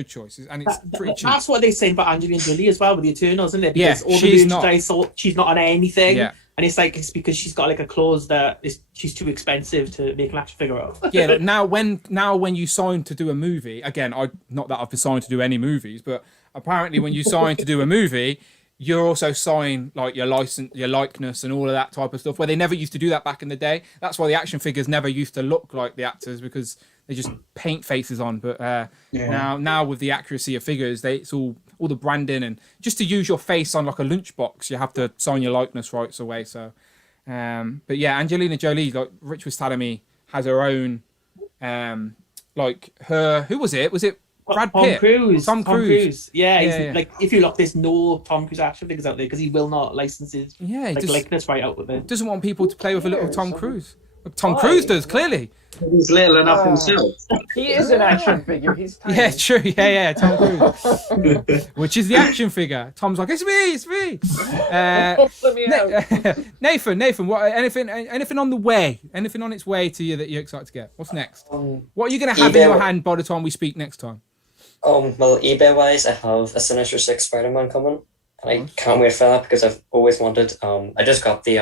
And it's pretty cheap. That's what they're saying about Angelina Jolie as well with the Eternals, isn't it? Because all she's the merchandise, she's not on anything. Yeah. And it's because she's got like a clause that she's too expensive to make an action figure of. Yeah, now when you sign to do a movie, again, not that I've been signed to do any movies, but apparently when you sign to do a movie, you're also signing like your license, your likeness, and all of that type of stuff. Where they never used to do that back in the day. That's why the action figures never used to look like the actors because they just paint faces on. But now with the accuracy of figures, it's all the branding, and just to use your face on like a lunchbox, you have to sign your likeness rights away. So, but yeah, Angelina Jolie, like Rich was telling me, has her own, like her. Who was it? Was it Brad Tom Pitt. Cruise. Tom Cruise. Yeah, Yeah, he's, yeah. like if you look, there's no Tom Cruise action figures out there because he will not license his Yeah, he like just likeness right out with it. doesn't want people to play with a little Tom cares? Cruise. Tom Why? Cruise does, clearly. He's little enough himself. He is an action figure. He's tiny. Yeah, true. Yeah, Tom Cruise. Which is the action figure. Tom's like, it's me. Let me out. Nathan, what? Anything on the way? Anything on its way to you that you're excited to get? What's next? What are you going to have in your hand by the time we speak next time? Well, eBay wise, I have a Sinister Six Spider-Man coming, and I can't wait for that because I've always wanted. I just got the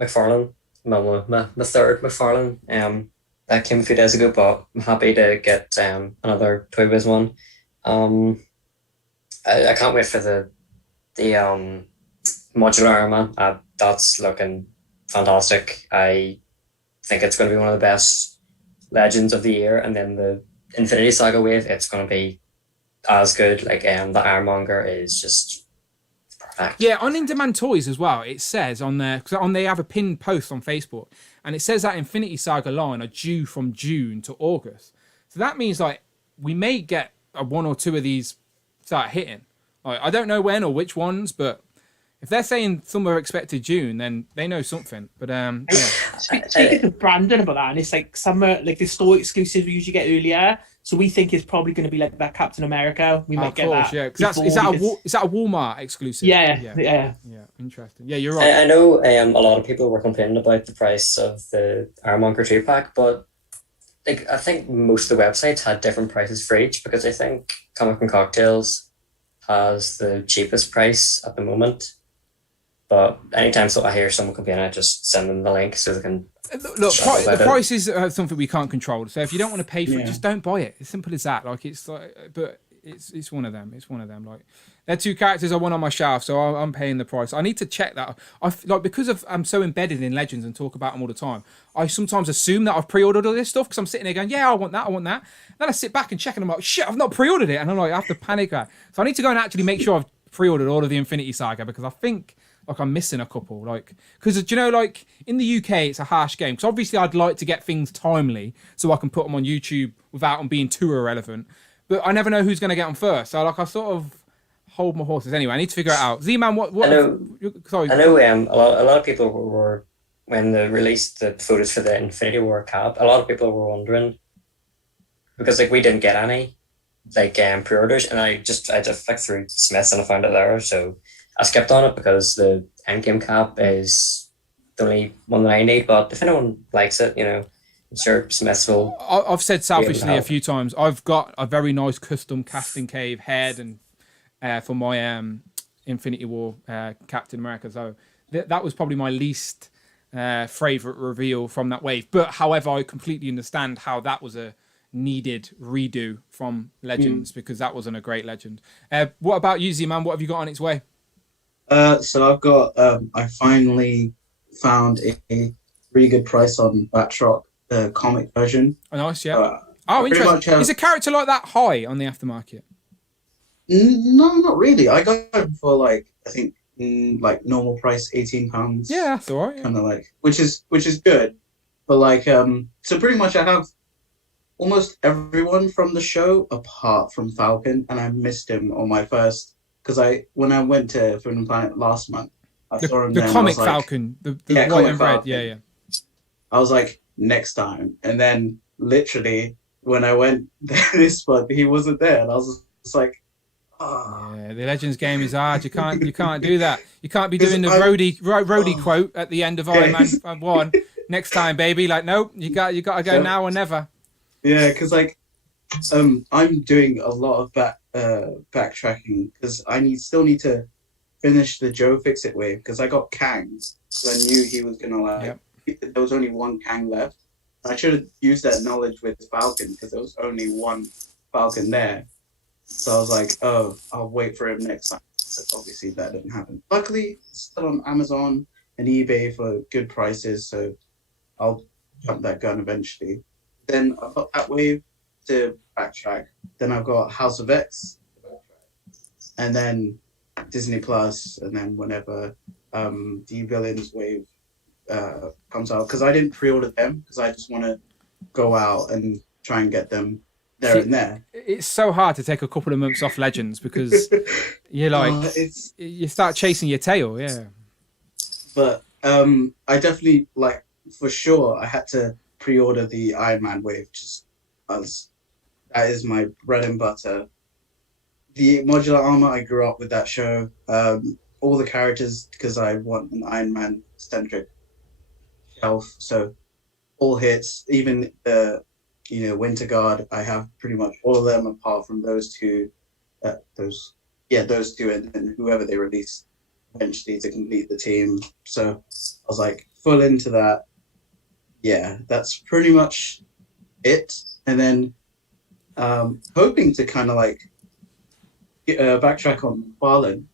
McFarlane, my third McFarlane. That came a few days ago, but I'm happy to get another Toy Biz one. I can't wait for the modular Iron Man. That's looking fantastic. I think it's going to be one of the best Legends of the year, and then the Infinity Saga wave, it's going to be as good. Like the Ironmonger is just perfect. Yeah, on In Demand Toys as well, it says on there, because they have a pinned post on Facebook, and it says that Infinity Saga line are due from June to August. So that means like we may get one or two of these start hitting. Like, I don't know when or which ones, but if they're saying some are expected June, then they know something. But yeah. Speaking to Brandon about that, and it's like summer, like the store exclusive we usually get earlier. So we think it's probably going to be like that Captain America. We might get that. Yeah, because is that a Walmart exclusive? Yeah. Interesting. Yeah, you're right. I know a lot of people were complaining about the price of the Ironmonger 2-pack, but like I think most of the websites had different prices for each, because I think Comic and Cocktails has the cheapest price at the moment. But anytime I hear someone complain, I just send them the link so they can. Look, the price is something we can't control. So if you don't want to pay for it, just don't buy it. It's simple as that. Like it's like, but it's one of them. It's one of them. Like they're two characters I want on my shelf, so I'm paying the price. I need to check that. Because I'm so embedded in Legends and talk about them all the time. I sometimes assume that I've pre-ordered all this stuff because I'm sitting there going, yeah, I want that. Then I sit back and check, and I'm like, shit, I've not pre-ordered it, and I'm like, I have to panic. So I need to go and actually make sure I've pre-ordered all of the Infinity Saga, because I think. Like I'm missing a couple, because do you know, like in the UK, it's a harsh game. Because obviously, I'd like to get things timely so I can put them on YouTube without them being too irrelevant. But I never know who's going to get them first. So I sort of hold my horses. Anyway, I need to figure it out. Z-Man, what? I know. Sorry. I know. A lot of people were when they released the photos for the Infinity War cap. A lot of people were wondering, because like we didn't get any pre-orders, and I just flicked through Smiths and I found it there. So I skipped on it because the Endgame cap is the only one that I need. But if anyone likes it, I'm sure Smiths will. I've said selfishly a few times, I've got a very nice custom casting cave head and for my Infinity War Captain America. So that was probably my least favorite reveal from that wave. But however, I completely understand how that was a needed redo from Legends, because that wasn't a great Legend. What about you, Z-Man? What have you got on its way? So I've got. I finally found a really good price on Batroc, the comic version. Oh, nice, yeah. Interesting. Is a character like that high on the aftermarket? No, not really. I got it for I think normal price, £18. Yeah, that's all right. Yeah. Kind of which is good, but so pretty much I have almost everyone from the show apart from Falcon, and I missed him on my first. Because when I went to Food Planet last month, I saw him. The comic Falcon, the white and red, yeah. I was like, next time, and then literally when I went this month, he wasn't there, and I was just like, oh. Yeah, the Legends game is hard. You can't do that. You can't be doing the roadie quote at the end of Iron Man 1. Next time, baby. Nope, you got to go now or never. Yeah, because I'm doing a lot of backtracking because I still need to finish the Joe Fixit wave, because I got Kang, so I knew he was gonna there was only one Kang left. I should have used that knowledge with Falcon, because there was only one Falcon there. So I was like, oh, I'll wait for him next time. But obviously that didn't happen. Luckily, it's still on Amazon and eBay for good prices, so I'll jump that gun eventually. Then I've got that wave to backtrack. Then I've got House of X, and then Disney Plus, and then whenever the Villains wave comes out, because I didn't pre-order them because I just want to go out and try and get them there and there. It's so hard to take a couple of months off Legends because you're like, you start chasing your tail, yeah. But I definitely, like, for sure, I had to pre-order the Iron Man wave just as that is my bread and butter. The modular armor, I grew up with that show. All the characters, because I want an Iron Man centric shelf, so all hits, even the Winter Guard, I have pretty much all of them apart from those two, those two, and then whoever they release eventually to complete the team. So I was like full into that. Yeah, that's pretty much it. And then hoping to kind of like backtrack on McFarlane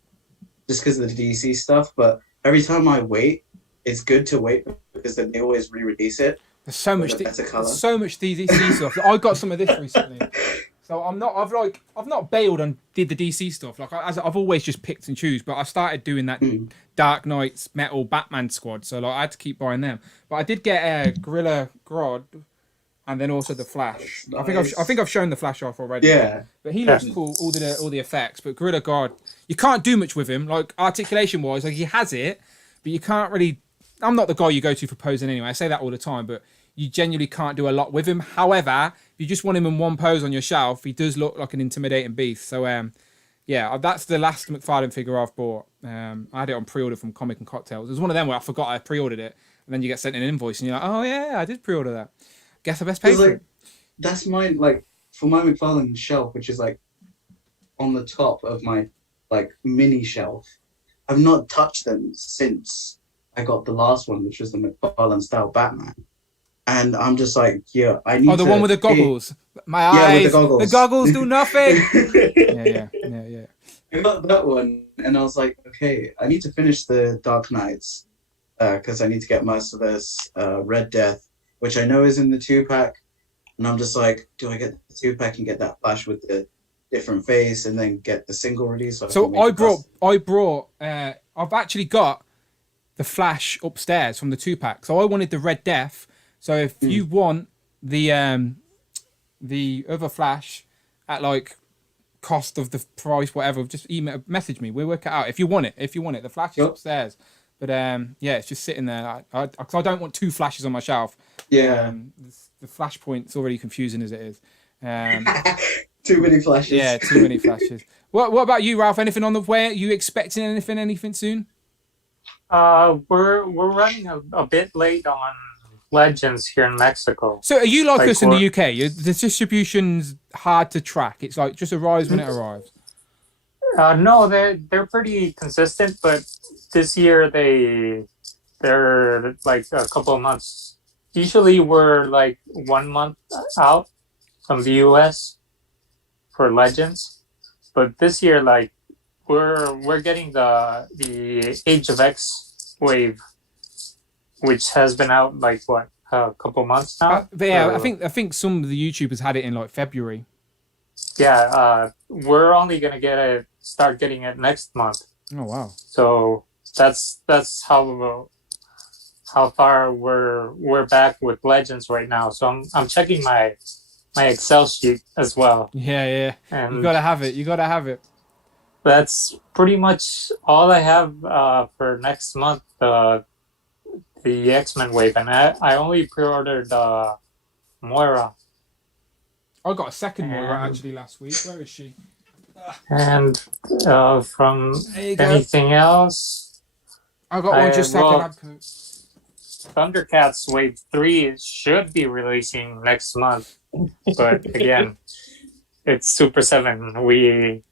just because of the DC stuff. But every time I wait, it's good to wait because then they always re-release it. There's so much DC stuff. I got some of this recently. So I've not bailed on did the DC stuff. Like I've always just picked and choose, but I started doing that Dark Knights Metal Batman squad. So like I had to keep buying them. But I did get Gorilla Grodd, and then also the Flash. Nice. I think I've shown the Flash off already. Yeah. But he looks cool. All the effects. But Gorilla Grodd, you can't do much with him. Like articulation wise, like he has it, but you can't really. I'm not the guy you go to for posing anyway. I say that all the time, but you genuinely can't do a lot with him. However, if you just want him in one pose on your shelf, he does look like an intimidating beast. So, yeah, that's the last McFarlane figure I've bought. I had it on pre-order from Comic and Cocktails. It was one of them where I forgot I pre-ordered it, and then you get sent an invoice, and you're like, oh yeah, I did pre-order that. Guess I best pay for it. That's mine. Like for my McFarlane shelf, which is like on the top of my like mini shelf. I've not touched them since I got the last one, which was the McFarlane style Batman. And I'm just like, yeah, I need to... Oh, the one with the goggles. My eyes. With the goggles. The goggles do nothing. yeah. I got that one, and I was like, okay, I need to finish the Dark Knights, because I need to get Merciless, Red Death, which I know is in the 2-pack. And I'm just like, do I get the 2-pack and get that Flash with the different face, and then get the single release? So I've actually got the Flash upstairs from the 2-pack. So I wanted the Red Death. So if you want the other Flash at like cost of the price, whatever, just message me. We'll work it out. If you want it, the Flash is upstairs. But yeah, it's just sitting there. I don't want 2 Flashes on my shelf. Yeah. The Flashpoint's already confusing as it is. Too many Flashes. Yeah, too many Flashes. What about you, Ralph? Anything on the way? Are you expecting anything soon? We're running a bit late on Legends here in Mexico. So are you like us in the UK? The distribution's hard to track. It's like just arrives when it arrives. No, they're pretty consistent, but this year they're like a couple of months. Usually we're like 1 month out from the US for Legends, but this year like we're getting the Age of X wave, which has been out like what a couple months now. Yeah, I think some of the YouTubers had it in like February. Yeah, we're only gonna start getting it next month. Oh wow! So that's how far we're back with Legends right now. So I'm checking my Excel sheet as well. Yeah. And you gotta have it. That's pretty much all I have for next month. The X-Men wave, and I only pre-ordered Moira. I got a second Moira actually last week. Where is she? And from anything else, I got one just after lab coat. Thundercats Wave 3 should be releasing next month, but again, it's Super7.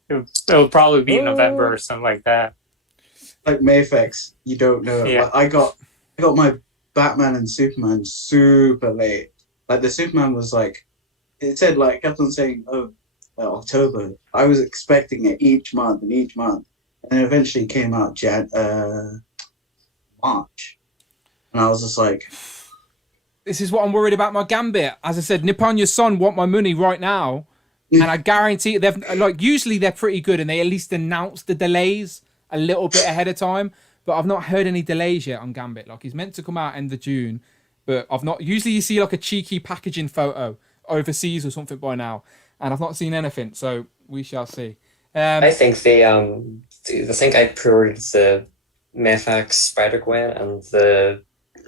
It'll probably be November or something like that. Like Mayfex, you don't know. Yeah. Like, I got my Batman and Superman super late. Like the Superman was like, it said like kept on saying, October. I was expecting it each month, and then eventually came out March, and I was just like, this is what I'm worried about my Gambit. As I said, Nippon your son want my money right now, and I guarantee they've like usually they're pretty good, and they at least announce the delays a little bit ahead of time. But I've not heard any delays yet on Gambit. Like he's meant to come out end of June, but I've not. Usually you see like a cheeky packaging photo overseas or something by now, and I've not seen anything. So we shall see. I think I think I pre-ordered the Mayfax Spider-Gwen and the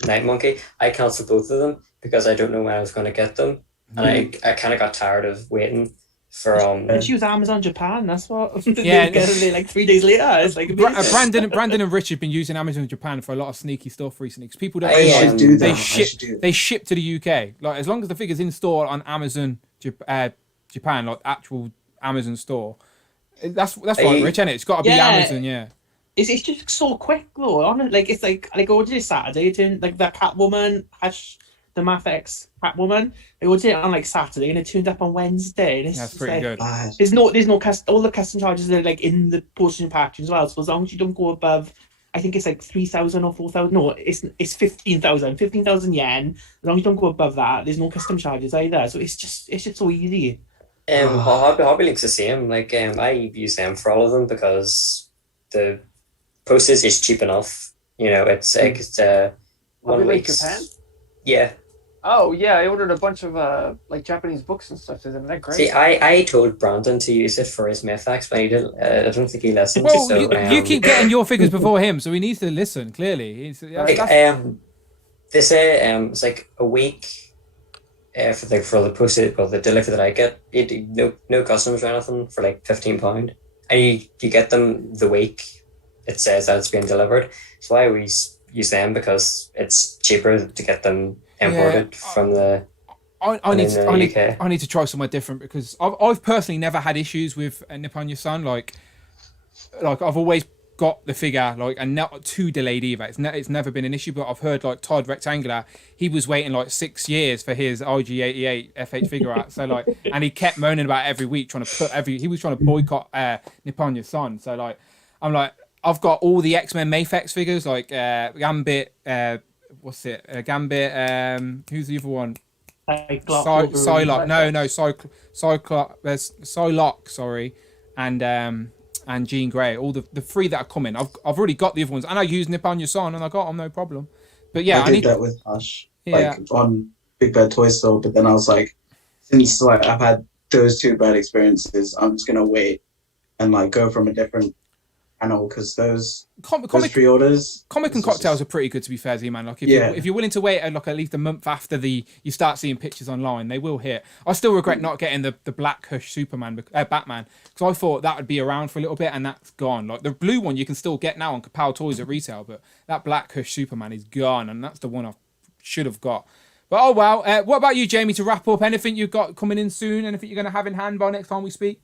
Night Monkey. I cancelled both of them because I don't know when I was going to get them, and I kind of got tired of waiting for She was Amazon Japan. That's what. Yeah, Get it like 3 days later. It's like Brandon and Rich have been using Amazon Japan for a lot of sneaky stuff recently because people don't. They ship to the UK. Like as long as the figure's in store on Amazon Japan, like actual Amazon store. That's right, Rich, isn't it? It's got to be Amazon, yeah. It's just so quick though. Like it's like I ordered it Saturday. It turned like that Catwoman, the Mafex Catwoman. I ordered it on like Saturday and it turned up on Wednesday. And it's That's pretty good. There's no all the custom charges are like in the postage and packaging as well. So as long as you don't go above, I think it's like 3,000 or 4,000. No, it's 15,000. 15,000 yen. As long as you don't go above that, there's no custom charges either. So it's just so easy. Hobby Link's the same. Like I use them for all of them because the postage is cheap enough. You know, it's like it's 1 week. Japan? Yeah. Oh yeah, I ordered a bunch of like Japanese books and stuff. Isn't that great? See, I told Brandon to use it for his Mayfax, but he didn't. I don't think he listened. Well, so, you keep getting your figures before him, so he needs to listen. Clearly, they say it's like a week for the postage or the delivery that I get. No customs or anything for like £15, and you get them the week it says that it's being delivered. So I always use them because it's cheaper to get them imported from the. I need to try somewhere different because I've personally never had issues with Nippon Yusan. Like I've always got the figure and not too delayed either. It's never been an issue. But I've heard like Todd Rectangular, he was waiting like 6 years for his IG88 FH figure out. So and he kept moaning about it every week, he was trying to boycott Nippon Yusan. So I'm like. I've got all the X-Men Mayfex figures, like Gambit, Gambit, who's the other one? Psylocke. No, Cyclops. There's Psylocke, sorry, and Jean Grey. All the three that are coming. I've already got the other ones, and I use Nippon Yusan, and I got them, no problem. But yeah, I did that with Hush, on Big Bad Toy Store. But then I was like, since I've had those two bad experiences, I'm just gonna wait and go from a different. Because those pre-orders, Comic and Cocktails are pretty good, to be fair, Z-Man. If you're willing to wait at least a month after you start seeing pictures online, they will hit. I still regret not getting the Black Hush Batman because I thought that would be around for a little bit and that's gone. Like the blue one you can still get now on Kapow Toys at retail, but that Black Hush Superman is gone, and that's the one I should have got. But oh well. What about you, Jamie? To wrap up, anything you've got coming in soon? Anything you're going to have in hand by next time we speak?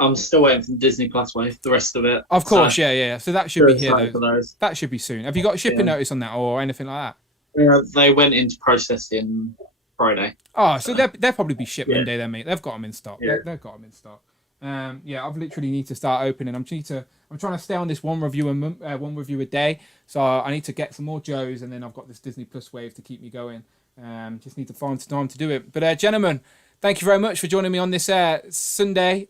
I'm still waiting for the Disney Plus wave, the rest of it. Of course, yeah. So that should be here, though. That should be soon. Have you got a shipping notice on that or anything like that? Yeah, they went into processing Friday. Oh, so they'll probably be shipped Monday then, mate. They've got them in stock. Yeah. They've got them in stock. I've literally need to start opening. I'm trying to stay on this one review a day. So I need to get some more Joes, and then I've got this Disney Plus wave to keep me going. Just need to find some time to do it. But gentlemen, thank you very much for joining me on this Sunday.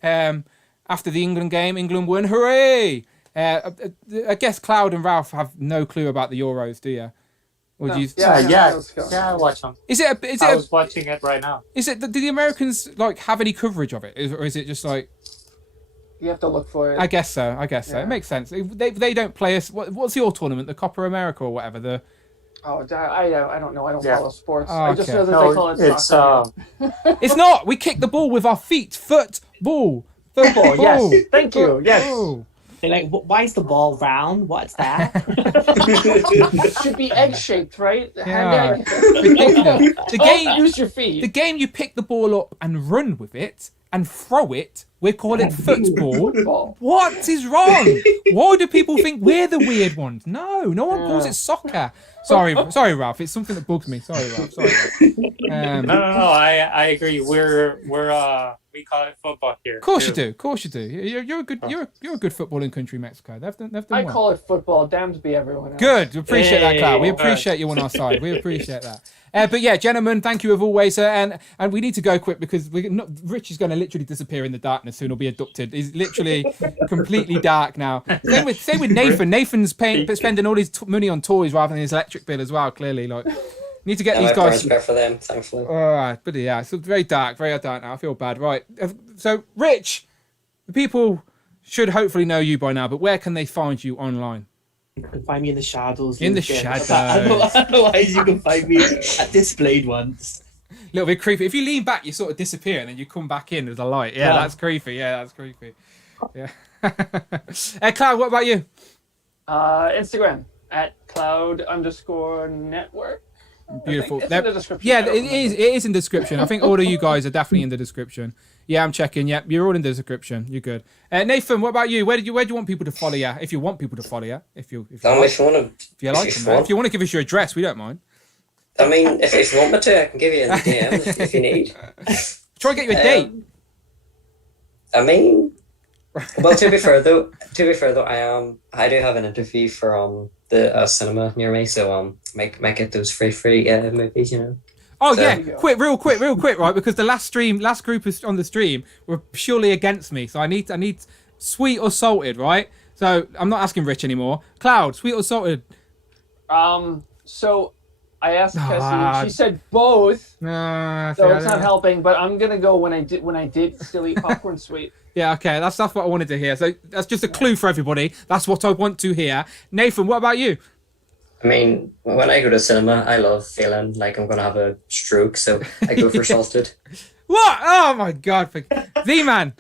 After the England game, England won. Hooray! I guess Cloud and Ralph have no clue about the Euros, do you? Or do you... Yeah, I watch them. I was watching it right now. Is it? Do the Americans have any coverage of it, or is it just like? You have to look for it. I guess so. Yeah. It makes sense. They don't play us. What's your tournament? The Copper America or whatever. The. Oh, I don't know. I don't follow sports. I just know that they call it soccer. It's not. We kick the ball with our feet. Football. Yes. Thank you. Yes. They're like, why is the ball round? What's that? It should be egg-shaped, right? Yeah. The game. Use your feet. The game you pick the ball up and run with it and throw it. We call it football. What is wrong? Why do people think we're the weird ones? No one calls it soccer. Sorry, Ralph. It's something that bugs me. Sorry, Ralph. No. I agree. We call it football here. Of course you do. You're a good. You're a good footballing country, Mexico. They've done I well. call it football. Damn to be everyone else. Good. We appreciate that, Cloud. We appreciate you on our side. We appreciate that. But yeah, gentlemen, thank you as always. And we need to go quick because Rich is going to literally disappear in the darkness soon. He'll be abducted. He's literally completely dark now. Same with Nathan. Nathan's spending all his money on toys rather than his electric bill as well. Clearly, Need to get Yeah, these my guys. parents better for them, thankfully. All right, but yeah, it's very dark now. I feel bad. Right, so Rich, the people should hopefully know you by now, but where can they find you online? You can find me in the shadows. In the LinkedIn. shadows. Otherwise, you can find me at Displayed Once. A little bit creepy. If you lean back, you sort of disappear, and then you come back in as a light. Yeah, that's creepy. Yeah, that's creepy. Yeah. Cloud, what about you? Instagram at cloud_network. Beautiful. It's in the description. Yeah, it is in the description. I think all of you guys are definitely in the description. Yeah, I'm checking. Yep, you're all in the description. You're good. Nathan, what about you? Where do you want people to follow you? If you want people to follow you, if you like, if you want to give us your address, we don't mind. I mean, if you want me to, I can give you a DM if you need. Try and get you a date. I mean, well, to be fair though, I do have an interview for the cinema near me, so might get those free movies, you know. Oh so, yeah, real quick, right? Because the last group on the stream were purely against me, so I need sweet or salted, right? So I'm not asking Rich anymore. Cloud, sweet or salted? So I asked Cassie, she said both. So it's not helping, but I'm gonna go when I did still eat popcorn sweet. Yeah, okay, that's what I wanted to hear. So that's just a clue for everybody. That's what I want to hear. Nathan, what about you? I mean, when I go to cinema, I love feeling like I'm gonna have a stroke, so I go for salted. What? Oh my god, Z-Man.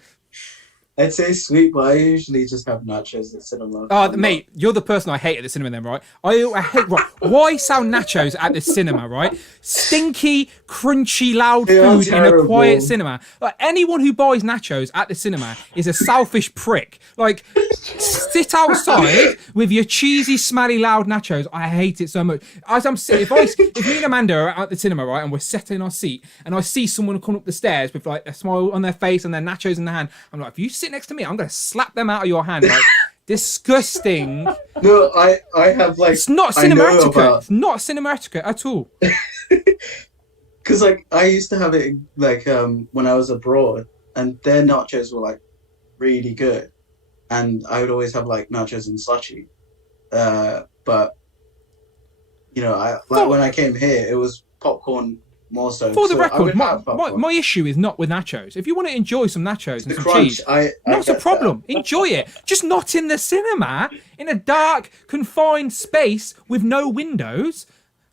I'd say sweet, but I usually just have nachos at cinema. Oh, mate, you're the person I hate at the cinema then, right? I hate, right? Why sell nachos at the cinema, right? Stinky, crunchy, loud food in a quiet cinema. Like, anyone who buys nachos at the cinema is a selfish prick. Like, sit outside with your cheesy, smelly, loud nachos. I hate it so much. As I'm sitting, if me and Amanda are at the cinema, right, and we're sitting in our seat, and I see someone come up the stairs with like a smile on their face and their nachos in their hand, I'm like, if you sit next to me, I'm gonna slap them out of your hand. Like, disgusting. No, I have like. It's not cinematica. It's not cinematica at all. Because like I used to have it like when I was abroad, and their nachos were like really good, and I would always have like nachos and slushy. But you know, when I came here, it was popcorn. More so. For the record, my issue is not with nachos. If you want to enjoy some nachos and some cheese, not a problem. Enjoy it. Just not in the cinema, in a dark, confined space with no windows.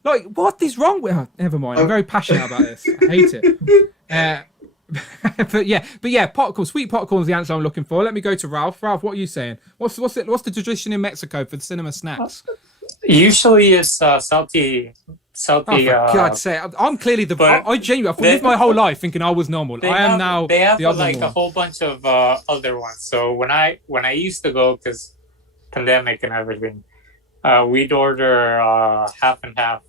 Like, what is wrong with... Oh, never mind. I'm very passionate about this. I hate it. But yeah, popcorn, sweet popcorn is the answer I'm looking for. Let me go to Ralph. Ralph, what are you saying? What's the tradition in Mexico for the cinema snacks? Usually it's salty. Oh, for God's sake! I'm clearly I genuinely. I've lived my whole life thinking I was normal. I am now. They have the other like one. a whole bunch of other ones. So when I used to go, because pandemic and everything, we'd order half and half,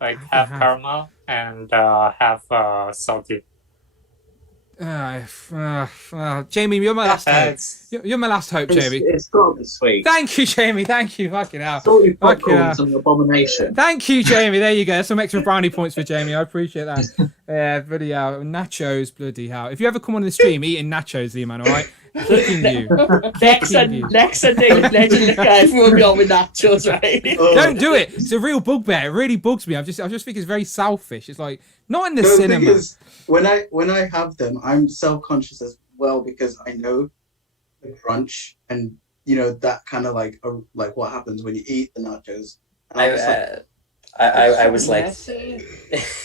like half caramel and half salty. Jamie, you're my last hope. You're my last hope, Jamie. It's got to be sweet. Thank you, Jamie. Thank you. Fucking hell. Salted popcorn's an abomination. Thank you, Jamie. There you go. Some extra brownie points for Jamie. I appreciate that. Yeah, bloody hell. Nachos, bloody hell. If you ever come on the stream eating nachos, Z-Man, all right? Kicking you. Next Sunday, Legend of God, everyone be on with nachos, right? Don't do it. It's a real bugbear. It really bugs me. I just think it's very selfish. It's like, not in the cinema. Thing is, when I have them, I'm self-conscious as well because I know the crunch and you know that kind of like what happens when you eat the nachos. I was like,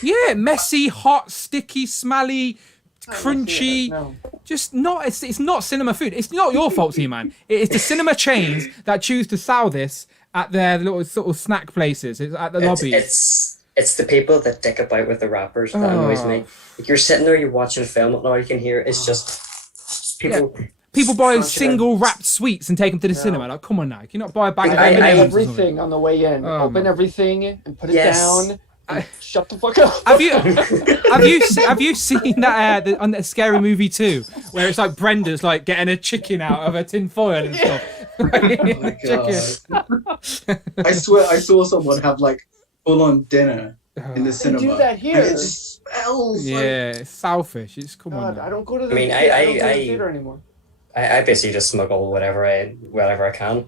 yeah, messy, hot, sticky, smelly, crunchy. Just not. It's not cinema food. It's not your fault, man. It's the cinema chains that choose to sell this at their little sort of snack places. It's at the lobbies. It's the people that dick about with the wrappers that annoys me. Like you're sitting there, you're watching a film, and all you can hear is just people. Yeah. People buy single wrapped sweets and take them to the cinema. Like, come on now, can you not buy a bag of M&Ms? Everything on the way in. Open everything and put it down. Shut the fuck up. Have you seen that on that Scary Movie 2, where it's like Brenda's like getting a chicken out of a tin foil and stuff? Oh my God. I swear I saw someone have like full on dinner in the cinema. They do that here. And it just smells. Yeah, it's selfish. It's come on. I don't go to the I theater anymore. I basically just smuggle whatever I can.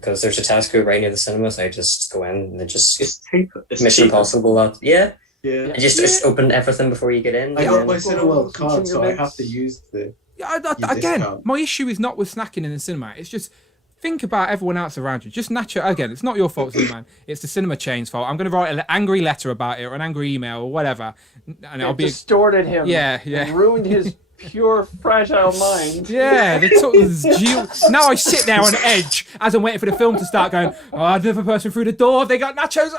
because there's a Tesco right near the cinema, so I just go in and then just It's cheaper. It's Mission cheaper. Impossible. Yeah, Yeah. and just open everything before you get in. I and got then- my Cineworld card, so I have to use the. Again, discount. my issue is not with snacking in the cinema. It's just think about everyone else around you. Just nacho. Again, it's not your fault, man. It's the cinema chain's fault. I'm going to write an angry letter about it or an angry email or whatever, and I'll It be distorted him. Yeah. and ruined his pure, fragile mind. Yeah, now I sit there on edge as I'm waiting for the film to start going, oh, another person through the door, they got nachos,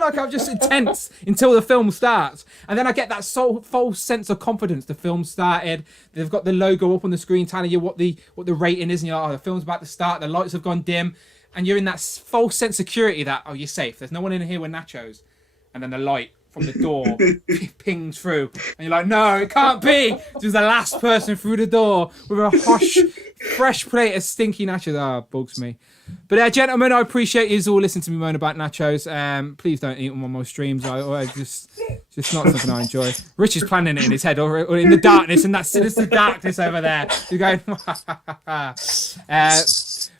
like I'm just intense until the film starts. And then I get that false sense of confidence. The film started, they've got the logo up on the screen telling you what the rating is, and you're like, oh, the film's about to start, the lights have gone dim, and you're in that false sense of security that, oh, you're safe, there's no one in here with nachos. And then the light from the door pings through, and you're like, no, it can't be. Just the last person through the door with a fresh plate of stinky nachos. Ah, bugs me. But gentlemen, I appreciate you all listening to me moan about nachos. Please don't eat them on my streams. I just not something I enjoy. Rich is planning it in his head, or in the darkness, and that's sinister darkness over there. You're going.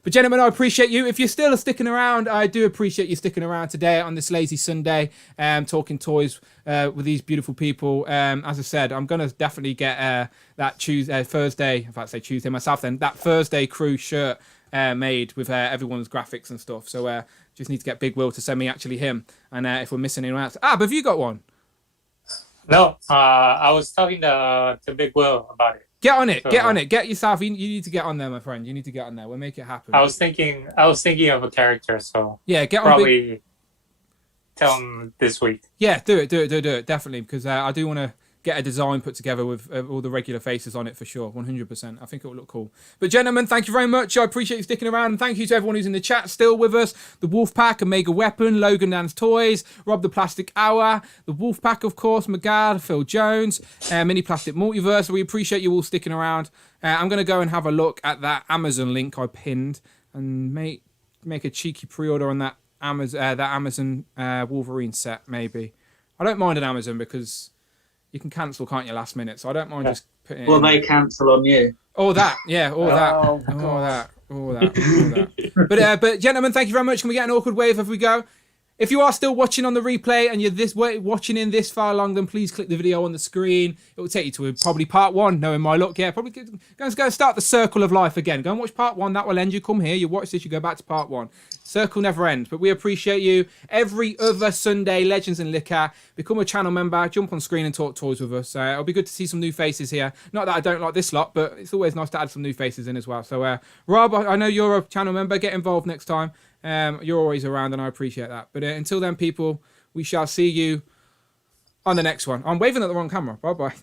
But gentlemen, I appreciate you. If you're still sticking around, I do appreciate you sticking around today on this lazy Sunday, talking toys with these beautiful people. As I said, I'm gonna definitely get that Thursday. In fact, I say Tuesday myself. Then that Thursday crew shirt made with everyone's graphics and stuff. So just need to get Big Will to send me actually him. And if we're missing anyone else, but have you got one? No, I was talking to Big Will about it. Get on it. So, Get on it. Get yourself. You need to get on there, my friend. You need to get on there. We'll make it happen. I was thinking of a character, so yeah, get on. Probably tell him this week. Yeah, do it, definitely, because I do want to get a design put together with all the regular faces on it for sure, 100%. I think it will look cool. But gentlemen, thank you very much. I appreciate you sticking around, and thank you to everyone who's in the chat still with us. The Wolfpack, Omega Weapon, Logan Dan's Toys, Rob the Plastic Hour, the Wolfpack, of course, Magad, Phil Jones, Mini Plastic Multiverse. We appreciate you all sticking around. I'm going to go and have a look at that Amazon link I pinned and make a cheeky pre-order on that Amazon Wolverine set, maybe. I don't mind an Amazon because you can cancel, can't you, last minute? So I don't mind just putting it Well, in. they cancel on you. All that, yeah, all that. But gentlemen, thank you very much. Can we get an awkward wave as we go? If you are still watching on the replay and you're watching in this far along, then please click the video on the screen. It will take you to probably part one, knowing my luck. Yeah, probably go start the circle of life again. Go and watch part one. That will end. You come here, you watch this, you go back to part one. Circle never ends. But we appreciate you. Every other Sunday, Legends and Liquor. Become a channel member. Jump on screen and talk toys with us. It'll be good to see some new faces here. Not that I don't like this lot, but it's always nice to add some new faces in as well. So, Rob, I know you're a channel member. Get involved next time. You're always around, and I appreciate that. But until then, people, we shall see you on the next one. I'm waving at the wrong camera. Bye-bye.